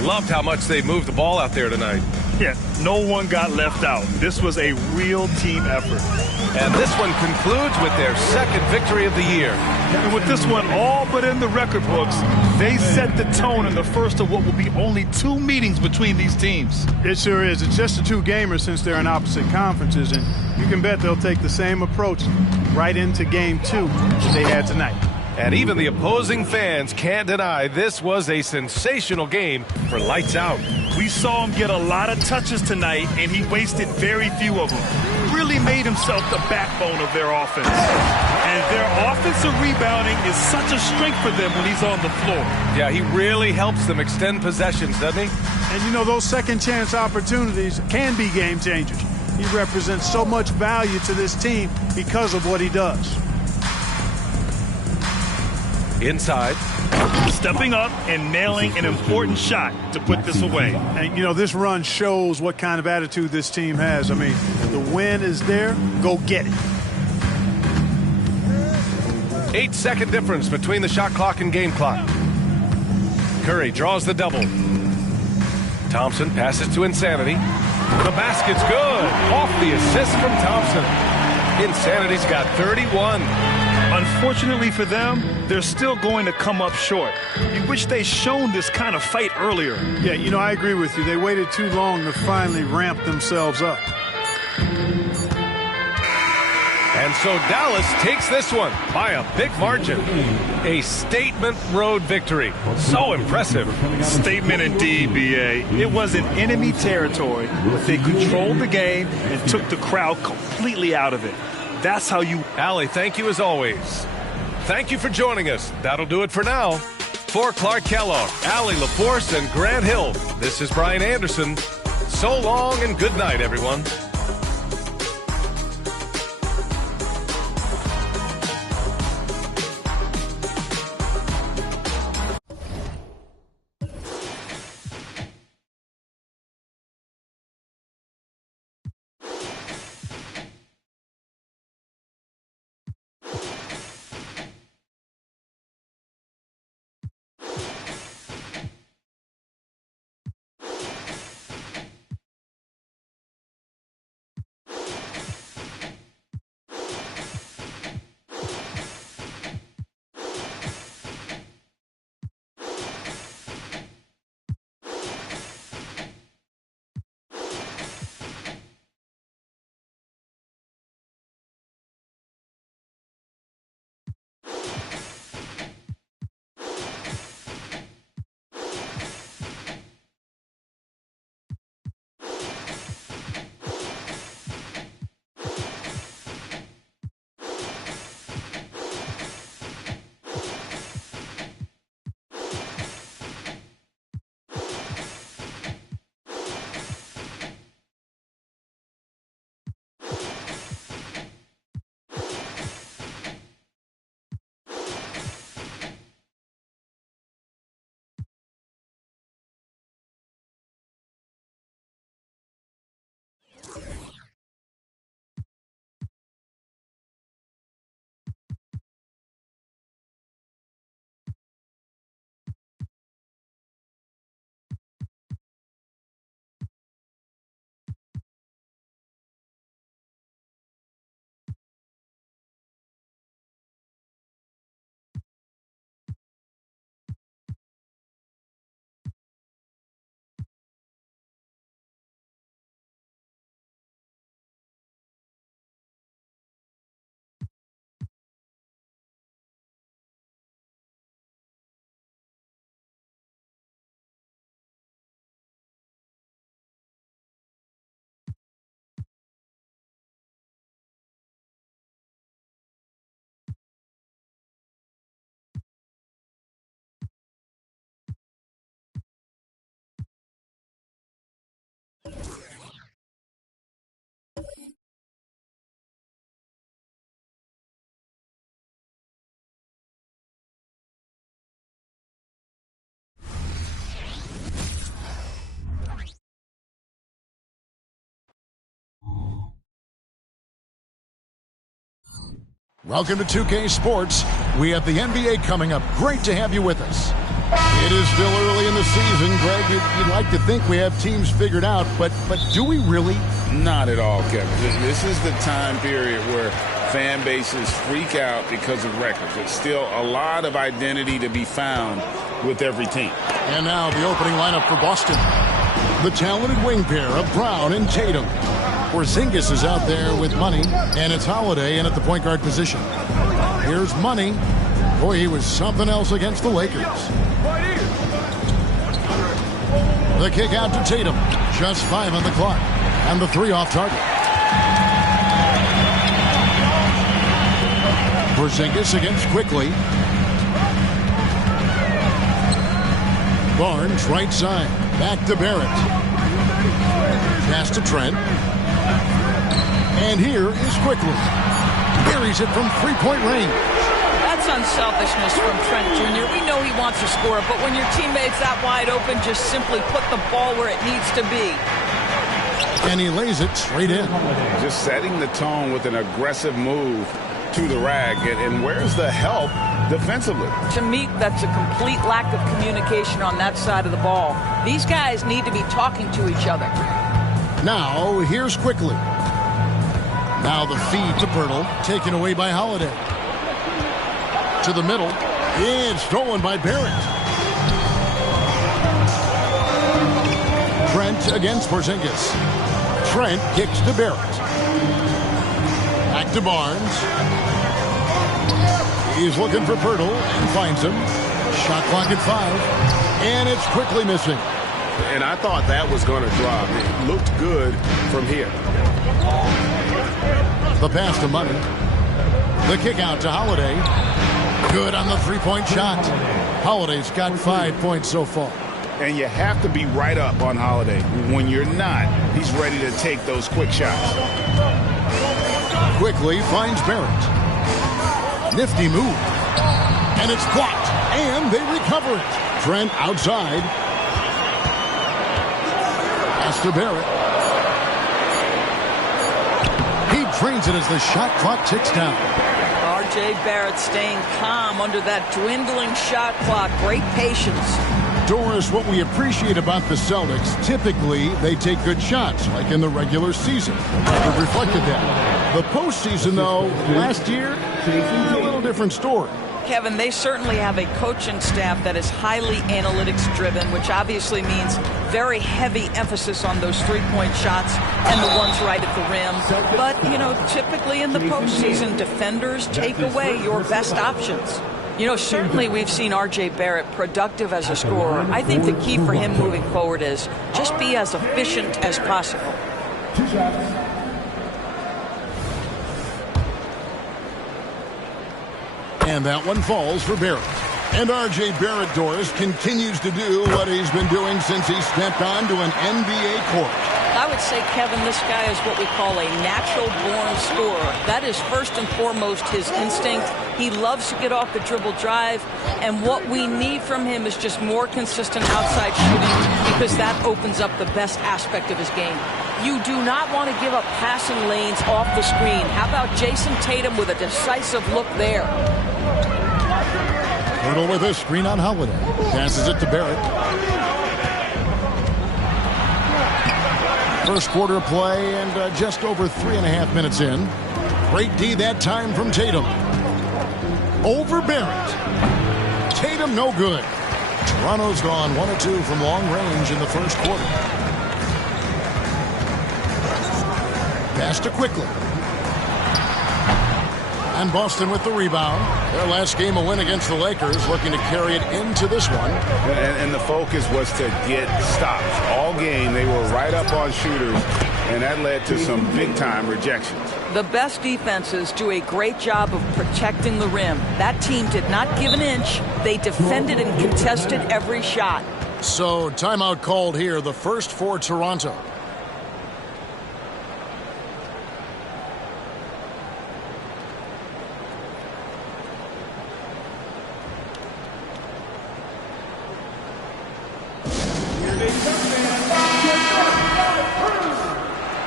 Loved how much they moved the ball out there tonight. Yeah, no one got left out. This was a real team effort. And this one concludes with their second victory of the year. And with this one all but in the record books, they set the tone in the first of what will be only 2 meetings between these teams. It sure is. It's just the 2 gamers since they're in opposite conferences, and you can bet they'll take the same approach right into game 2 that they had tonight. And even the opposing fans can't deny this was a sensational game for Lights Out. We saw him get a lot of touches tonight, and he wasted very few of them. Really made himself the backbone of their offense. And their offensive rebounding is such a strength for them when he's on the floor. Yeah, he really helps them extend possessions, doesn't he? And you know, those second chance opportunities can be game changers. He represents so much value to this team because of what he does. Inside. Stepping up and nailing an important shot to put this away. And, you know, this run shows what kind of attitude this team has. I mean, the win is there. Go get it. 8-second difference between the shot clock and game clock. Curry draws the double. Thompson passes to Insanity. The basket's good. Off the assist from Thompson. Insanity's got 31. Unfortunately for them, they're still going to come up short. You wish they'd shown this kind of fight earlier. Yeah, you know, I agree with you. They waited too long to finally ramp themselves up. And so Dallas takes this one by a big margin. A statement road victory. So impressive. Statement indeed, B.A. It wasn't enemy territory, but they controlled the game and took the crowd completely out of it. That's how you... Allie, thank you as always. Thank you for joining us. That'll do it for now. For Clark Kellogg, Allie LaForce, and Grant Hill, this is Brian Anderson. So long and good night, everyone. Welcome to 2K Sports. We have the NBA coming up. Great to have you with us. It is still early in the season, Greg. You'd like to think we have teams figured out, but do we really? Not at all, Kevin. This is the time period where fan bases freak out because of records. It's still a lot of identity to be found with every team. And now the opening lineup for Boston. The talented wing pair of Brown and Tatum. Porzingis is out there with Money, and it's Holiday in at the point guard position. Here's Money. Boy, he was something else against the Lakers. The kick out to Tatum. Just 5 on the clock. And the 3 off target. Porzingis against Quickly. Barnes right side. Back to Barrett. Pass to Trent. And here is Quickly. Buries it from 3-point range. That's unselfishness from Trent Jr. We know he wants to score, but when your teammate's that wide open, just simply put the ball where it needs to be. And he lays it straight in. Just setting the tone with an aggressive move to the rag. And where's the help defensively? To me, that's a complete lack of communication on that side of the ball. These guys need to be talking to each other. Now, here's Quickly. Now the feed to Pirtle, taken away by Holiday. To the middle. It's stolen by Barrett. Trent against Porzingis. Trent kicks to Barrett. Back to Barnes. He's looking for Pirtle and finds him. Shot clock at 5. And it's Quickly missing. And I thought that was going to drop. It looked good from here. The pass to Money. The kick out to Holiday. Good on the 3-point shot. Holiday's got 5 points so far. And you have to be right up on Holiday. When you're not, he's ready to take those quick shots. Quickly finds Barrett. Nifty move. And it's blocked. And they recover it. Trent outside. Pass to Barrett. He trains it as the shot clock ticks down. R.J. Barrett staying calm under that dwindling shot clock. Great patience. Doris, what we appreciate about the Celtics, typically they take good shots, like in the regular season. It reflected that. The postseason, though, last year, a little different story. Kevin, they certainly have a coaching staff that is highly analytics driven, which obviously means very heavy emphasis on those 3-point shots and the ones right at the rim. But, you know, typically in the postseason, defenders take away your best options. You know, certainly we've seen R.J. Barrett productive as a scorer. I think the key for him moving forward is just be as efficient as possible. And that one falls for Barrett. And R.J. Barrett, Doris, continues to do what he's been doing since he stepped onto an NBA court. I would say, Kevin, this guy is what we call a natural-born scorer. That is first and foremost his instinct. He loves to get off the dribble drive, and what we need from him is just more consistent outside shooting, because that opens up the best aspect of his game. You do not want to give up passing lanes off the screen. How about Jason Tatum with a decisive look there? Pirtle with a screen on Holiday. Passes it to Barrett. First quarter of play and just over 3.5 minutes in. Great D that time from Tatum. Over Barrett. Tatum no good. Toronto's gone 1 of 2 from long range in the first quarter. Pass to Quickly. And Boston with the rebound. Their last game a win against the Lakers, looking to carry it into this one. And the focus was to get stops. All game, they were right up on shooters, and that led to some big-time rejections. The best defenses do a great job of protecting the rim. That team did not give an inch. They defended and contested every shot. So, timeout called here, the first for Toronto.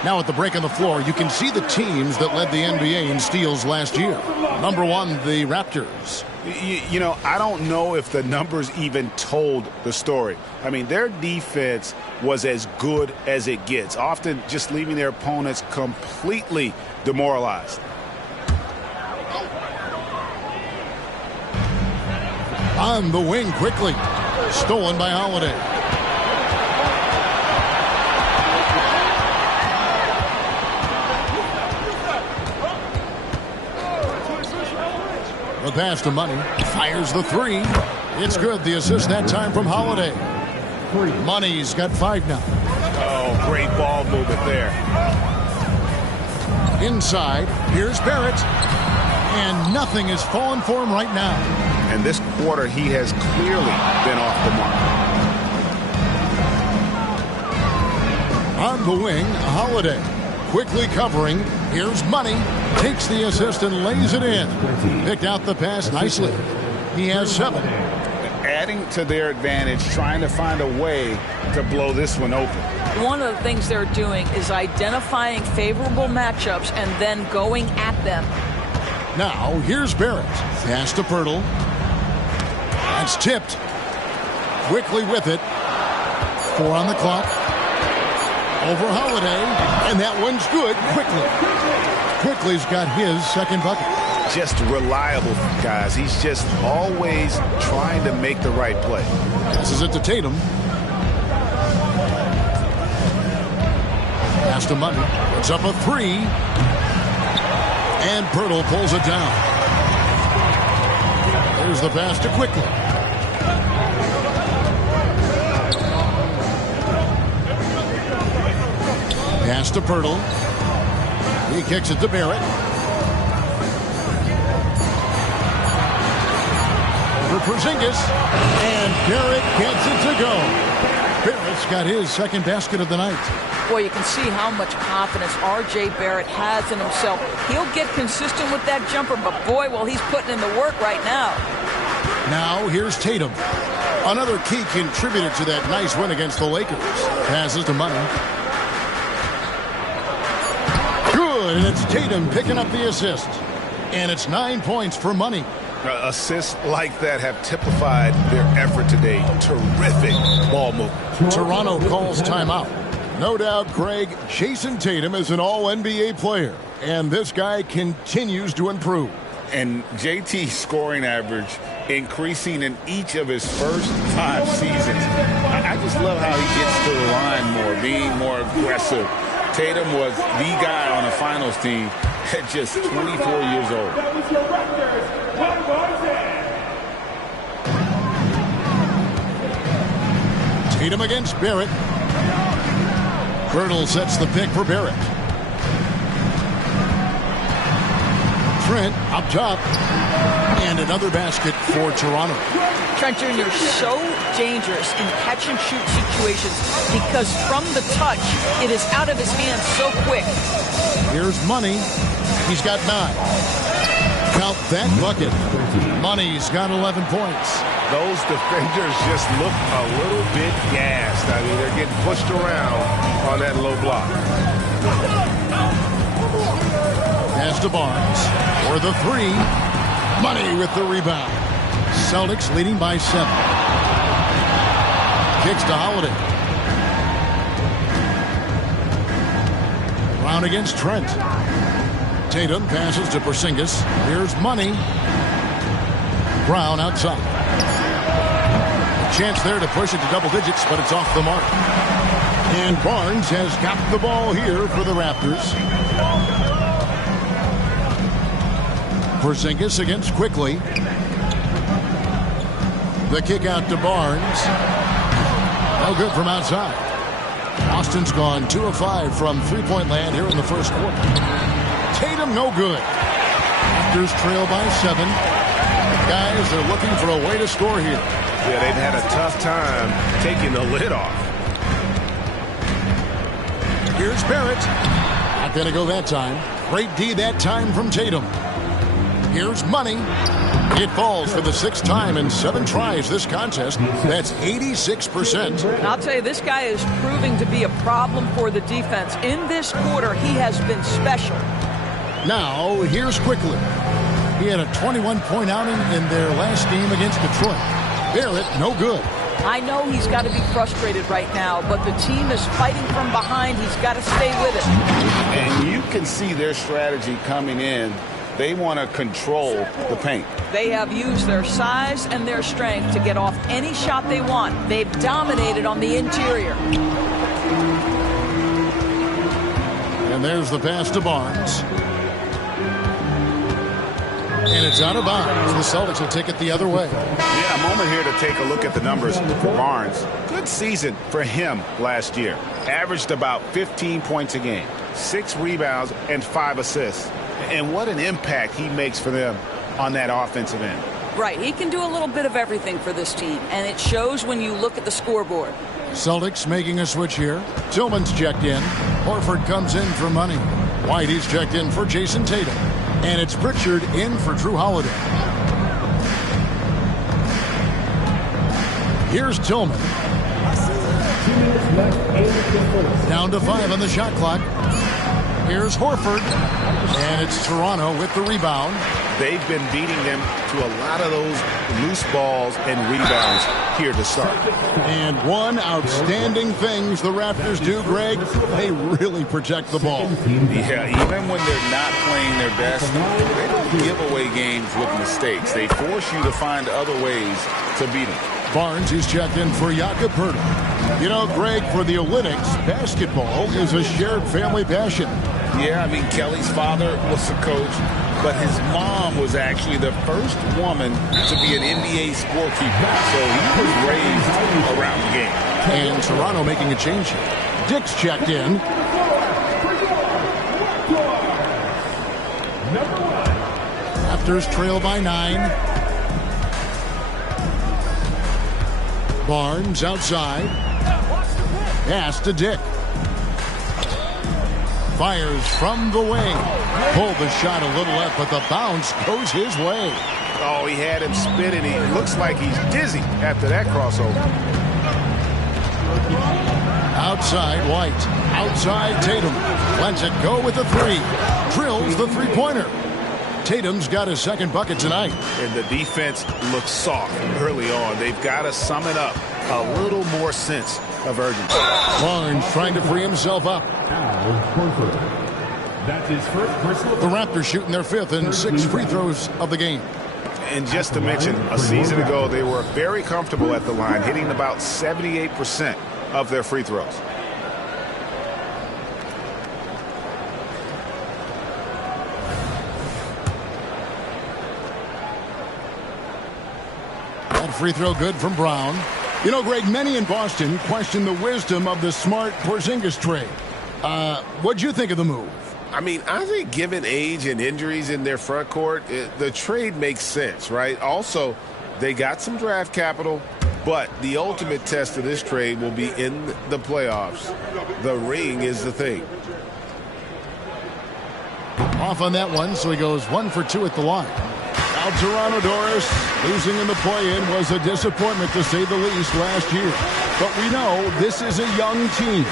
Now at the break on the floor, you can see the teams that led the NBA in steals last year. Number 1, the Raptors. You know, I don't know if the numbers even told the story. I mean, their defense was as good as it gets, often just leaving their opponents completely demoralized. On the wing quickly. Stolen by Holiday. The pass to Money. Fires the 3. It's good. The assist that time from Holiday. Money's got 5 now. Oh, great ball movement there. Inside. Here's Barrett. And nothing is falling for him right now. And this quarter, he has clearly been off the mark. On the wing, Holiday. Quickly covering. Here's Money. Takes the assist and lays it in. Picked out the pass nicely. He has 7. Adding to their advantage, trying to find a way to blow this one open. One of the things they're doing is identifying favorable matchups and then going at them. Now, here's Barrett. Pass to Pirtle. That's tipped. Quickly with it. 4 on the clock. Over Holiday. And that one's good. Quickly's got his second bucket. Just reliable, guys. He's just always trying to make the right play. Passes it to Tatum. Pass to Money. It's up a 3. And Pirtle pulls it down. There's the pass to Quickly. Pass to Pirtle. He kicks it to Barrett. For Porzingis. And Barrett gets it to go. Barrett's got his second basket of the night. Boy, you can see how much confidence R.J. Barrett has in himself. He'll get consistent with that jumper, but boy, well, he's putting in the work right now. Now here's Tatum. Another key contributor to that nice win against the Lakers. Passes to Money. Good, and it's Tatum picking up the assist. And it's 9 points for Money. Assists like that have typified their effort today. Terrific ball movement. Toronto calls timeout. No doubt, Greg, Jason Tatum is an all-NBA player, and this guy continues to improve. And JT's scoring average increasing in each of his first 5 seasons. I just love how he gets to the line more, being more aggressive. Tatum was the guy on the finals team at just 24 years old. Tatum against Barrett. Pirtle sets the pick for Barrett. Trent up top. And another basket for Toronto. Trent Jr. so dangerous in catch-and-shoot situations because from the touch, it is out of his hands so quick. Here's Money. He's got 9. Count that bucket. Money's got 11 points. Those defenders just look a little bit gassed. I mean, they're getting pushed around on that low block. Pass to Barnes for the 3. Money with the rebound. Celtics leading by 7. Kicks to Holiday. Brown against Trent. Tatum passes to Porzingis. Here's Money. Brown outside. Chance there to push it to double digits, but it's off the mark. And Barnes has got the ball here for the Raptors. Porzingis against Quickly. The kick out to Barnes. No good from outside. Austin's gone 2 of 5 from three-point land here in the first quarter. Tatum no good. Raptors trail by 7. Guys, they're looking for a way to score here. Yeah, they've had a tough time taking the lid off. Here's Barrett. Not going to go that time. Great D that time from Tatum. Here's Money. It falls for the 6th time in 7 tries this contest. That's 86%. And I'll tell you, this guy is proving to be a problem for the defense. In this quarter, he has been special. Now, here's Quickly. He had a 21-point outing in their last game against Detroit. Barrett, no good. I know he's got to be frustrated right now, but the team is fighting from behind. He's got to stay with it. And you can see their strategy coming in. They want to control the paint. They have used their size and their strength to get off any shot they want. They've dominated on the interior. And there's the pass to Barnes. And it's out of bounds. The Celtics will take it the other way. Yeah, a moment here to take a look at the numbers for Barnes. Good season for him last year. Averaged about 15 points a game, 6 rebounds, and 5 assists. And what an impact he makes for them on that offensive end. Right, he can do a little bit of everything for this team, and it shows when you look at the scoreboard. Celtics making a switch here. Tillman's checked in. Horford comes in for Money. Whitey's checked in for Jason Tatum. And it's Pritchard in for Drew Holiday. Here's Tillman. Down to 5 on the shot clock. Here's Horford. And it's Toronto with the rebound. They've been beating them to a lot of those loose balls and rebounds here to start. And one outstanding things the Raptors do, Greg, they really protect the ball. Yeah, even when they're not playing their best, they don't give away games with mistakes. They force you to find other ways to beat them. Barnes is checked in for Jakob Poeltl. You know, Greg, for the Olympics, basketball is a shared family passion. Yeah, I mean, Kelly's father was a coach, but his mom was actually the first woman to be an NBA scorekeeper. So he was raised around the game. And Toronto making a change here. Dick's checked in. Raptors trail by 9. Barnes outside. Pass to Dick. Fires from the wing. Pulled the shot a little left, but the bounce goes his way. Oh, he had him spinning. He looks like he's dizzy after that crossover. Outside White. Outside Tatum. Lets it go with the 3. Drills the 3-pointer. Tatum's got his second bucket tonight. And the defense looks soft early on. They've got to sum it up. A little more sense of urgency. Barnes trying to free himself up. That's his first personal. The Raptors shooting their 5th and 6th free throws of the game. And just to mention, a season ago, they were very comfortable at the line, hitting about 78% of their free throws. That free throw good from Brown. You know, Greg, many in Boston question the wisdom of the Smart Porzingis trade. What'd you think of the move? I mean, I think given age and injuries in their front court, the trade makes sense, right? Also, they got some draft capital, but the ultimate test of this trade will be in the playoffs. The ring is the thing. Off on that one, so he goes 1 for 2 at the line. Now Toronto, Doris, losing in the play-in was a disappointment to say the least last year. But we know this is a young team.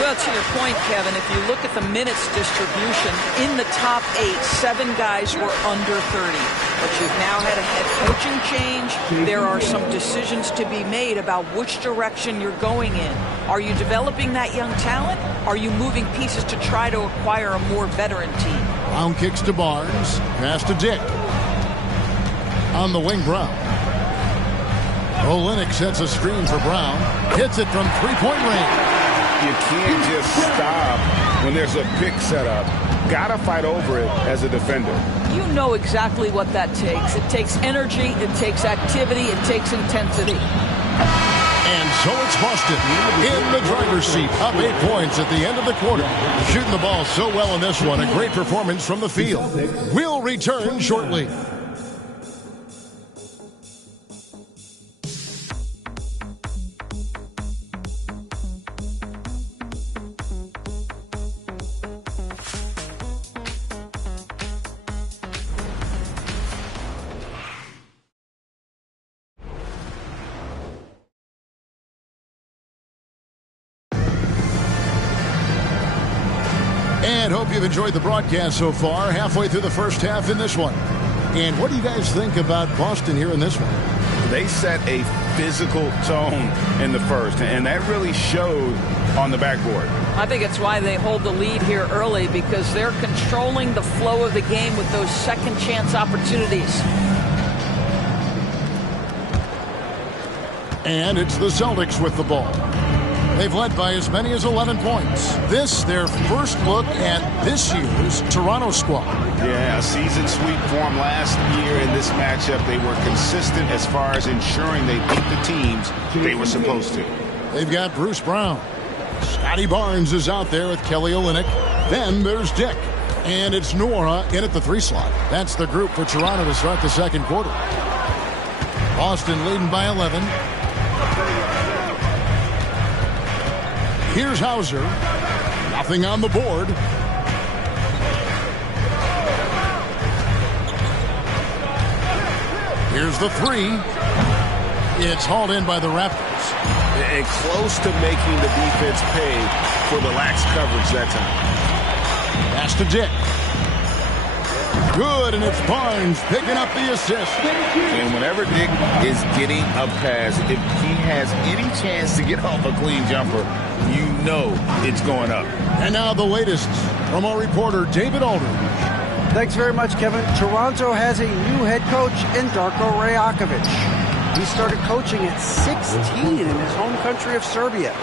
Well, to your point, Kevin, if you look at the minutes distribution, in the top 8, 7 guys were under 30. But you've now had a head coaching change. There are some decisions to be made about which direction you're going in. Are you developing that young talent? Are you moving pieces to try to acquire a more veteran team? Brown kicks to Barnes. Pass to Dick. On the wing, Brown. Olynyk sets a screen for Brown. Hits it from 3-point range. You can't just stop when there's a pick set up. Gotta fight over it as a defender. You know exactly what that takes. It takes energy, it takes activity, it takes intensity. And so it's Boston in the driver's seat, up 8 points at the end of the quarter. Shooting the ball so well in this one. A great performance from the field. We'll return shortly. And hope you've enjoyed the broadcast so far. Halfway through the first half in this one. And what do you guys think about Boston here in this one? They set a physical tone in the first, and that really showed on the backboard. I think it's why they hold the lead here early, because they're controlling the flow of the game with those second chance opportunities. And it's the Celtics with the ball. They've led by as many as 11 points. This, their first look at this year's Toronto squad. Yeah, a season sweep form last year in this matchup. They were consistent as far as ensuring they beat the teams they were supposed to. They've got Bruce Brown. Scotty Barnes is out there with Kelly Olynyk. Then there's Dick. And it's Nora in at the 3 slot. That's the group for Toronto to start the second quarter. Boston leading by 11. Here's Hauser. Nothing on the board. Here's the 3. It's hauled in by the Raptors. And close to making the defense pay for the lax coverage that time. Pass to Dick. Good, and it's Barnes picking up the assist. And whenever Dick is getting a pass, if he has any chance to get off a clean jumper, you know it's going up. And now the latest from our reporter, David Aldridge. Thanks very much, Kevin. Toronto has a new head coach in Darko Rajakovic. He started coaching at 16 in his home country of Serbia.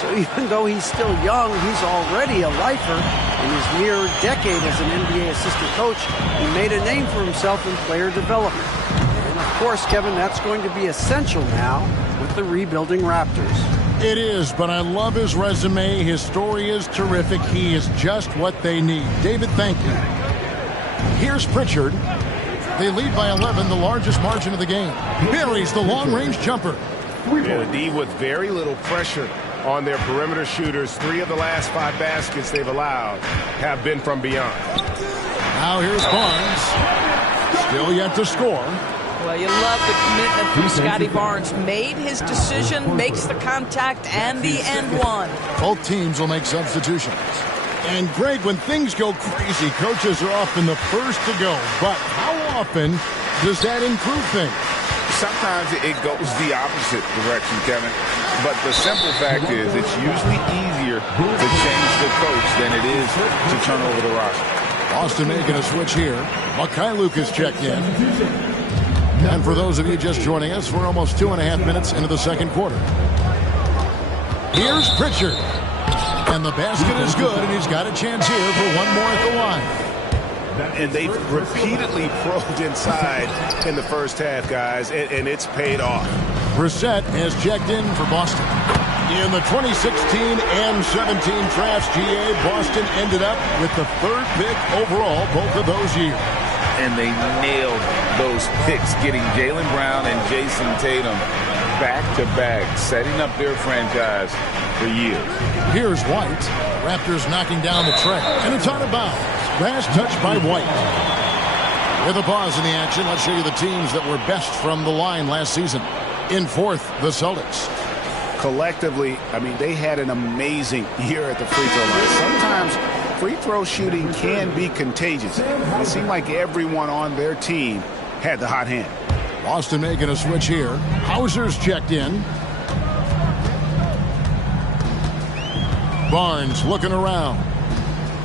So even though he's still young, he's already a lifer. In his mere decade as an NBA assistant coach, he made a name for himself in player development. And of course, Kevin, that's going to be essential now with the rebuilding Raptors. It is, but I love his resume. His story is terrific. He is just what they need. David, thank you. Here's Pritchard. They lead by 11, the largest margin of the game. Buries the long-range jumper. Yeah, the D with very little pressure on their perimeter shooters. 3 of the last 5 baskets they've allowed have been from beyond. Now here's Barnes. Still yet to score. Well, you love the commitment from Scotty Barnes. Made his decision, makes the contact, and the end one. Both teams will make substitutions. And Greg, when things go crazy, coaches are often the first to go. But how often does that improve things? Sometimes it goes the opposite direction, Kevin. But the simple fact is it's usually easier to change the coach than it is to turn over the roster. Boston making a switch here. Mikhailuk is checked in. And for those of you just joining us, we're almost 2.5 minutes into the second quarter. Here's Pritchard. And the basket is good, and he's got a chance here for one more at the line. And they've repeatedly probed inside in the first half, guys, and it's paid off. Brissett has checked in for Boston. In the 2016 and 17 drafts, GA, Boston ended up with the 3rd pick overall both of those years. And they nailed those picks, getting Jaylen Brown and Jason Tatum back-to-back, setting up their franchise for years. Here's White. Raptors knocking down the tray. And it's out of bounds. Last touch by White. With a pause in the action, let's show you the teams that were best from the line last season. In 4th, the Celtics. Collectively, I mean, they had an amazing year at the free throw line. Sometimes free throw shooting can be contagious. It seemed like everyone on their team had the hot hand. Boston making a switch here. Hauser's checked in. Barnes looking around.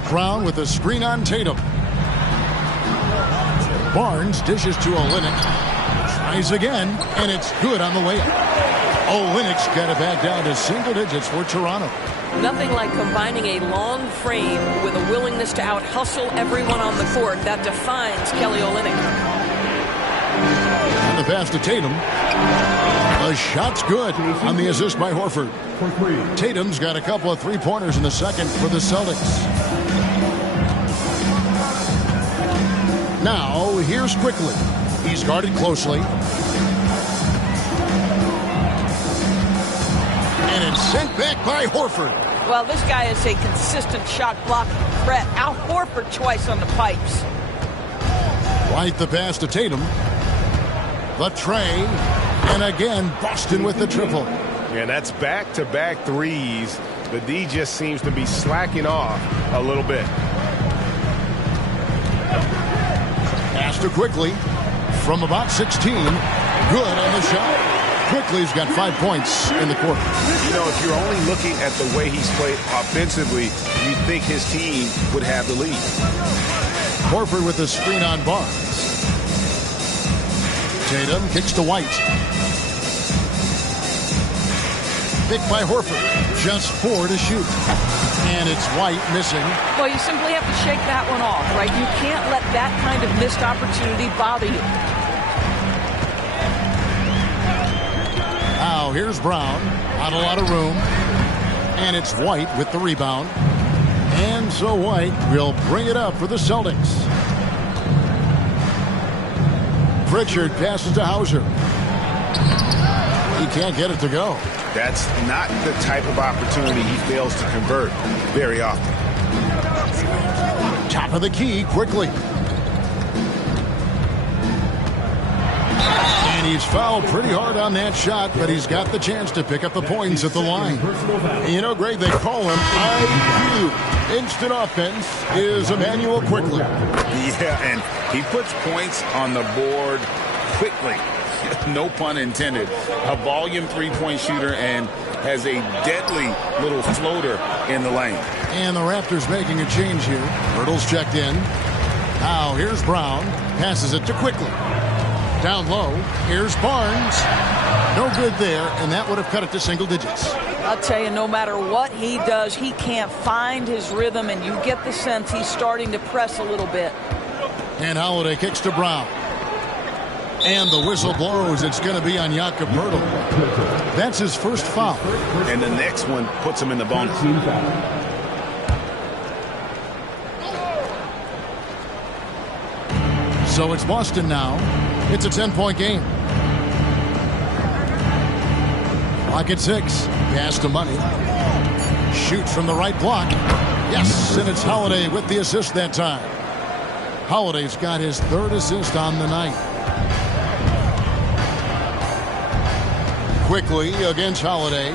Brown with a screen on Tatum. Barnes dishes to Olynyk. Tries again, and it's good on the layup. Olynyk's got it back down to single digits for Toronto. Nothing like combining a long frame with a willingness to out-hustle everyone on the court. That defines Kelly Olynyk. And the pass to Tatum. The shot's good on the assist by Horford. Tatum's got a couple of three-pointers in the second for the Celtics. Now, here's Quickly. He's guarded closely. And it's sent back by Horford. Well, this guy is a consistent shot blocking threat. Al Horford twice on the pipes. White the pass to Tatum. The tray. And again, Boston with the triple. And that's back-to-back threes. The D just seems to be slacking off a little bit. to Quickly from about 16. Good on the shot. Quickly's got 5 points in the quarter. You know, if you're only looking at the way he's played offensively, you'd think his team would have the lead. Horford with the screen on Barnes. Tatum kicks to White. Picked by Horford. Just 4 to shoot. And it's White missing. Well, you simply have to shake that one off, right? You can't let that kind of missed opportunity bother you. Now here's Brown. Not a lot of room. And it's White with the rebound. And so White will bring it up for the Celtics. Pritchard passes to Hauser. He can't get it to go. That's not the type of opportunity he fails to convert very often. Top of the key quickly. And he's fouled pretty hard on that shot, but he's got the chance to pick up the points at the line. You know, Greg, they call him IQ. Instant offense is Emmanuel Quickly. Yeah, and he puts points on the board quickly. No pun intended. A volume three-point shooter and has a deadly little floater in the lane. And the Raptors making a change here. Hurdle's checked in. Now here's Brown. Passes it to Quickly. Down low. Here's Barnes. No good there, and that would have cut it to single digits. I'll tell you, no matter what he does, he can't find his rhythm, and you get the sense he's starting to press a little bit. And Holiday kicks to Brown. And the whistle blows. It's going to be on Jakob Poeltl. That's his first foul. And the next one puts him in the bonus. So it's Boston now. It's a 10-point game. Clock at 6. Pass to Money. Shoots from the right block. Yes, and it's Holiday with the assist that time. Holiday's got his third assist on the night. Quickly against Holiday.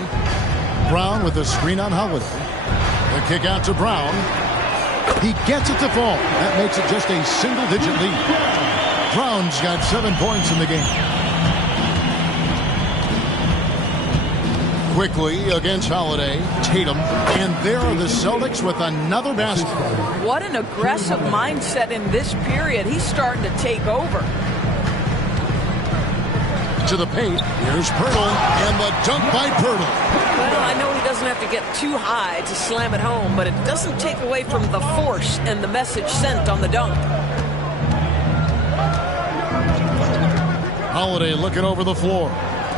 Brown with a screen on Holiday. The kick out to Brown. He gets it to fall. That makes it just a single-digit lead. Brown's got 7 points in the game. Quickly against Holiday. Tatum. And there are the Celtics with another basket. What an aggressive mindset in this period. He's starting to take over. To the paint. Here's Poeltl, and the dunk by Poeltl. Well, I know he doesn't have to get too high to slam it home, but it doesn't take away from the force and the message sent on the dunk. Holiday looking over the floor.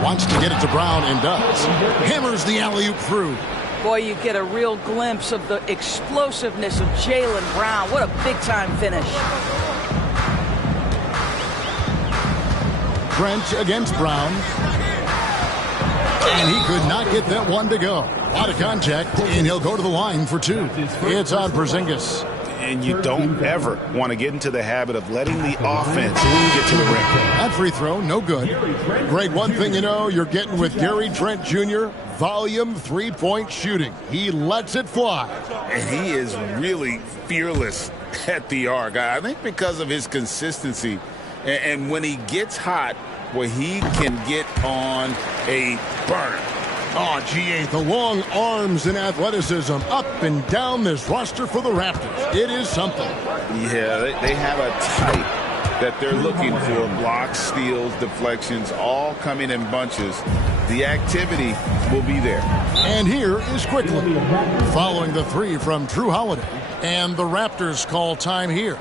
Wants to get it to Brown and does. Hammers the alley-oop through. Boy, you get a real glimpse of the explosiveness of Jaylen Brown. What a big-time finish. Brent against Brown. And he could not get that one to go. Out of contact, and he'll go to the line for 2. It's on Porzingis. And you don't ever want to get into the habit of letting the offense get to the rim. That free throw, no good. Greg, one thing you know, you're getting with Gary Trent Jr., volume three-point shooting. He lets it fly. And he is really fearless at the arc. I think because of his consistency. And when he gets hot, well, he can get on a burn. Oh, GA, the long arms and athleticism up and down this roster for the Raptors. It is something. Yeah, they have a type that they're looking for. Blocks, steals, deflections, all coming in bunches. The activity will be there. And here is Quickly, following the 3 from Drew Holiday. And the Raptors call time here.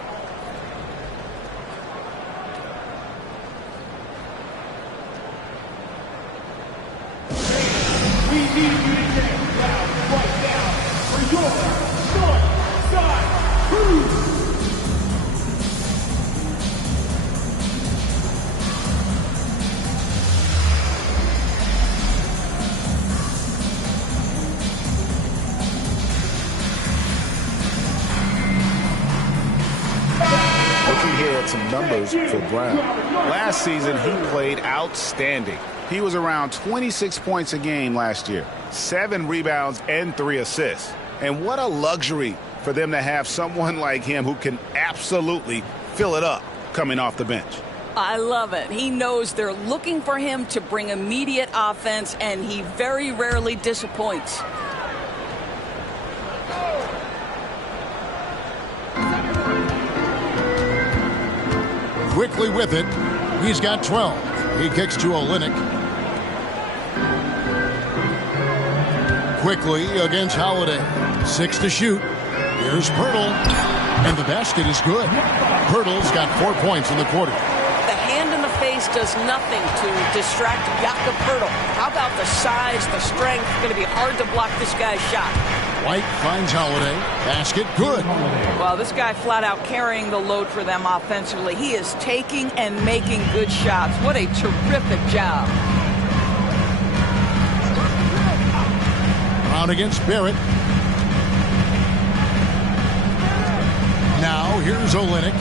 Some numbers for Brown. Last season, he played outstanding. He was around 26 points a game last year, 7 rebounds and 3 assists. And what a luxury for them to have someone like him who can absolutely fill it up. coming off the bench. I love it. He knows they're looking for him to bring immediate offense, and he very rarely disappoints. Quickly with it. He's got 12. He kicks to Olynyk. Quickly against Holiday. 6 to shoot. Here's Pirtle. And the basket is good. Pirtle's got 4 points in the quarter. The hand in the face does nothing to distract Jakob Pirtle. How about the size, the strength? It's going to be hard to block this guy's shot. White finds Holiday. Basket good. Well, this guy flat out carrying the load for them offensively. He is taking and making good shots. What a terrific job. Brown against Barrett. Now here's Olynyk.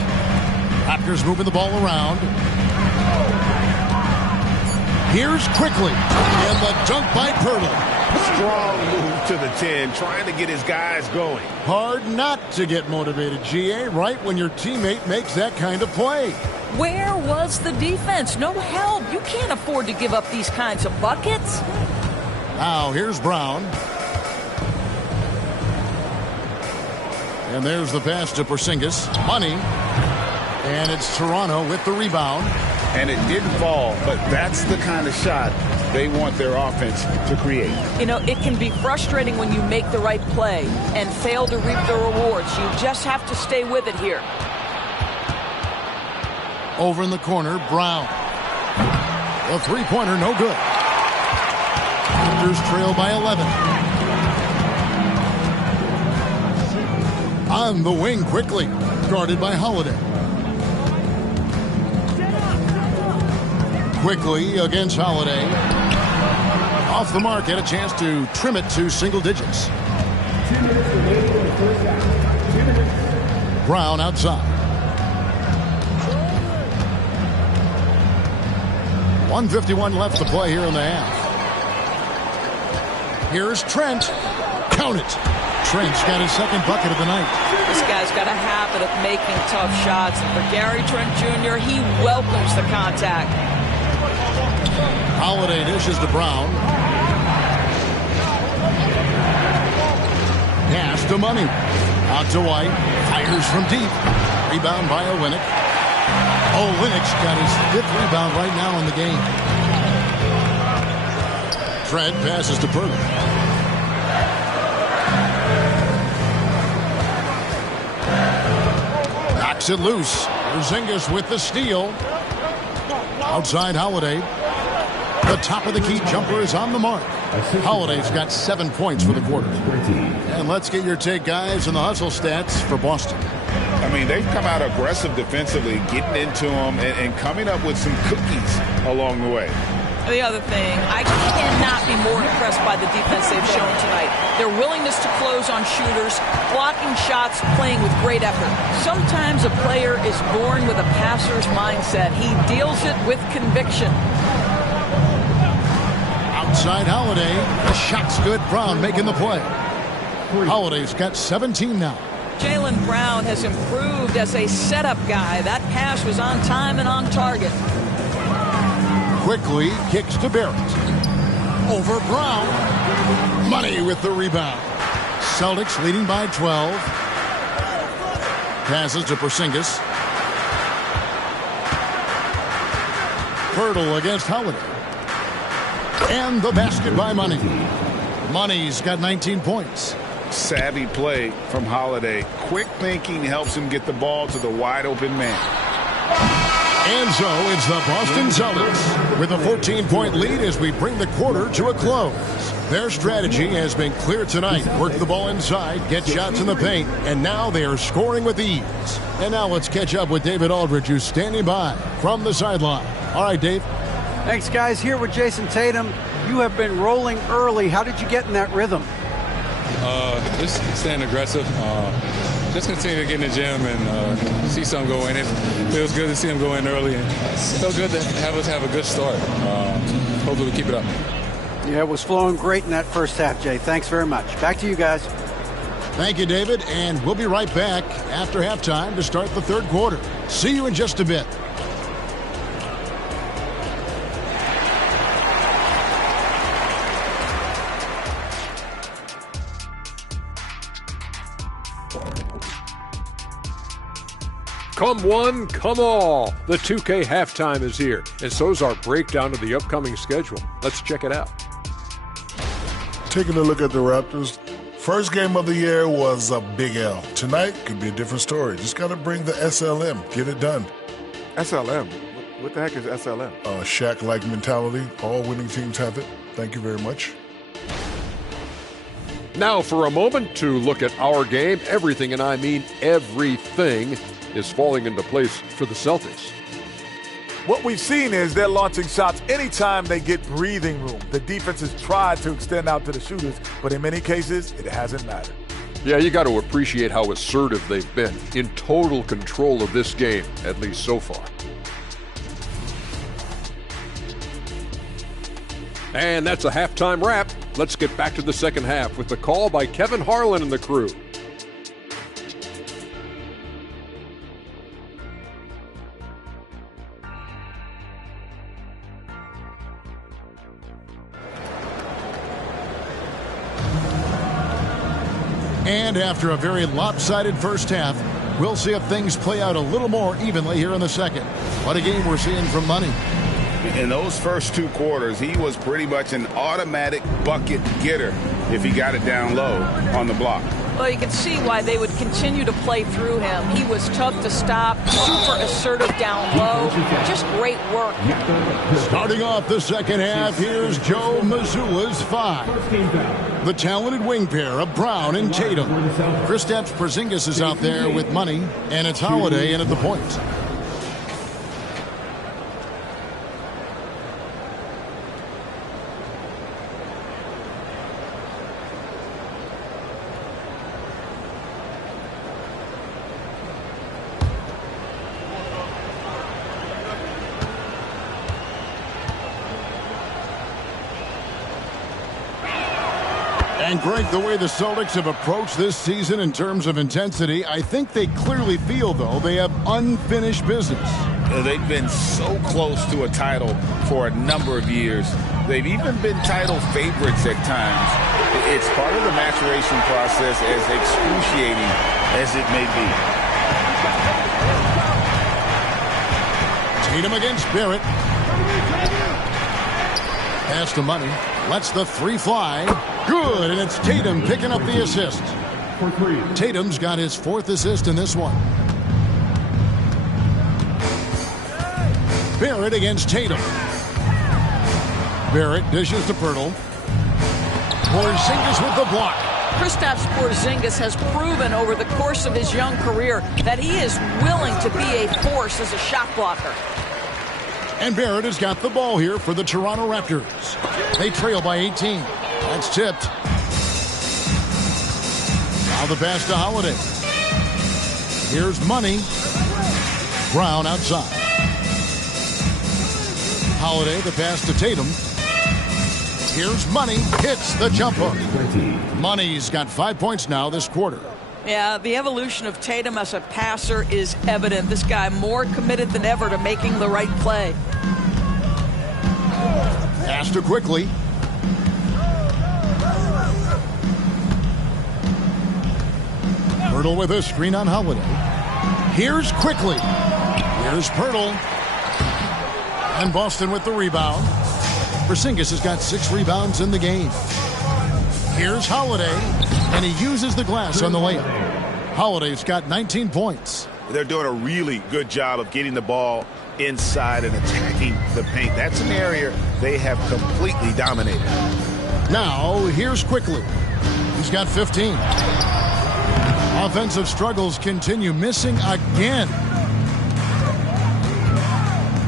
Raptors moving the ball around. Here's Quickly. And the dunk by Pirtle. Strong move to the 10, trying to get his guys going. Hard not to get motivated, GA, right when your teammate makes that kind of play. Where was the defense? No help. You can't afford to give up these kinds of buckets. Now here's Brown. And there's the pass to Porzingis. Money. And it's Toronto with the rebound. And it didn't fall, but that's the kind of shot they want their offense to create. You know, it can be frustrating when you make the right play and fail to reap the rewards. You just have to stay with it here. Over in the corner, Brown. The three-pointer, no good. Raptors trail by 11. On the wing quickly, guarded by Holiday. Quickly against Holiday. Off the mark, had a chance to trim it to single digits. Brown outside. 1:51 left to play here in the half. Here's Trent. Count it. Trent's got his second bucket of the night. This guy's got a habit of making tough shots. And for Gary Trent Jr., he welcomes the contact. Holiday dishes to Brown. Pass to Money. Out to White. Fires from deep. Rebound by Olynyk. Olynyk's got his 5th rebound right now in the game. Trent passes to Pirtle. Knocks it loose. Porzingis with the steal. Outside Holiday. The top of the key jumper is on the mark. Holiday's got 7 points for the quarter. And let's get your take, guys, on the hustle stats for Boston. I mean, they've come out aggressive defensively, getting into them and coming up with some cookies along the way. The other thing, I cannot be more impressed by the defense they've shown tonight. Their willingness to close on shooters, blocking shots, playing with great effort. Sometimes a player is born with a passer's mindset. He deals it with conviction. Outside Holiday. The shot's good. Brown making the play. Holiday's got 17 now. Jaylen Brown has improved as a setup guy. That pass was on time and on target. Quickly kicks to Barrett. Over Brown. Money with the rebound. Celtics leading by 12. Passes to Porzingis. Pirtle against Holiday. And the basket by Money. Money's got 19 points. Savvy play from Holiday. Quick thinking helps him get the ball to the wide open man. And so it's the Boston Celtics with a 14-point lead as we bring the quarter to a close. Their strategy has been clear tonight. Work the ball inside, get shots in the paint, and now they are scoring with ease. And now let's catch up with David Aldridge, who's standing by from the sideline. All right, Dave. Thanks, guys. Here with Jason Tatum. You have been rolling early. How did you get in that rhythm? Just staying aggressive. Just continue to get in the gym and see something go in. It feels good to see him go in early. And it felt good to have us have a good start. Hopefully we keep it up. Yeah, it was flowing great in that first half, Jay. Thanks very much. Back to you guys. Thank you, David, and we'll be right back after halftime to start the third quarter. See you in just a bit. Come one, come all. The 2K halftime is here, and so's our breakdown of the upcoming schedule. Let's check it out. Taking a look at the Raptors, first game of the year was a big L. Tonight could be a different story. Just got to bring the SLM, get it done. SLM? What the heck is SLM? Shaq-like mentality. All winning teams have it. Thank you very much. Now for a moment to look at our game. Everything, and I mean everything, is falling into place for the Celtics. What we've seen is they're launching shots anytime they get breathing room. The defense has tried to extend out to the shooters, but in many cases, it hasn't mattered. Yeah, you got to appreciate how assertive they've been, in total control of this game, at least so far. And that's a halftime wrap. Let's get back to the second half with the call by Kevin Harlan and the crew. And after a very lopsided first half, we'll see if things play out a little more evenly here in the second. What a game we're seeing from Money. In those first two quarters, he was pretty much an automatic bucket getter if he got it down low on the block. Well, you can see why they would continue to play through him. He was tough to stop, super assertive down low. Just great work. Starting off the second half, here's Joe Mazzulla's 5. The talented wing pair of Brown and Tatum. Kristaps Porzingis is out there with Money, and it's Holiday in at the point. And Greg, the way the Celtics have approached this season in terms of intensity, I think they clearly feel, though, they have unfinished business. They've been so close to a title for a number of years. They've even been title favorites at times. It's part of the maturation process, as excruciating as it may be. Tatum against Barrett. Pass to Money. Lets the three fly. Good, and it's Tatum picking up the assist. Tatum's got his fourth assist in this one. Barrett against Tatum. Barrett dishes to Pirtle. Porzingis with the block. Kristaps Porzingis has proven over the course of his young career that he is willing to be a force as a shot blocker. And Barrett has got the ball here for the Toronto Raptors. They trail by 18. That's tipped. Now the pass to Holiday. Here's Money. Brown outside. Holiday, the pass to Tatum. Here's Money. Hits the jumper. Money's got 5 points now this quarter. Yeah, the evolution of Tatum as a passer is evident. This guy more committed than ever to making the right play. Pass to Quickly. Pirtle with a screen on Holiday. Here's Quickly. Here's Pirtle. And Boston with the rebound. Porzingis has got 6 rebounds in the game. Here's Holiday, and he uses the glass on the layup. Holiday's got 19 points. They're doing a really good job of getting the ball inside and attacking the paint. That's an area they have completely dominated. Now, here's Quickly. He's got 15. Offensive struggles continue, missing again.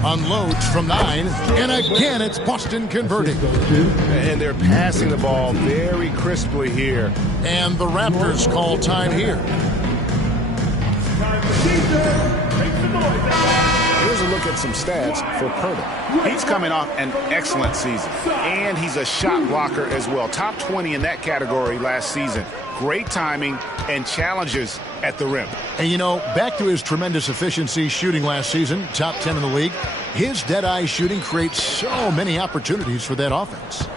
Unloads from 9, and again it's Boston converting. And they're passing the ball very crisply here. And the Raptors call time here. Here's a look at some stats for Pirtle. He's coming off an excellent season, and he's a shot blocker as well. Top 20 in that category last season great timing and challenges at the rim. And, you know, back to his tremendous efficiency shooting last season, top 10 in the league, his dead-eye shooting creates so many opportunities for that offense.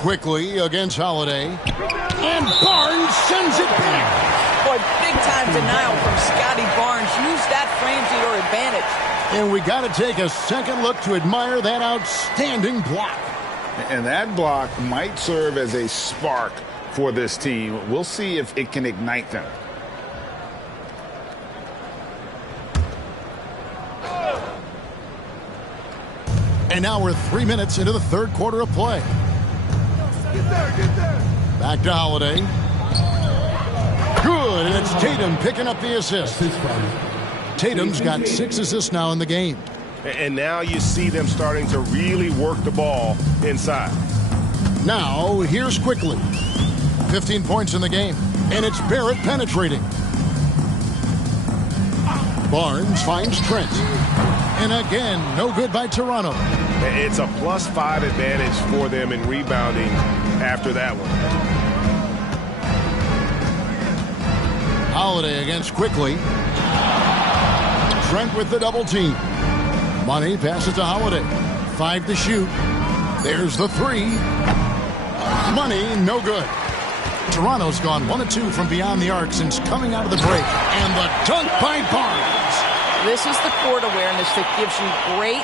Quickly against Holiday. And Barnes sends it back. Boy, big-time denial from Scotty Barnes. Use that frame to your advantage. And we got to take a second look to admire that outstanding block. And that block might serve as a spark for this team. We'll see if it can ignite them. And now we're 3 minutes into the third quarter of play. Back to Holiday. Good, and it's Tatum picking up the assist. Tatum's got 6 assists now in the game. And now you see them starting to really work the ball inside. Now, here's Quickly. 15 points in the game, and it's Barrett penetrating. Barnes finds Trent. And again, no good by Toronto. It's a +5 advantage for them in rebounding after that one. Holiday against Quickly. Trent with the double team. Money passes to Holiday. 5 to shoot. There's the 3. Money, no good. Toronto's gone 1 of 2 from beyond the arc since coming out of the break. And the dunk by Barnes. This is the court awareness that gives you great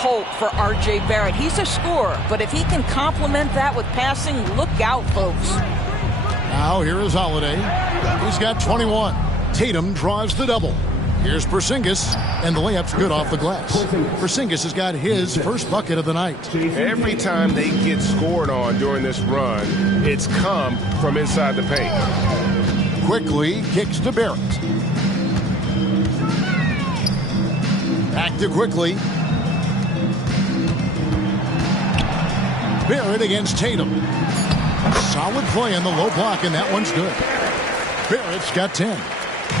hope for R.J. Barrett. He's a scorer, but if he can complement that with passing, look out, folks. Now here is Holiday. He's got 21. Tatum draws the double. Here's Porzingis, and the layup's good off the glass. Porzingis has got his first bucket of the night. Every time they get scored on during this run, it's come from inside the paint. Quickly kicks to Barrett. Back to Quickly. Barrett against Tatum. Solid play in the low block, and that one's good. Barrett's got 10.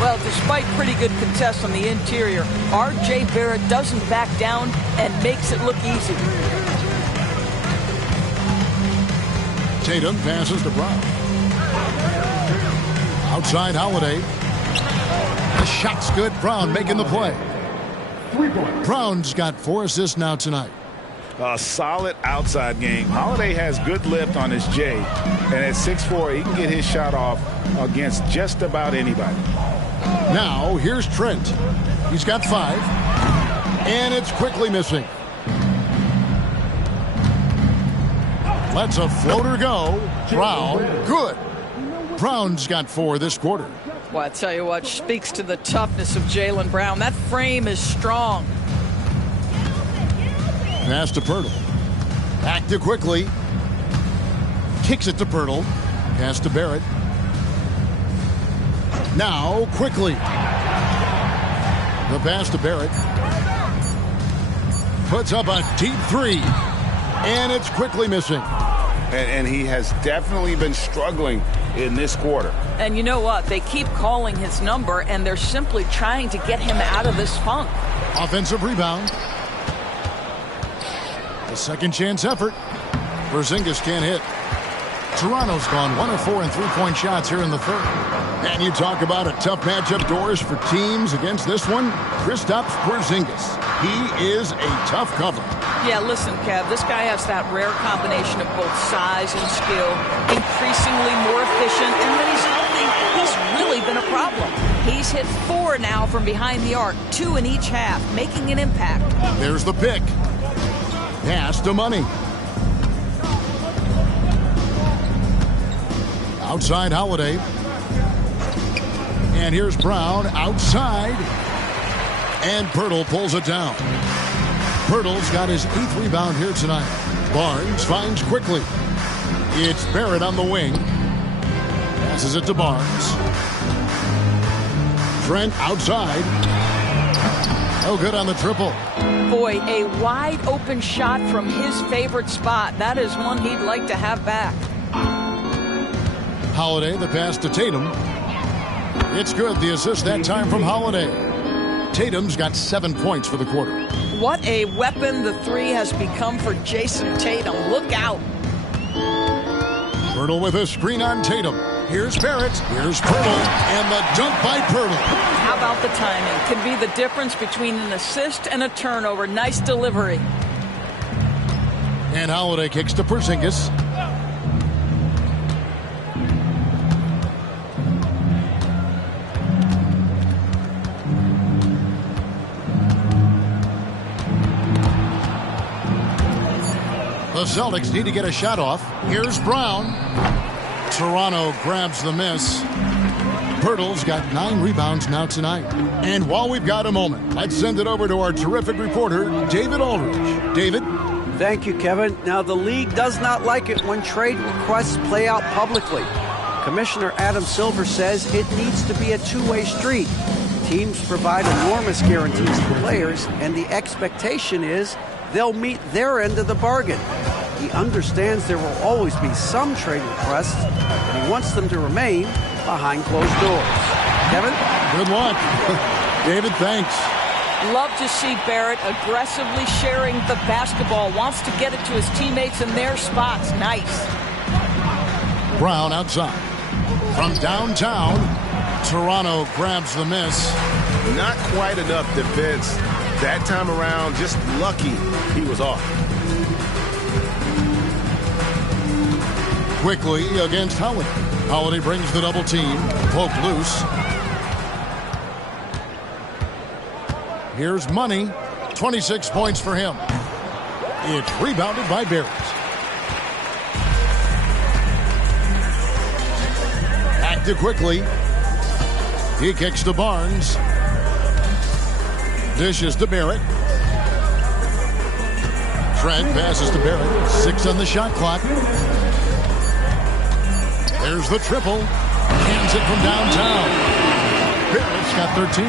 Well, despite pretty good contests on the interior, R.J. Barrett doesn't back down and makes it look easy. Tatum passes to Brown. Outside Holiday. The shot's good. Brown making the play. Brown's got 4 assists now tonight. A solid outside game. Holiday has good lift on his J. And at 6'4", he can get his shot off against just about anybody. Now, here's Trent. He's got 5. And it's Quickly missing. Lets a floater go. Brown, good. Brown's got 4 this quarter. Well, I tell you what, speaks to the toughness of Jaylen Brown. That frame is strong. Pass to Pirtle. Back to Quickly. Kicks it to Pirtle. Pass to Barrett. Now, Quickly. The pass to Barrett. Puts up a deep 3. And it's Quickly missing. And he has definitely been struggling in this quarter. And you know what? They keep calling his number, and they're simply trying to get him out of this funk. Offensive rebound. A second chance effort. Porzingis can't hit. Toronto's gone 1 of 4 in three-point shots here in the third. And you talk about a tough matchup, Doris, for teams against this one. Kristaps Porzingis. He is a tough cover. Yeah, listen, Kev, this guy has that rare combination of both size and skill, increasingly more efficient, and when he's healthy, he's really been a problem. He's hit 4 now from behind the arc, 2 in each half, making an impact. There's the pick. Pass to Money. Outside Holiday. And here's Brown outside. And Pirtle pulls it down. Pirtle's got his 8th rebound here tonight. Barnes finds Quickly. It's Barrett on the wing. Passes it to Barnes. Trent outside. No good on the triple. Boy, a wide open shot from his favorite spot. That is one he'd like to have back. Holiday, the pass to Tatum. It's good. The assist that time from Holiday. Tatum's got 7 points for the quarter. What a weapon the 3 has become for Jason Tatum. Look out. Pirtle with a screen on Tatum. Here's Barrett. Here's Pirtle. And the dunk by Pirtle. How about the timing? Can be the difference between an assist and a turnover. Nice delivery. And Holiday kicks to Porzingis. The Celtics need to get a shot off. Here's Brown. Toronto grabs the miss. Pirtle's got 9 rebounds now tonight. And while we've got a moment, let's send it over to our terrific reporter, David Aldridge. David? Thank you, Kevin. Now, the league does not like it when trade requests play out publicly. Commissioner Adam Silver says it needs to be a two-way street. Teams provide enormous guarantees to players, and the expectation is they'll meet their end of the bargain. He understands there will always be some trade requests, but he wants them to remain behind closed doors. Kevin? Good luck. David, thanks. Love to see Barrett aggressively sharing the basketball. Wants to get it to his teammates in their spots. Nice. Brown outside. From downtown, Toronto grabs the miss. Not quite enough defense. That time around, just lucky he was off. Quickly against Holiday. Holiday brings the double team. Poked loose. Here's Money. 26 points for him. It's rebounded by Barrett. Active quickly. He kicks to Barnes. Dishes to Barrett. Trent passes to Barrett. 6 on the shot clock. There's the triple. Cans it from downtown. Barrett's got 13.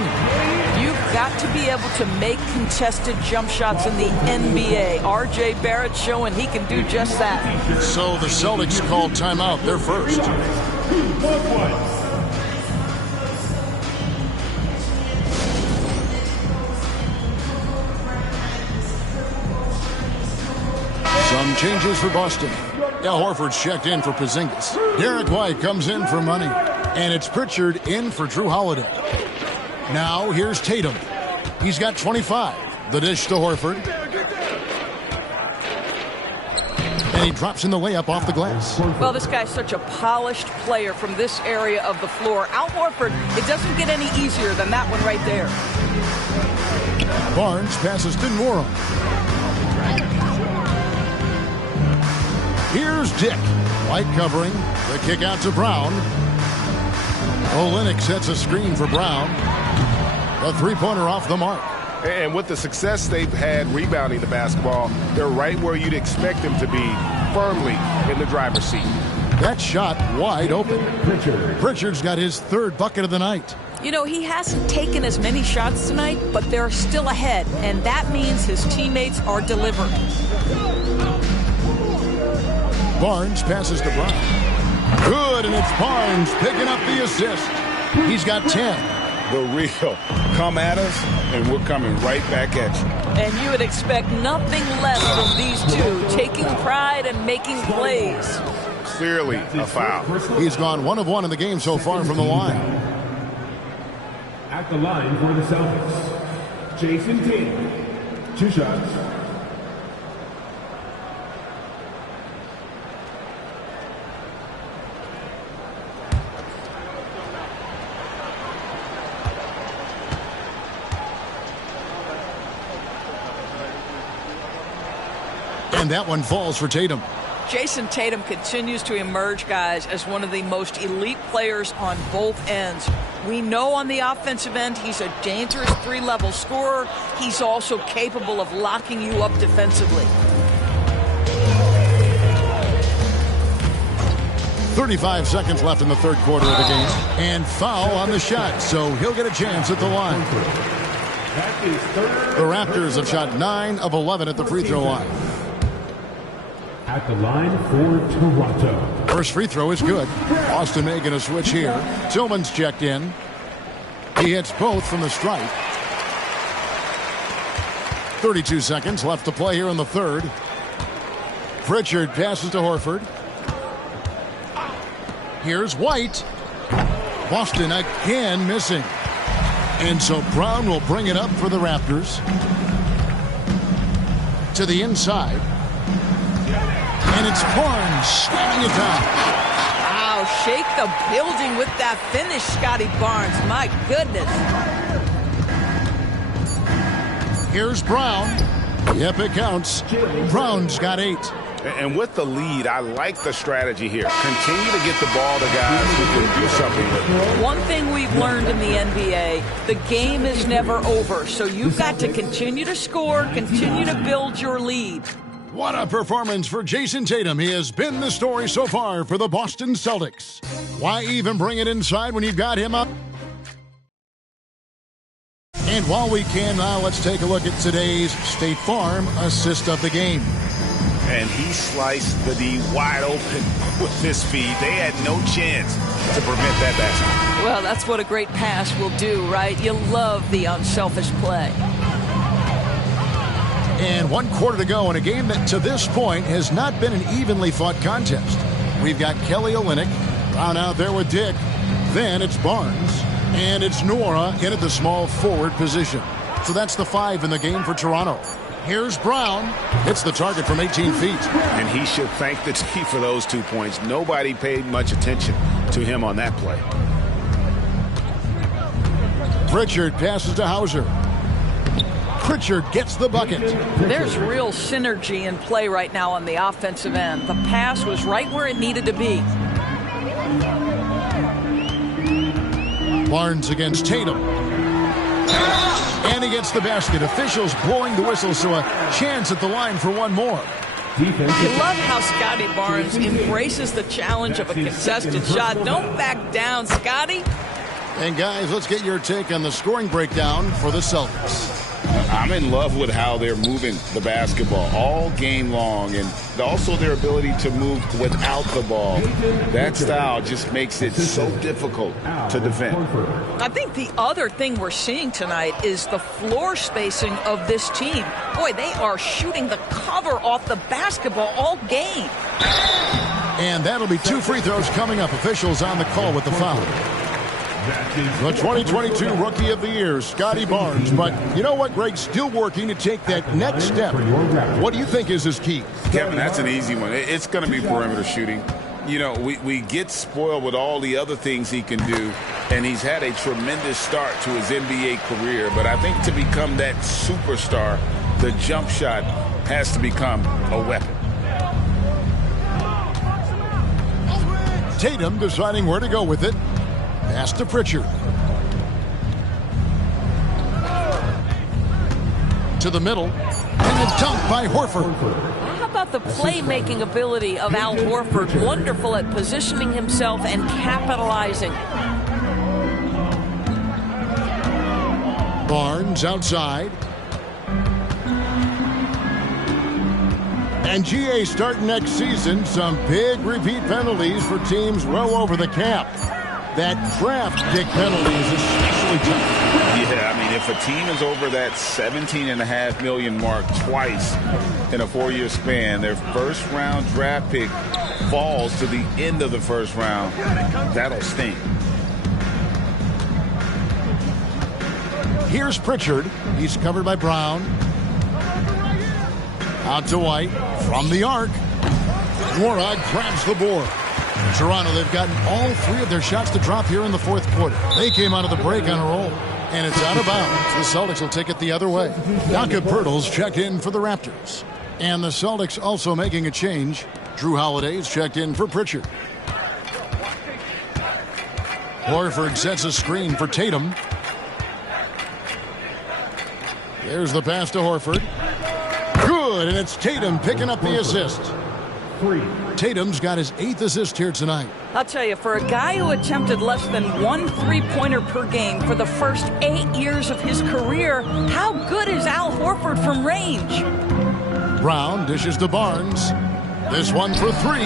You've got to be able to make contested jump shots in the NBA. R.J. Barrett showing he can do just that. So the Celtics called timeout. They're first. Some changes for Boston. Al Horford's checked in for Porzingis. Derek White comes in for Money. And it's Pritchard in for Drew Holiday. Now here's Tatum. He's got 25. The dish to Horford. And he drops in the layup off the glass. Well, this guy's such a polished player from this area of the floor. Al Horford, it doesn't get any easier than that one right there. Barnes passes to Norum. Here's Dick. White covering. The kick out to Brown. Olynyk sets a screen for Brown. A three-pointer off the mark. And with the success they've had rebounding the basketball, they're right where you'd expect them to be, firmly in the driver's seat. That shot wide open. Pritchard's got his 3rd bucket of the night. You know, he hasn't taken as many shots tonight, but they're still ahead, and that means his teammates are delivering. Barnes passes to Brown. Good, and it's Barnes picking up the assist. He's got 10. The real come at us, and we're coming right back at you. And you would expect nothing less from these two, taking pride and making plays. Clearly a foul. He's gone 1 of 1 in the game so far from the line. At the line for the Celtics, Jason Tatum. 2 shots. And that one falls for Tatum. Jason Tatum continues to emerge, guys, as one of the most elite players on both ends. We know on the offensive end he's a dangerous 3-level scorer. He's also capable of locking you up defensively. 35 seconds left in the 3rd quarter of the game. And foul on the shot, so he'll get a chance at the line. The Raptors have shot 9 of 11 at the free throw line. At the line for Toronto. First free throw is good. Boston making a switch here. Tillman's checked in. He hits both from the stripe. 32 seconds left to play here in the 3rd. Pritchard passes to Horford. Here's White. Boston again missing. And so Brown will bring it up for the Raptors. To the inside. And it's Barnes slamming it down. Wow, shake the building with that finish, Scotty Barnes. My goodness. Here's Brown. Yep, it counts. Brown's got 8. And with the lead, I like the strategy here. Continue to get the ball to guys who can do something with it. One thing we've learned in the NBA, the game is never over. So you've got to continue to score, continue to build your lead. What a performance for Jason Tatum. He has been the story so far for the Boston Celtics. Why even bring it inside when you've got him up? And while we can now, let's take a look at today's State Farm assist of the game. And he sliced the D wide open with his feed. They had no chance to prevent that basket. Well, that's what a great pass will do, right? You love the unselfish play. And 1 quarter to go in a game that to this point has not been an evenly fought contest. We've got Kelly Olynyk, Brown out there with Dick. Then it's Barnes. And it's Nwora in at the small forward position. So that's the 5 in the game for Toronto. Here's Brown. Hits the target from 18 feet. And he should thank the team for those 2 points. Nobody paid much attention to him on that play. Pritchard passes to Hauser. Pritchard gets the bucket. There's real synergy in play right now on the offensive end. The pass was right where it needed to be. Barnes against Tatum. And he gets the basket. Officials blowing the whistle, so a chance at the line for one more. You love how Scotty Barnes embraces the challenge of a contested shot. Don't back down, Scotty. And guys, let's get your take on the scoring breakdown for the Celtics. I'm in love with how they're moving the basketball all game long, and also their ability to move without the ball. That style just makes it so difficult to defend. I think the other thing we're seeing tonight is the floor spacing of this team. Boy, they are shooting the cover off the basketball all game. And that'll be 2 free throws coming up. Officials on the call with the foul. The 2022 Rookie of the Year, Scotty Barnes. But you know what, Greg? Still working to take that next step. What do you think is his key? Kevin, that's an easy one. It's going to be perimeter shooting. You know, we get spoiled with all the other things he can do, and he's had a tremendous start to his NBA career. But I think to become that superstar, the jump shot has to become a weapon. Tatum deciding where to go with it. Pass to Pritchard. To the middle. And a dunk by Horford. How about the playmaking ability of Al Horford? Wonderful at positioning himself and capitalizing. Barnes outside. And GA starting next season, some big repeat penalties for teams well over the cap. That draft pick penalty is especially tough. Yeah, I mean, if a team is over that $17.5 million mark twice in a 4-year span, their first-round draft pick falls to the end of the first round. That'll sting. Here's Pritchard. He's covered by Brown. Out to White. From the arc. Nwora grabs the board. Toronto, they've gotten all 3 of their shots to drop here in the 4th quarter. They came out of the break on a roll. And it's out of bounds. The Celtics will take it the other way. Jakob Poeltl's checked in for the Raptors. And the Celtics also making a change. Drew Holiday's checked in for Pritchard. Horford sets a screen for Tatum. There's the pass to Horford. Good, and it's Tatum picking up the assist. Tatum's got his 8th assist here tonight. I'll tell you, for a guy who attempted less than 1 3-pointer per game for the first 8 years of his career, how good is Al Horford from range? Brown dishes to Barnes. This one for 3.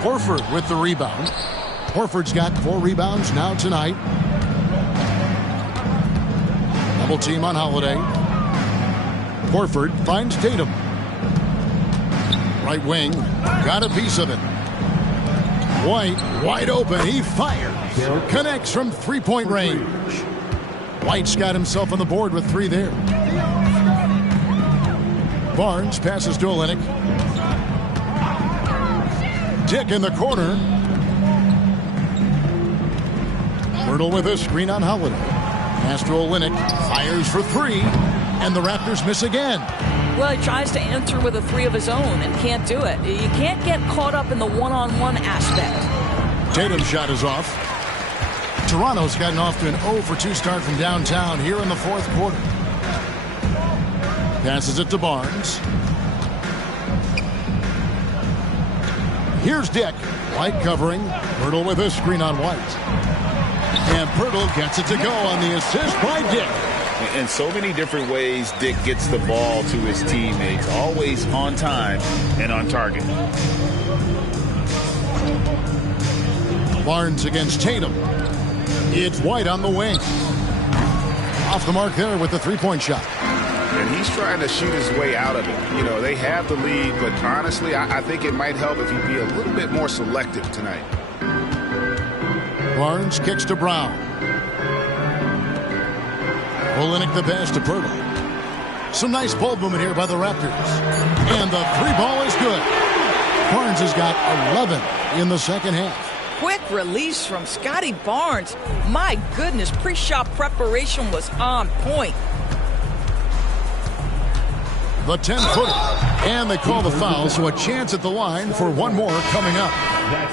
Horford with the rebound. Horford's got 4 rebounds now tonight. Double team on Holiday. Horford finds Tatum. Right wing, got a piece of it. White wide open. He fires. Connects from three-point range. White's got himself on the board with 3 there. Barnes passes to Olynyk. Dick in the corner. Pirtle with a screen on Holiday. Pass to Olynyk. Fires for 3. And the Raptors miss again. Well, he tries to answer with a 3 of his own and can't do it. You can't get caught up in the one-on-one aspect. Tatum's shot is off. Toronto's gotten off to an 0-for-2 start from downtown here in the fourth quarter. Passes it to Barnes. Here's Dick. White covering. Pirtle with a screen on White. And Pirtle gets it to go on the assist by Dick. In so many different ways, Dick gets the ball to his teammates. Always on time and on target. Barnes against Tatum. It's White on the wing. Off the mark there with the three-point shot. And he's trying to shoot his way out of it. You know, they have the lead, but honestly, I think it might help if he'd be a little bit more selective tonight. Barnes kicks to Brown. Olynyk the pass to Pirtle. Some nice ball movement here by the Raptors. And the 3-ball is good. Barnes has got 11 in the second half. Quick release from Scotty Barnes. My goodness, pre-shot preparation was on point. The 10-footer. And they call the foul, so a chance at the line for one more coming up.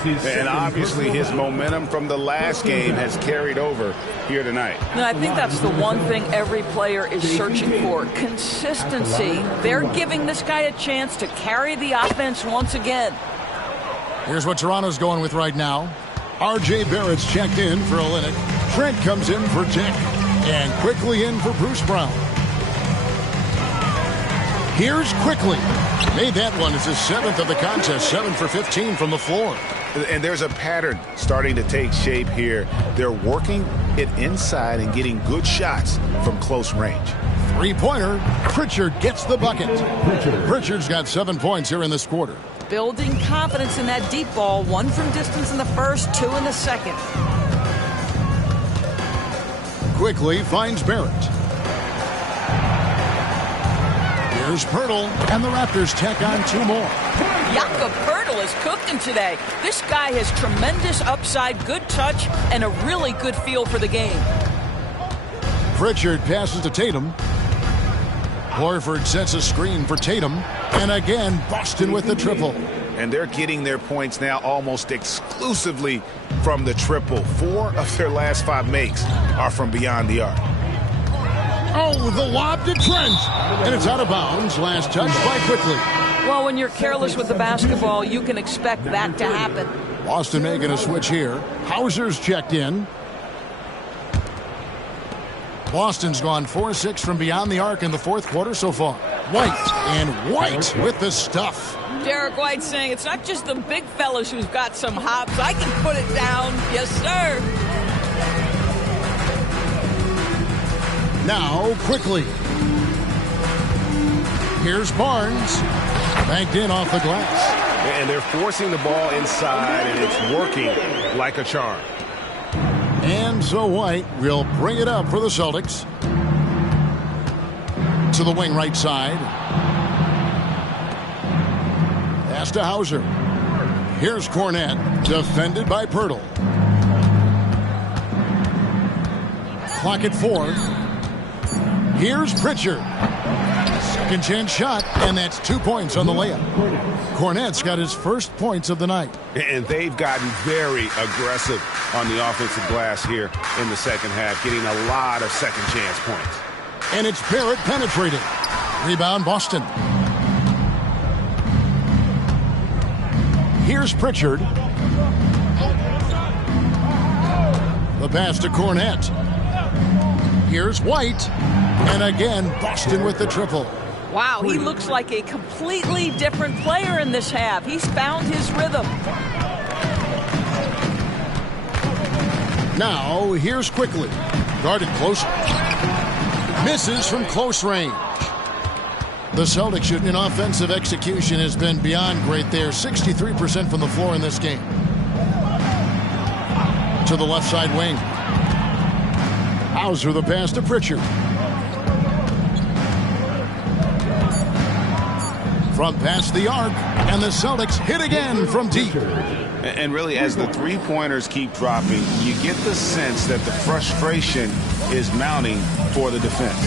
And obviously his momentum from the last game has carried over here tonight. Now, I think that's the one thing every player is searching for. Consistency. They're giving this guy a chance to carry the offense once again. Here's what Toronto's going with right now. R.J. Barrett's checked in for Olynyk. Trent comes in for Dick. And quickly in for Bruce Brown. Here's Quickly. Made that one as his 7th of the contest. 7 for 15 from the floor. And there's a pattern starting to take shape here. They're working it inside and getting good shots from close range. Three-pointer. Pritchard gets the bucket. Pritchard's got 7 points here in this quarter. Building confidence in that deep ball. 1 from distance in the first, 2 in the second. Quickly finds Barrett. Here's Pirtle, and the Raptors tack on 2 more. Jakob Pirtle is cooking today. This guy has tremendous upside, good touch, and a really good feel for the game. Pritchard passes to Tatum. Horford sets a screen for Tatum. And again, Boston with the triple. And they're getting their points now almost exclusively from the triple. 4 of their last 5 makes are from beyond the arc. Oh, the lob to Trent. And it's out of bounds. Last touch by Quickly. Well, when you're careless with the basketball, you can expect that to happen. Boston making a switch here. Hauser's checked in. Boston's gone 4-6 from beyond the arc in the fourth quarter so far. White with the stuff. Derek White saying it's not just the big fellas who've got some hops. I can put it down. Yes, sir. Now, Quickly. Here's Barnes. Banked in off the glass. And they're forcing the ball inside, and it's working like a charm. And so White will bring it up for the Celtics. To the wing right side. Pass to Hauser. Here's Cornette. Defended by Pirtle. Clock at 4. Here's Pritchard. Second chance shot, and that's 2 points on the layup. Cornette's got his first points of the night. And they've gotten very aggressive on the offensive glass here in the second half, getting a lot of second chance points. And it's Barrett penetrating. Rebound Boston. Here's Pritchard. The pass to Cornette. Here's White. And again, Boston with the triple. Wow, he looks like a completely different player in this half. He's found his rhythm. Now, here's Quickly. Guarded closer. Misses from close range. The Celtics shooting in offensive execution has been beyond great there. 63% from the floor in this game. to the left side wing. Hauser the pass to Pritchard. From past the arc, and the Celtics hit again from deep. And really, as the three-pointers keep dropping, you get the sense that the frustration is mounting for the defense.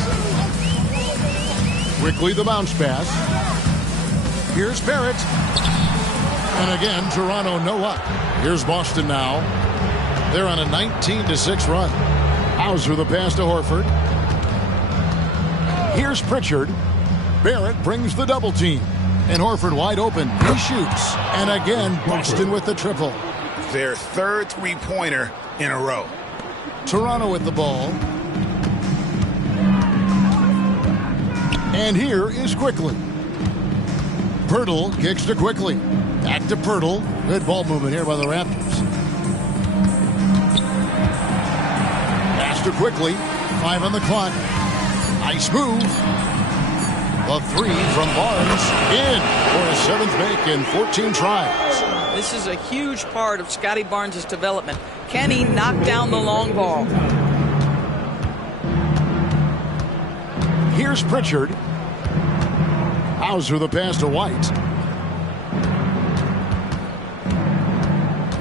Quickly the bounce pass. Here's Barrett. And again, Toronto no luck. Here's Boston now. They're on a 19-6 run. Hauser the pass to Horford. Here's Pritchard. Barrett brings the double team. And Horford wide open. He shoots. And again, Boston with the triple. Their third three-pointer in a row. Toronto with the ball. And here is Quickly. Pirtle kicks to Quickly. Back to Pirtle. Good ball movement here by the Raptors. Pass to Quickly. 5 on the clock. Nice move. The three from Barnes in for a 7th make in 14 tries. This is a huge part of Scotty Barnes' development. Can he knock down the long ball? Here's Pritchard. Hauser the pass to White.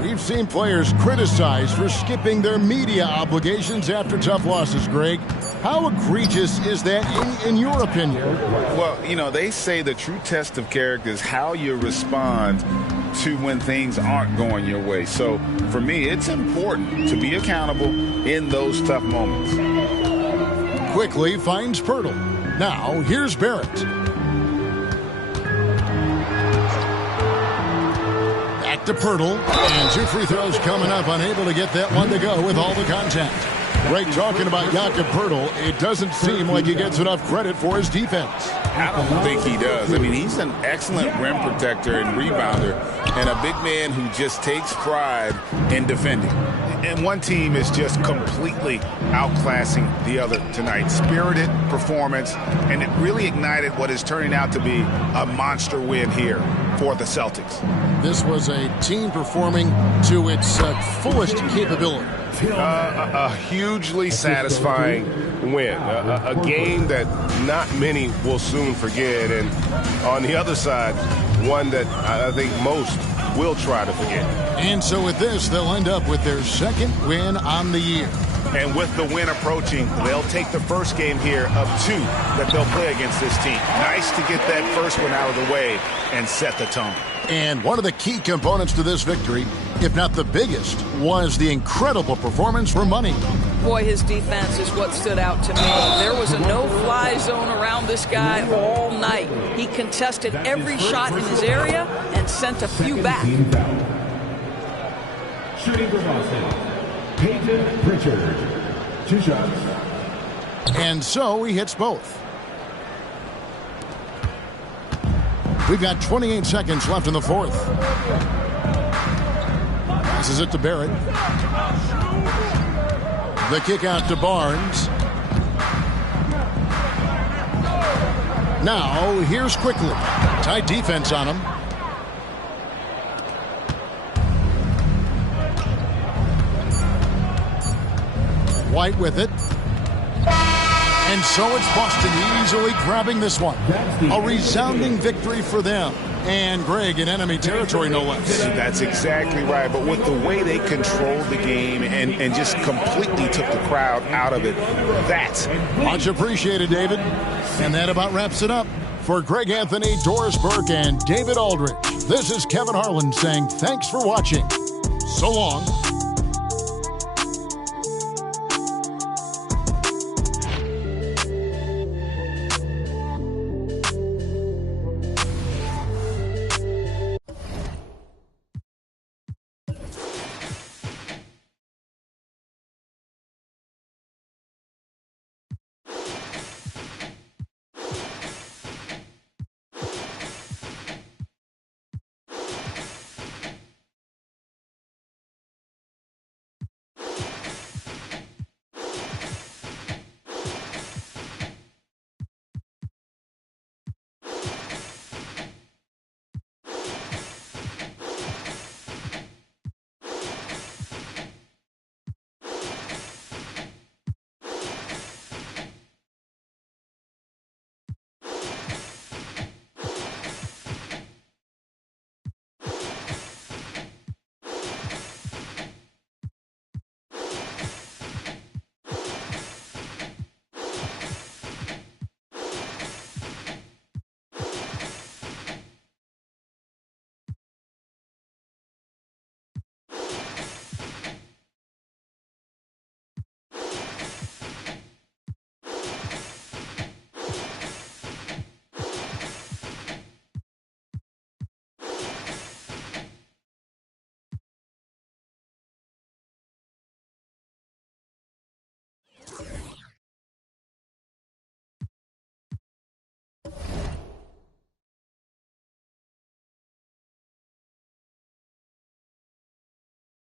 We've seen players criticized for skipping their media obligations after tough losses, Greg. How egregious is that in your opinion? Well, you know, they say the true test of character is how you respond to when things aren't going your way. So for me, it's important to be accountable in those tough moments. Quickly finds Pirtle. Now here's Barrett. Back to Pirtle. And 2 free throws coming up. Unable to get that one to go with all the contact. Greg talking about Jakob Pirtle. It doesn't seem like he gets enough credit for his defense. I don't think he does. I mean, he's an excellent rim protector and rebounder, and a big man who just takes pride in defending. And one team is just completely outclassing the other tonight. Spirited performance, and it really ignited what is turning out to be a monster win here for the Celtics. This was a team performing to its fullest capability. A hugely satisfying win. A game that not many will soon forget. And on the other side, one that I think most will try to forget. And so with this, they'll end up with their 2nd win on the year. And with the win approaching, they'll take the first game here of 2 that they'll play against this team. Nice to get that first one out of the way and set the tone. And one of the key components to this victory, if not the biggest, was the incredible performance from Money. Boy, his defense is what stood out to me. There was a no-fly zone around this guy all night. He contested every shot in his area and sent a few back. Shooting for Boston, Peyton Pritchard. 2 shots. And so he hits both. We've got 28 seconds left in the 4th. Passes it to Barrett. The kick out to Barnes. Now, here's Quickly. Tight defense on him. White with it. And so it's Boston easily grabbing this one. A resounding victory for them. And Greg in enemy territory, no less. That's exactly right. But with the way they controlled the game and just completely took the crowd out of it, that's much appreciated, David. And that about wraps it up. For Greg Anthony, Doris Burke, and David Aldridge, this is Kevin Harlan saying thanks for watching. So long.